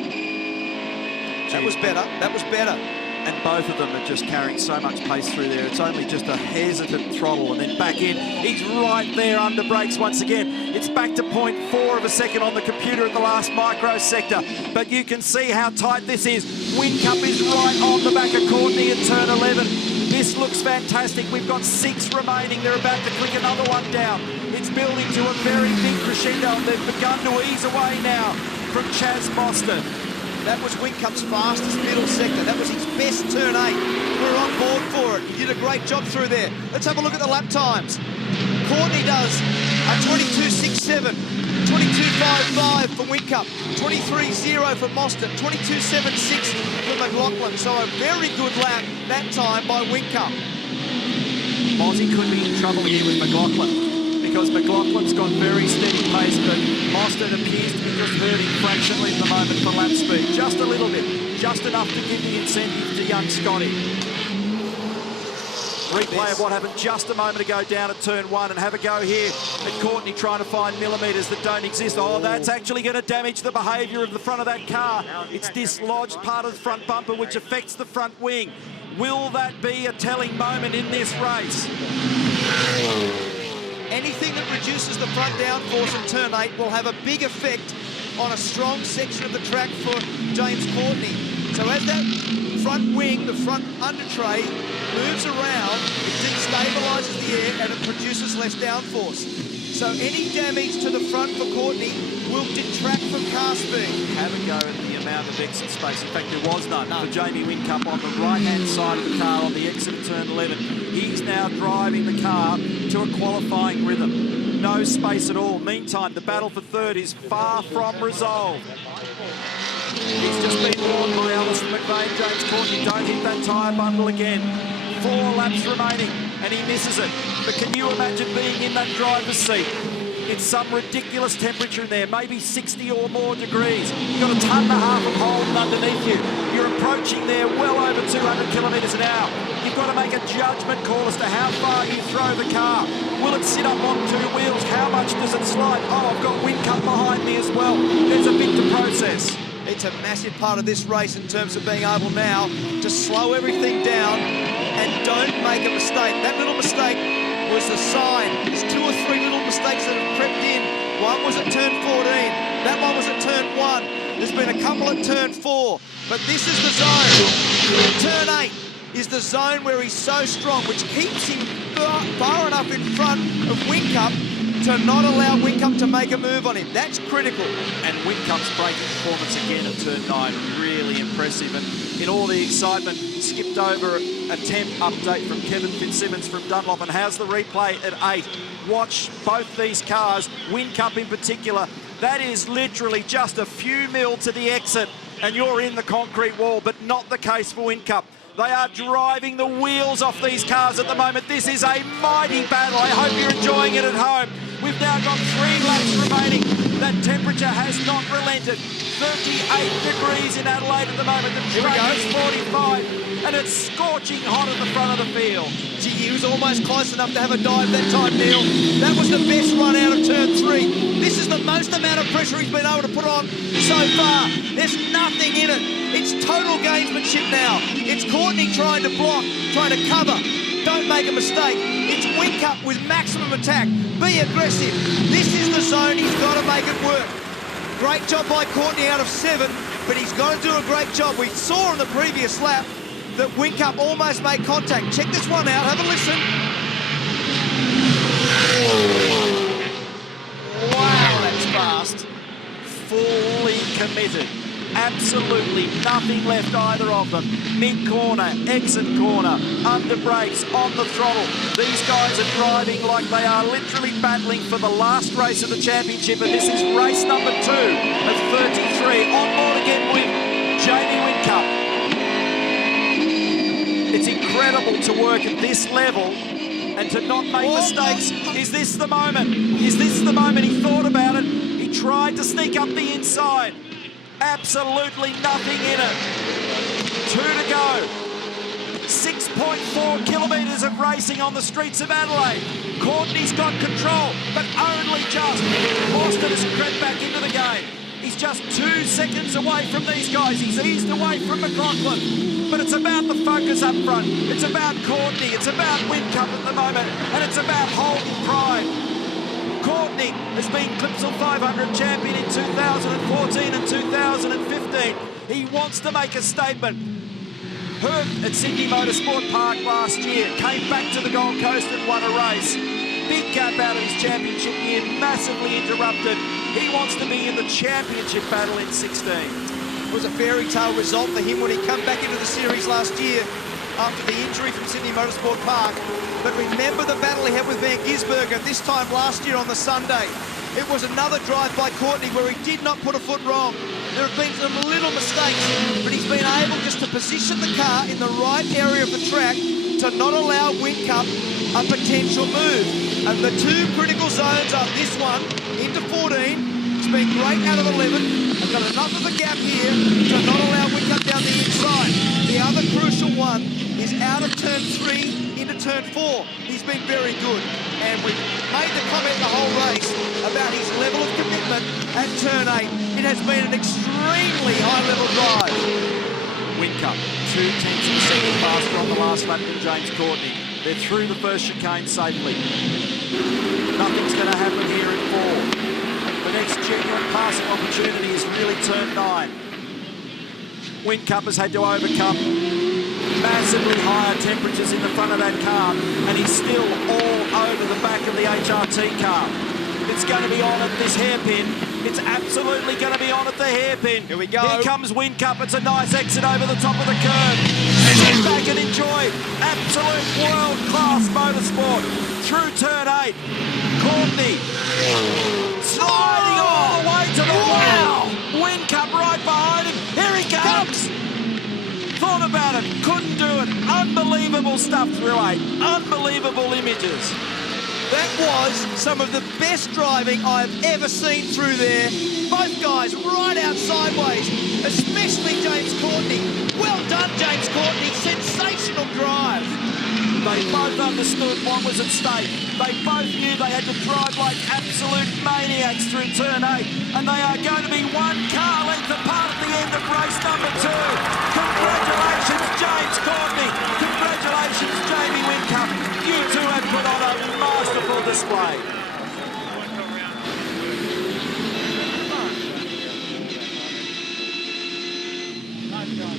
That was better. That was better. And both of them are just carrying so much pace through there. It's only just a hesitant throttle and then back in. He's right there under brakes once again. It's back to 0.4 of a second on the computer at the last microsector. But you can see how tight this is. Whincup is right on the back of Courtney at turn 11. This looks fantastic. We've got 6 remaining. They're about to click another one down. It's building to a very big crescendo, and they've begun to ease away now from Chaz Mostert. That was Whincup's fastest middle sector. That was his best turn 8. We're on board for it. He did a great job through there. Let's have a look at the lap times. Courtney does a 22.67, 22.55 for Whincup, 23.0 for Mostert, 22.76 for McLaughlin. So a very good lap that time by Whincup. Mozzie could be in trouble here with McLaughlin, because McLaughlin's got very steady pace, but Mostert appears to be just hurting fractionally at the moment for lap speed. Just a little bit, just enough to give the incentive to young Scotty. Replay of what happened just a moment ago down at turn 1, and have a go here at Courtney trying to find millimetres that don't exist. Oh, that's actually going to damage the behaviour of the front of that car. It's dislodged part of the front bumper, which affects the front wing. Will that be a telling moment in this race? Anything that reduces the front downforce in turn 8 will have a big effect on a strong section of the track for James Courtney. So as that front wing, the front under tray, moves around, it destabilises the air and it produces less downforce. So any damage to the front for Courtney will detract from car speed. Have a go at the amount of exit space. In fact, there was none for Jamie Whincup on the right-hand side of the car on the exit of turn 11. He's now driving the car to a qualifying rhythm. No space at all. Meantime, the battle for third is far from resolved. He's just been warned by Alison McVeigh. James Courtney, don't hit that tyre bundle again. 4 laps remaining, and he misses it. But can you imagine being in that driver's seat? It's some ridiculous temperature in there, maybe 60 or more degrees. You've got a tonne and a half of Holden underneath you. You're approaching there well over 200 kilometres an hour. You've got to make a judgment call as to how far you throw the car. Will it sit up on 2 wheels? How much does it slide? Oh, I've got Whincup behind me as well. There's a bit to process. It's a massive part of this race in terms of being able now to slow everything down and don't make a mistake. That little mistake was the sign. There's 2 or 3 little mistakes that have crept in. One was at turn 14. That one was at turn 1. There's been a couple at turn 4. But this is the zone. Turn 8 is the zone where he's so strong, which keeps him far enough in front of Whincup to not allow Whincup to make a move on him. That's critical. And Whincup's braking performance again at turn 9, really impressive. And in all the excitement, skipped over a temp update from Kevin Fitzsimmons from Dunlop. And how's the replay at 8? Watch both these cars, Whincup in particular. That is literally just a few mil to the exit, and you're in the concrete wall, but not the case for Whincup. They are driving the wheels off these cars at the moment. This is a mighty battle. I hope you're enjoying it at home. We've now got 3 laps remaining. That temperature has not relented. 38 degrees in Adelaide at the moment. The track is 45, and it's scorching hot at the front of the field. Gee, he was almost close enough to have a dive that time, Neil. That was the best run out of turn 3. This is the most amount of pressure he's been able to put on so far. There's nothing in it. It's total gamesmanship now. It's Courtney trying to block, trying to cover. Don't make a mistake. It's Whincup with maximum attack. Be aggressive. This is the zone. He's got to make it work. Great job by Courtney out of 7, but he's got to do a great job. We saw on the previous lap that Whincup almost made contact. Check this one out. Have a listen. Wow, that's fast. Fully committed. Absolutely nothing left either of them. Mid-corner, exit corner, under brakes, on the throttle. These guys are driving like they are literally battling for the last race of the championship, and this is race number 2 of 33. On board again with Jamie Whincup. It's incredible to work at this level and to not make mistakes. Is this the moment? Is this the moment? He thought about it. He tried to sneak up the inside. Absolutely nothing in it. 2 to go. 6.4 kilometres of racing on the streets of Adelaide. Courtney's got control, but only just. Boston has crept back into the game. He's just 2 seconds away from these guys. He's eased away from McLaughlin. But it's about the focus up front. It's about Courtney. It's about Whincup at the moment. And it's about holding pride. Courtney has been Clipsal 500 champion in 2014 and 2015. He wants to make a statement. Hurt at Sydney Motorsport Park last year, came back to the Gold Coast and won a race. Big gap out of his championship year, massively interrupted. He wants to be in the championship battle in 16. It was a fairy tale result for him when he came back into the series last year after the injury from Sydney Motorsport Park. But remember the battle he had with Van Gisbergen this time last year on the Sunday. It was another drive by Courtney where he did not put a foot wrong. There have been some little mistakes, but he's been able just to position the car in the right area of the track to not allow Whincup a potential move. And the 2 critical zones are this one into 14. It's been great out of 11. I've got enough of a gap here to not allow Whincup down the inside. The other crucial one is out of turn 3 into turn 4. He's been very good. And we've made the comment the whole race about his level of commitment at turn 8. It has been an extremely high-level drive. Whincup, 2/10 of a second faster on the last lap than James Courtney. They're through the first chicane safely. Nothing's going to happen here in 4. The next genuine passing opportunity is really turn 9. Whincup has had to overcome massively higher temperatures in the front of that car, and he's still all over the back of the HRT car. It's going to be on at this hairpin. It's absolutely going to be on at the hairpin. Here we go. Here comes Whincup. It's a nice exit over the top of the curve. Sit back and enjoy absolute world-class motorsport through turn 8. Courtney sliding all the way to the wall. Whincup right behind him. Here he comes. Thought about it, couldn't do it. Unbelievable stuff through 8. Unbelievable images. That was some of the best driving I've ever seen through there. Both guys right out sideways, especially James Courtney. Well done, James Courtney. Sensational drive. They both understood what was at stake. They both knew they had to drive like absolute maniacs through turn 8. And they are going to be 1 car length apart at the end of race number 2. Congratulations, James Courtney. Congratulations, Jamie Whincup. You two have put on a masterful display.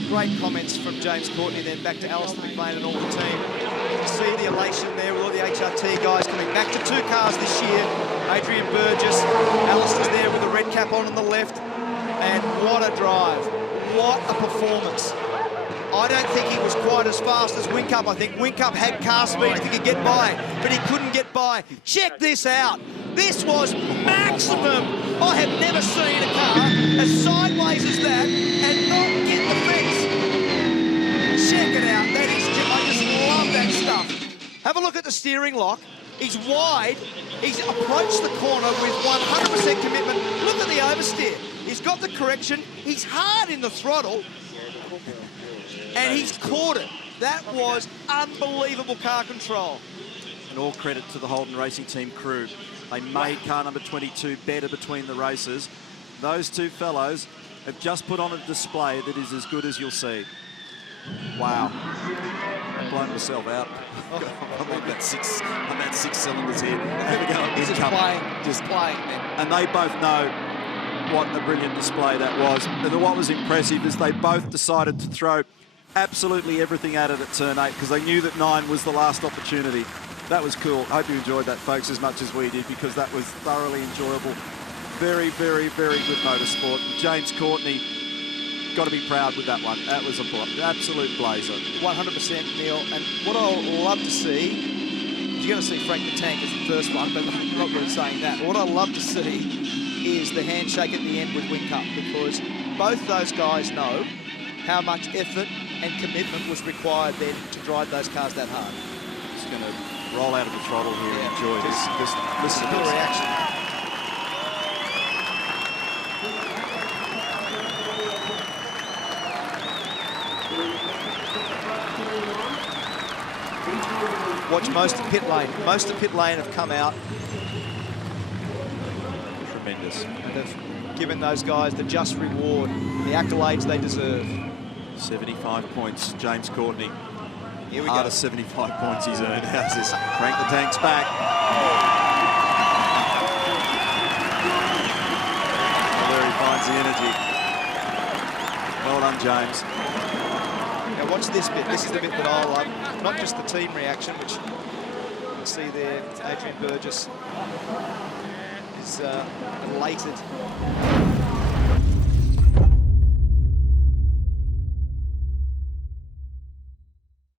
Great comments from James Courtney, then back to Alistair McLean and all the team. You can see the elation there with all the HRT guys coming back to 2 cars this year. Adrian Burgess, Alistair's there with the red cap on the left. And what a drive. What a performance. I don't think he was quite as fast as Whincup. I think Whincup had car speed if he could get by, but he couldn't get by. Check this out. This was maximum. I have never seen a car as sideways as that and not get the fence. Check it out. That is, I just love that stuff. Have a look at the steering lock. He's wide. He's approached the corner with 100% commitment. Look at the oversteer. He's got the correction. He's hard in the throttle. And he's caught it. That was unbelievable car control. And all credit to the Holden Racing Team crew. They made car number 22 better between the races. Those two fellows have just put on a display that is as good as you'll see. Wow. I've blown myself out. I'm about six cylinders here. He's just playing, man. And they both know what a brilliant display that was. And what was impressive is they both decided to throw absolutely everything at it at turn 8 because they knew that 9 was the last opportunity. That was cool. I hope you enjoyed that, folks, as much as we did, because that was thoroughly enjoyable. Very, very, very good motorsport. James Courtney, got to be proud with that one. That was an absolute blazer. 100%, Neil. And what I'll love to see, you're going to see Frank the Tank as the first one, but I'm not really saying that. But what I'd love to see is the handshake at the end with Whincup, because both those guys know how much effort and commitment was required then to drive those cars that hard. Just going to roll out of the throttle here and enjoy this. Just listen to the this reaction. Watch most of pit lane. Most of pit lane have come out. Tremendous. And have given those guys the just reward, the accolades they deserve. 75 points, James Courtney. Here we Out go. of 75 points he's earned. How's this? Crank the tanks back. There he finds the energy. Well done, James. Now watch this bit. This is the bit that I love. Not just the team reaction, which you can see there. Adrian Burgess is elated.